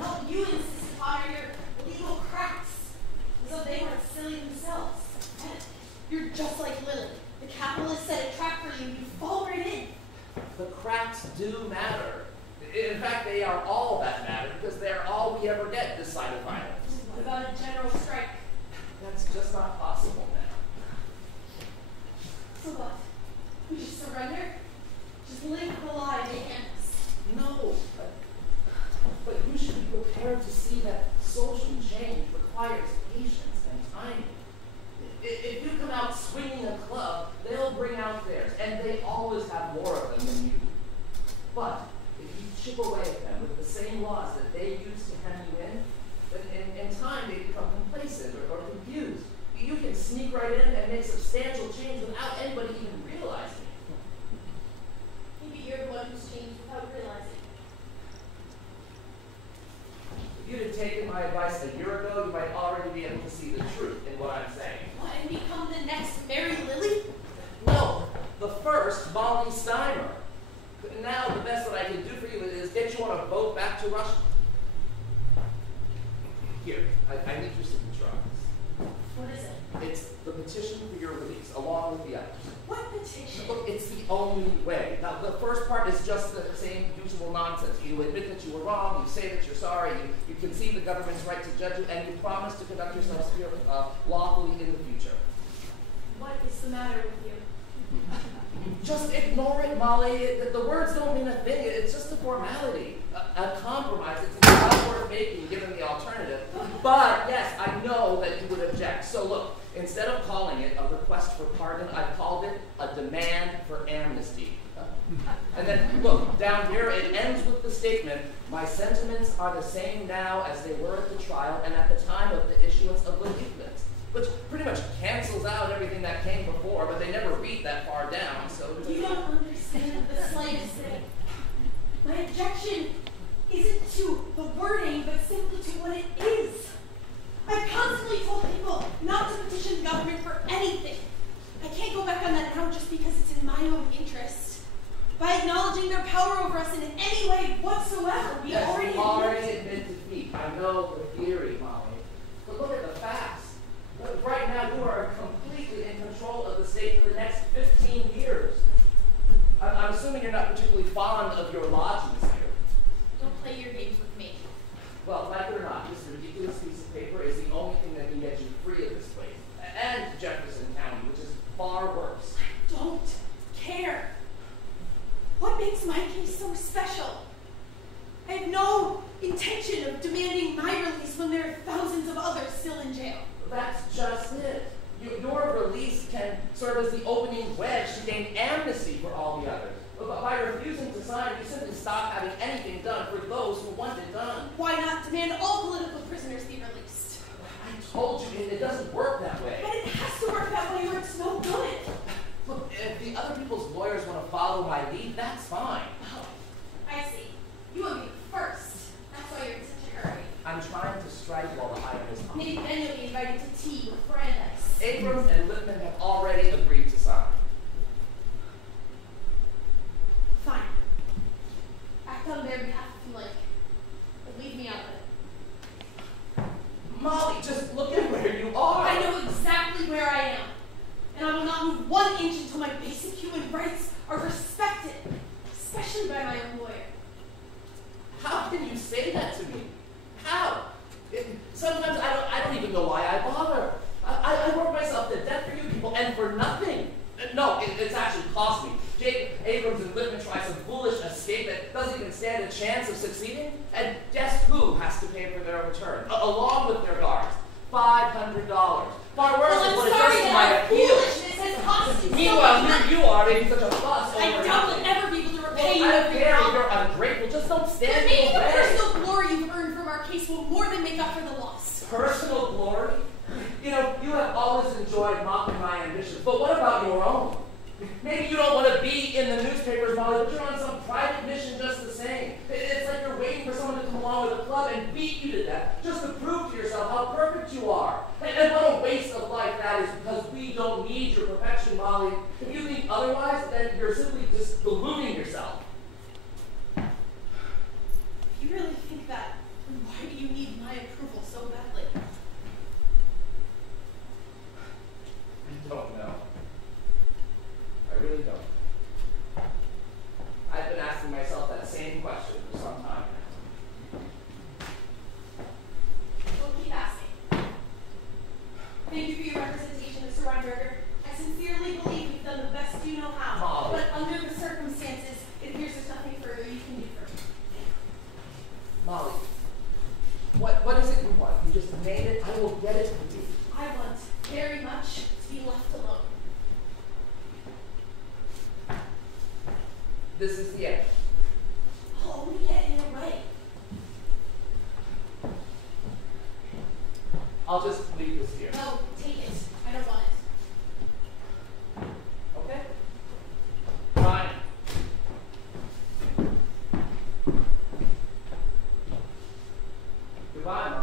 No, you insist upon your legal cracks. As though they weren't silly themselves. You're just like Lily. The capitalist set a trap for you, you fall right in. The cracks do matter. In fact, they are all that matter because they're all we ever get this side of violence. What about a general strike? That's just not possible now. So what? We just surrender? Just live the lie they hand us? No, but you should be prepared to see that social change requires patience and time. If you come out swinging a club, they'll bring out theirs, and they always have more of them than you do. But if you chip away at them with the same laws that they used to hem you in, then in time they become complacent or confused. You can sneak right in and make substantial change without anybody even realizing it. Maybe you're the one who's changed without realizing. taken my advice a year ago, you might already be able to see the truth in what I'm saying. What, and become the next Mary Lily? No, the first Mollie Steimer. Now the best that I can do for you is get you on a boat back to Russia. Here, I need your signature on this. What is it? It's the petition for your release, along with the others. What petition? Look, it's the only way. Now, the first part is just the same usual nonsense. You admit that you were wrong, you say that you're sorry, you concede the government's right to judge you, and you promise to conduct yourself lawfully in the future. What is the matter with you? Just ignore it, Molly. The words don't mean a thing. It's just a formality, a compromise. It's not worth making given the alternative. But yes, I know that you would object. So look, instead of calling it a request for pardon, I've called it a demand for amnesty. And then look, down here it ends with the statement, my sentiments are the same now as they were at the trial and at the time of the issuance of the leaflets. Which pretty much cancels out everything that came before, but they never read that far down, so... You don't understand the slightest thing. My objection isn't to the wording, but simply to what it is. I've constantly told people not to petition the government for anything. I can't go back on that now just because it's in my own interest. By acknowledging their power over us in any way whatsoever, we already admit defeat. I know the theory, Molly. But look at the facts. Right now, you are completely in control of the state for the next 15 years. I'm assuming you're not particularly fond of your lodgings here. Don't play your games with me. Well, like it or not, this ridiculous piece of paper is the only thing that can get you free of this place. And Jefferson County, which is far worse. I don't care. What makes my case so special? I have no intention of demanding my release when there are thousands of others still in jail. That's just it. Your release can serve as the opening wedge to gain amnesty for all the others. But by refusing to sign, you simply stop having anything done for those who want it done. Why not demand all political prisoners be released? I told you, it doesn't work that way. But it has to work that way or it's no good. Look, if the other people's lawyers want to follow my lead, that's fine. Oh, I see. You want me first. That's why you're in such a hurry. I'm trying to strike while the iron is hot. Maybe then you'll be invited to tea with Brandeis. Abrams and Lippman have already agreed to sign. Fine. Act on their behalf if you like. But leave me out of it. Molly, just look at where you are. I know exactly where I am. And I will not move 1 inch until my basic human rights are respected. Especially by my own lawyer. How can you say that to me? How? Sometimes I don't even know why I bother. I work myself to death for you people, and for nothing. No, it's actually cost me. Jake Abrams and Lippman try some foolish escape that doesn't even stand a chance of succeeding, and guess who has to pay for their return, along with their guards? $500. Far worse than what it does to my appeal. Foolishness has cost you. Meanwhile, here you are making such a fuss over I doubt we'll ever be able to repay you. I don't care if you're ungrateful. Just don't stand in Maybe the the way. personal glory you've earned from our case will more than make up for the loss. Personal glory? You know, you have always enjoyed mocking my ambitions, but what about your own? Maybe you don't want to be in the newspapers, Molly, but you're on some private mission just the same. It's like you're waiting for someone to come along with a club and beat you to death, just to prove to yourself how perfect you are. And what a waste of life that is, because we don't need your perfection, Molly. If you think otherwise, then you're simply just deluding yourself. If you really think that, then why do you need my approval so badly? I don't know. I really don't. I've been asking myself that same question for some time now. Don't keep asking. Thank you for your representation, Mr. Weinberger. I sincerely believe you've done the best you know how. Molly. But under the circumstances, it appears there's nothing further you can do for me. Molly, what is it you want? You just name it, I will get it for you. I want very much to be left alone. This is the end. I'll only get in a way. I'll just leave this here. No, take it. I don't want it. Okay? Fine. Goodbye, Molly.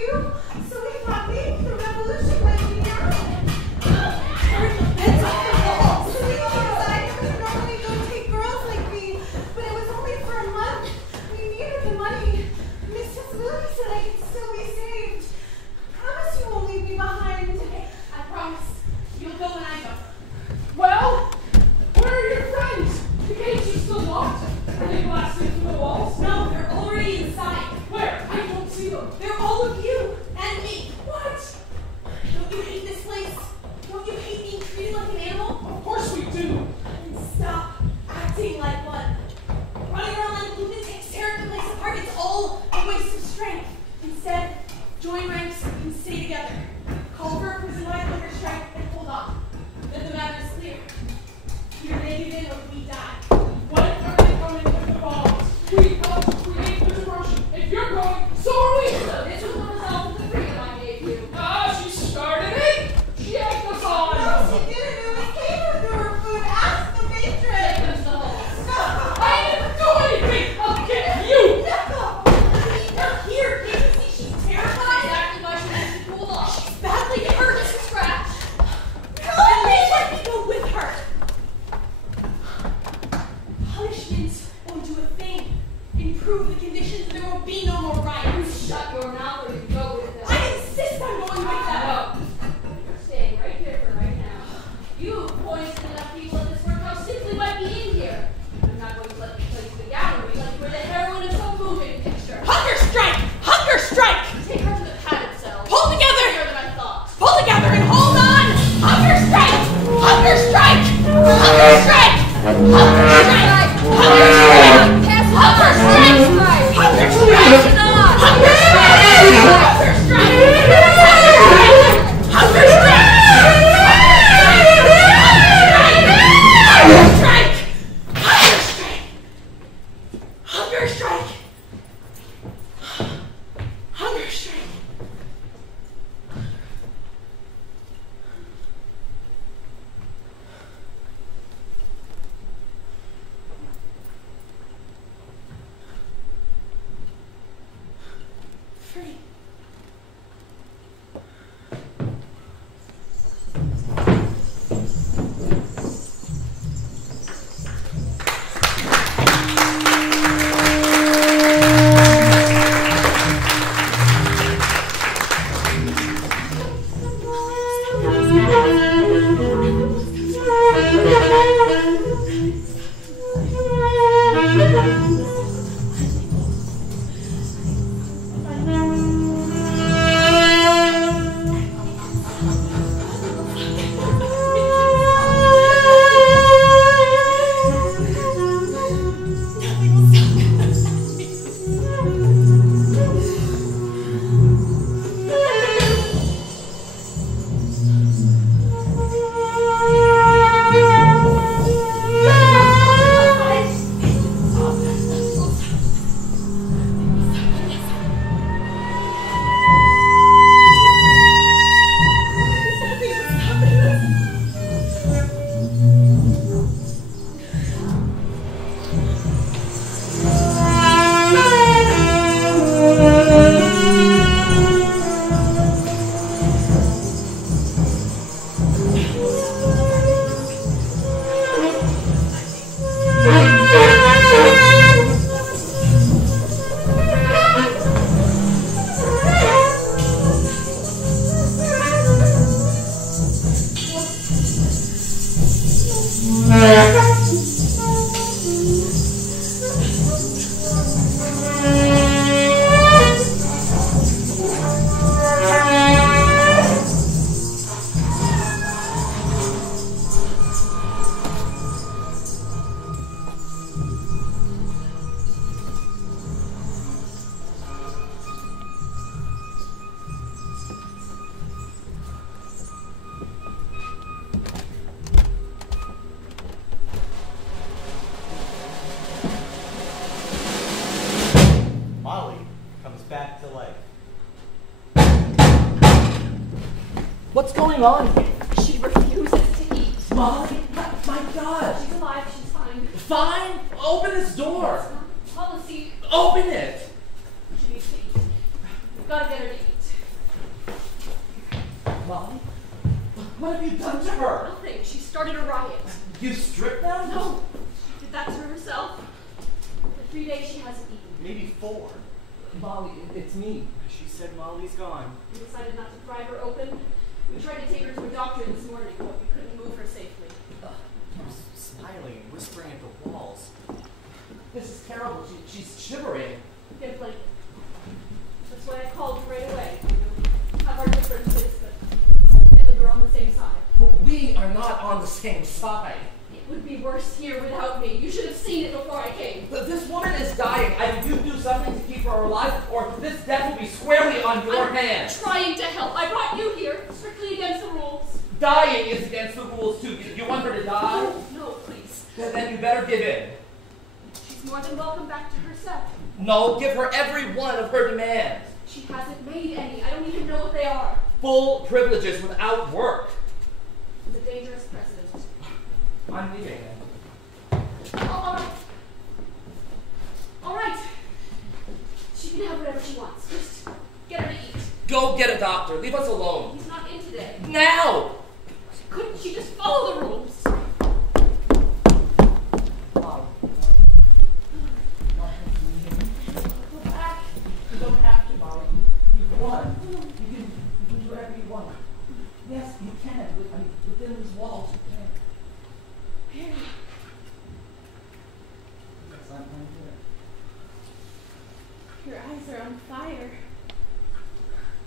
you? So we thought maybe the revolution might be happening. It's awful. So we decided we would normally go take girls like me, but it was only for a month. We needed the money. Mrs. Lily said I could still be saved. Promise you won't leave me behind. I promise. You'll go when I go. Well, where are your friends? The gates are still locked. Are they blasting through the walls? No, they're already inside. Where? I don't see them. They're all of you and me. What? Don't you hate this place? Don't you hate being treated like an animal? Of course we do. Then stop acting like one. Running around like lunatics, tearing the place apart, it's all a waste of strength. Instead, join ranks and stay together. Call for a prison-wide hunger strike and hold on. Then the matter is clear. Either they give in or we die. When are they coming with the bombs? We helped create the diversion. If you're going, so are we. So this was the result of the freedom I gave you. Ah, she started it. She egged us on. No, she didn't. It was catered to her food. Ask the matron. Take them to the halls. No. I didn't do anything. I'll get you. No. Leave her here. Can't you see she's terrified? Exactly why she needs to cool off. She's badly hurt. Just a scratch. And please let me go with her. Punishments won't do a thing. Improve the conditions and there will be no more riots. Shut your mouth or you go with them. I insist I'm going with them. No. You're staying right here for right now. You poisoned enough people at this workhouse simply by being here. I'm not going to let you play to the gallery like you're the heroine of some moving picture. Hunger strike! Hunger strike! Take her to the padded cell. Pull together! Better than I thought. Pull together and hold on! Hunger strike! Hunger strike! Hunger strike! Hunger strike! Hunger strike! Hunger strike! Hunger strike! Hunger strike! Hunger strike! Hunger strike! Hunger strike! Hunger strike! Free. What's going on here? She refuses to eat. Molly? My God! She's alive. She's fine. Fine? Open this door! It's not policy. Open it! She needs to eat. We've got to get her to eat. What have you done to her? Nothing. She started a riot. You stripped them? No. She did that to herself. For 3 days she hasn't eaten. Maybe 4. Molly, it's me. She said Molly's gone. We decided not to pry her open. We tried to take her to a doctor this morning, but we couldn't move her safely. Smiling and whispering at the walls. This is terrible. She's shivering. Get a blanket. That's why I called you right away. We have our differences, but ultimately we're on the same side. We are not on the same side. It would be worse here without me. You should have seen it before I came. This woman is dying. Either you do something to keep her alive, or this death will be squarely on your hands. I'm trying to help. I brought you here, strictly against the rules. Dying is against the rules, too. You want her to die? No, please. Then you better give in. She's more than welcome back to herself. No, give her every one of her demands. She hasn't made any. I don't even know what they are. Full privileges without work. He's a dangerous president. I'm leaving. All right. All right. She can have whatever she wants. Just get her to eat. Go get a doctor. Leave us alone. He's not in today. Now! Couldn't she just follow the rules? Mom. Go back. You don't have to, Molly. You've won. You can do whatever you want. Yes, you can. Within these walls, you can. Harry. Yes, I'm here. Your eyes are on fire.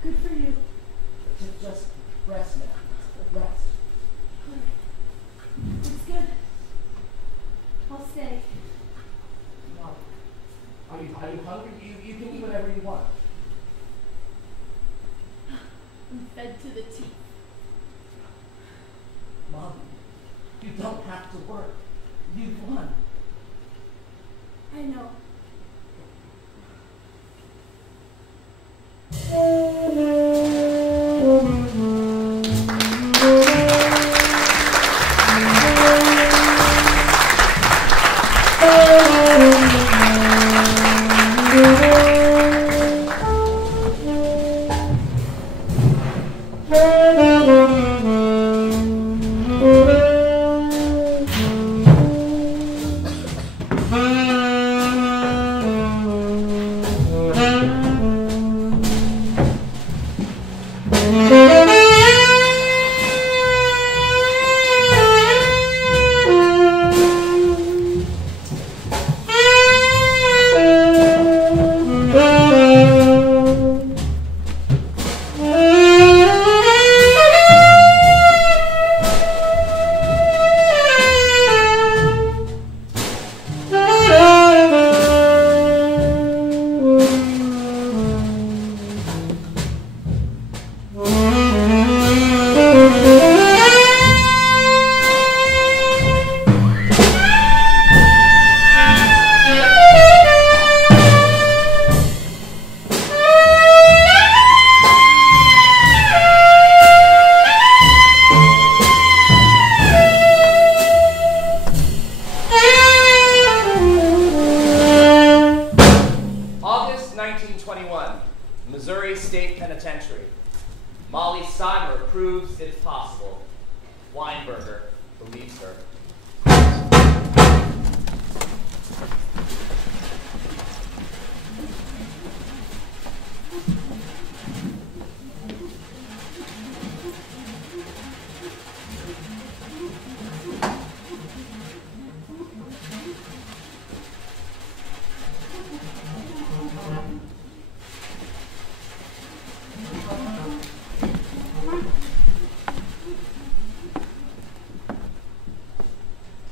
Good for you. Just rest now. Rest. It's good. I'll stay. Mom, are you hungry? You can eat whatever you want. I'm fed to the teeth. Mom, you don't have to work. You've won. I know. Missouri State Penitentiary. Mollie Steimer proves it's possible. Weinberger believes her.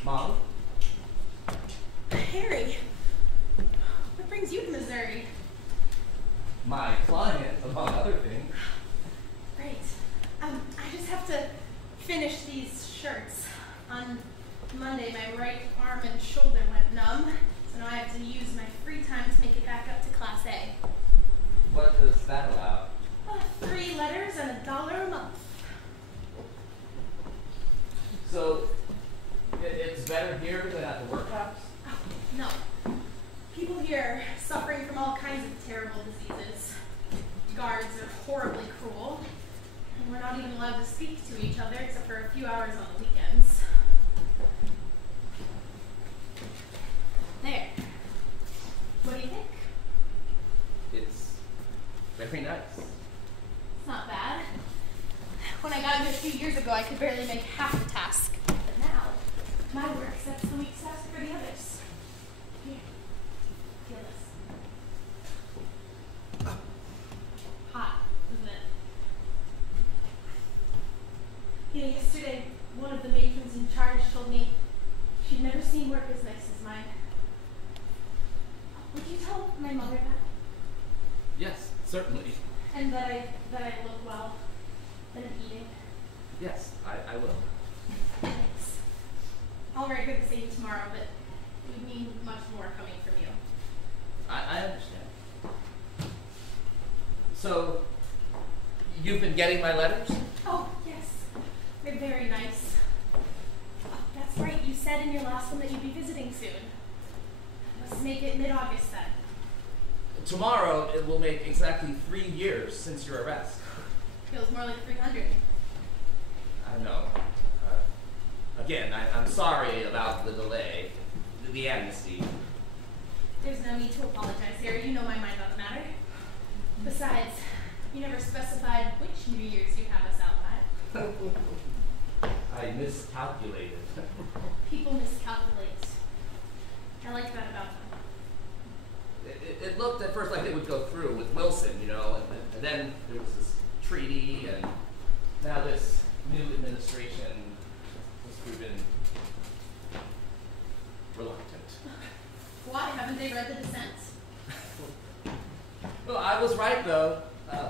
Molly? Harry, what brings you to Missouri? My client, among other things. Great. I just have to finish these shirts. On Monday, my right arm and shoulder went numb, so now I have to use my free time to make it back up to Class A. What does that allow? 3 letters and $1 a month. So, it's better here than at the workshops? Oh, no. People here are suffering from all kinds of terrible diseases. Guards are horribly cruel, and we're not not even allowed to speak to each other except for a few hours on the weekends. There. What do you think? It's very nice. It's not bad. When I got here a few years ago, I could barely make half the task. But now, my work sets the week's task for the others. Here. Feel this. Hot, isn't it? You know, yesterday, one of the matrons in charge told me she'd never seen work as nice as mine. Would you tell my mother that? Yes, certainly. And that I look well, that I'm eating? Yes, I will. Thanks. I'll write her the same tomorrow, but it would mean much more coming from you. I understand. So, you've been getting my letters? Oh, yes. They're very nice. Oh, that's right. You said in your last one that you'd be visiting soon. Let's make it mid-August then. Tomorrow, it will make exactly 3 years since your arrest. Feels more like 300. I know. Again, I'm sorry about the delay, the amnesty. There's no need to apologize here. You know my mind on the matter. Besides, you never specified which New Year's you'd have us out by. I miscalculated. People miscalculate. I like that about them. It looked at first like it would go through with Wilson, you know, and then there was this treaty, and now this new administration has proven reluctant. Why haven't they read the dissent? Well, I was right, though.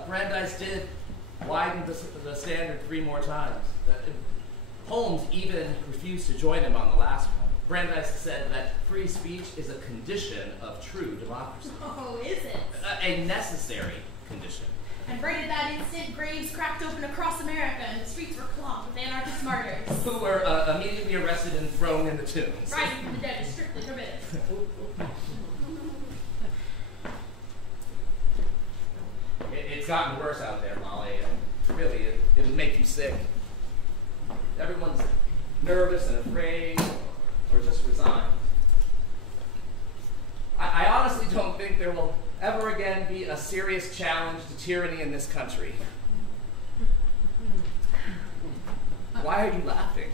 Brandeis did widen the standard 3 more times. Holmes even refused to join him on the last one. Brandeis said that free speech is a condition of true democracy. Oh, is it? A necessary condition. And right at that instant, graves cracked open across America and the streets were clogged with anarchist martyrs. Who were immediately arrested and thrown in the tombs. Rising from the dead is strictly forbidden. It's gotten worse out there, Molly. And really, it would make you sick. Everyone's nervous and afraid, or just resigned. I honestly don't think there will ever again be a serious challenge to tyranny in this country. Why are you laughing?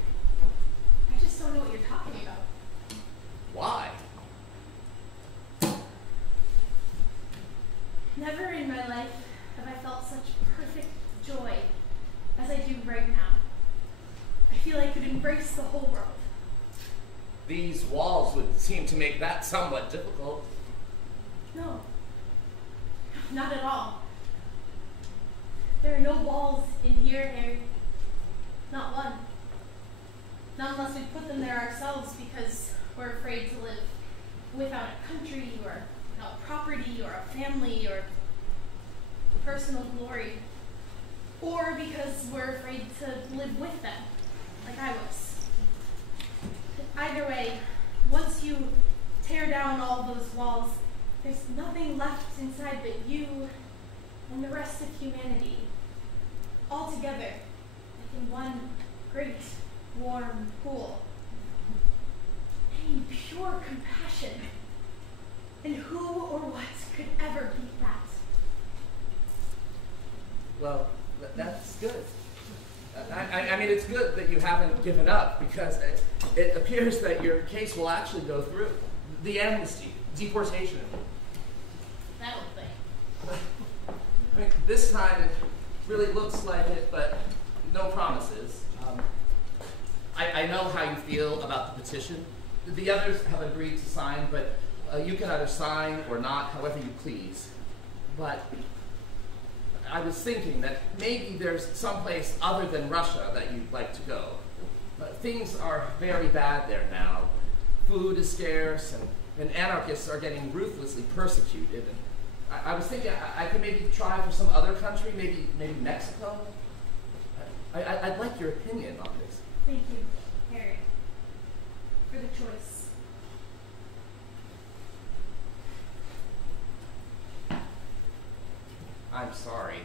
I just don't know what you're talking about. Why? Never in my life have I felt such perfect joy as I do right now. I feel I could embrace the whole world. These walls would seem to make that somewhat difficult. No, not at all. There are no walls in here, Harry. Not one. Not unless we put them there ourselves because we're afraid to live without a country or without property or a family or personal glory. Or because we're afraid to live with them, like I was. Either way, once you tear down all those walls, there's nothing left inside but you and the rest of humanity, all together, like in one great, warm pool. And pure compassion. And who or what could ever beat that? Well, that's good. I mean, it's good that you haven't given up because it appears that your case will actually go through. The amnesty, deportation. That'll think. I mean, this time it really looks like it, but no promises. I know how you feel about the petition. The others have agreed to sign, but you can either sign or not, however you please. But I was thinking that maybe there's someplace other than Russia that you'd like to go. Things are very bad there now. Food is scarce, and anarchists are getting ruthlessly persecuted. And I was thinking I could maybe try for some other country, maybe Mexico. I'd like your opinion on this. Thank you, Harry, for the choice. I'm sorry.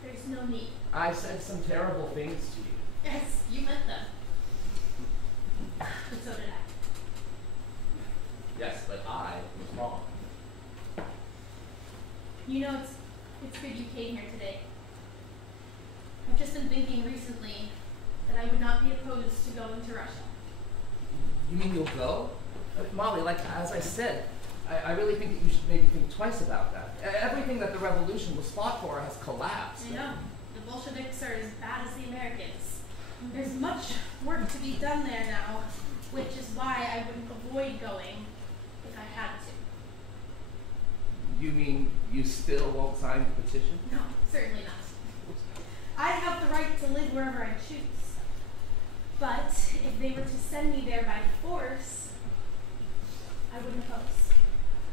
There's There's no need. I said some terrible things to you. Yes, you meant them. But so did I. Yes, but I was wrong. You know, it's good you came here today. I've just been thinking recently that I would not be opposed to going to Russia. You mean you'll go? Molly, like, as I said, I really think that you should maybe think twice about that. Everything that the revolution was fought for has collapsed. I know. The Bolsheviks are as bad as the Americans. There's much work to be done there now, which is why I wouldn't avoid going if I had to. You mean you still won't sign the petition? No, certainly not. I have the right to live wherever I choose. But if they were to send me there by force, I wouldn't oppose.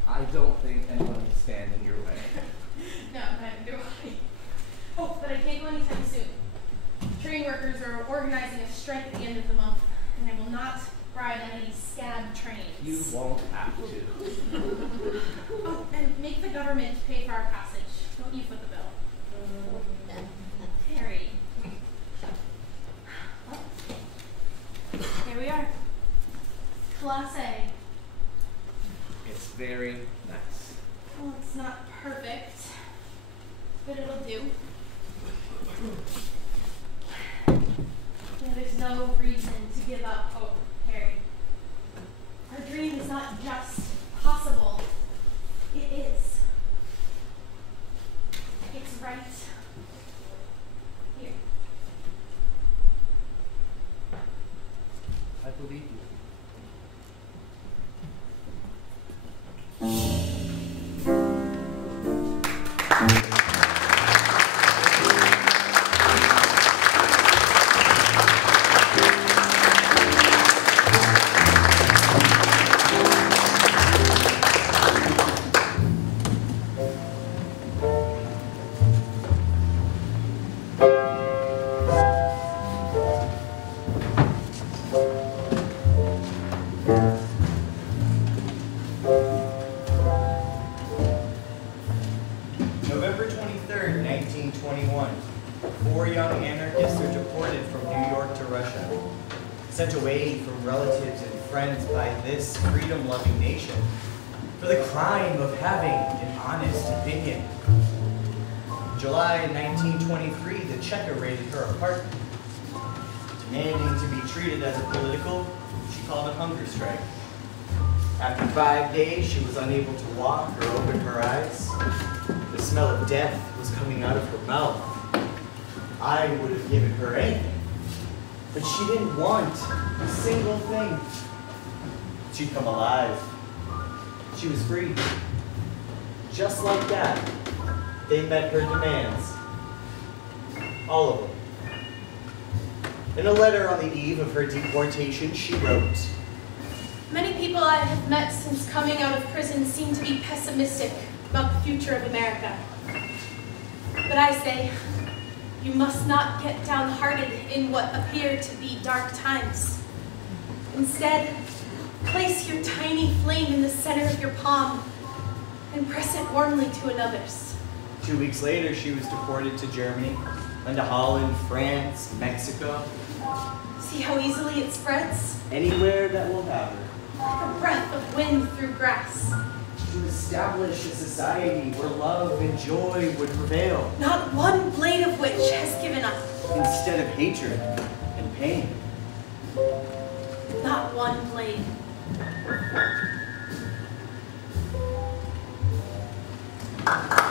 I don't think anyone will stand in your way. No, neither do I. Oh, but I can't go anytime soon. Train workers are organizing a strike at the end of the month, and I will not ride on any scab trains. You won't have to. Oh, and make the government pay for our passage. Don't you foot the bill. Harry. Well, here we are. Class A. It's very nice. Well, it's not perfect, but it'll do. Yeah, there's no reason to give up hope, Harry. Our dream is not just possible, it is. It's right here. I believe you. November 23rd, 1921. 4 young anarchists are deported from New York to Russia, sent away from relatives and friends by this freedom-loving nation for the crime of having an honest opinion. In July 1923, the Cheka raided her apartment. Demanding to be treated as a political, she called a hunger strike. After 5 days, she was unable to walk or open her eyes. The smell of death was coming out of her mouth. I would have given her anything, but she didn't want a single thing. She'd come alive. She was free. Just like that, they met her demands. All of them. In a letter on the eve of her deportation, she wrote, Many people I have met since coming out of prison seem to be pessimistic about the future of America. But I say, you must not get downhearted in what appear to be dark times. Instead, place your tiny flame in the center of your palm and press it warmly to another's. 2 weeks later, she was deported to Germany, then to Holland, France, Mexico. See how easily it spreads? Anywhere that will have her. Like a breath of wind through grass. To establish a society where love and joy would prevail. Not one blade of which has given up. Instead of hatred and pain. Not one blade. Thank you.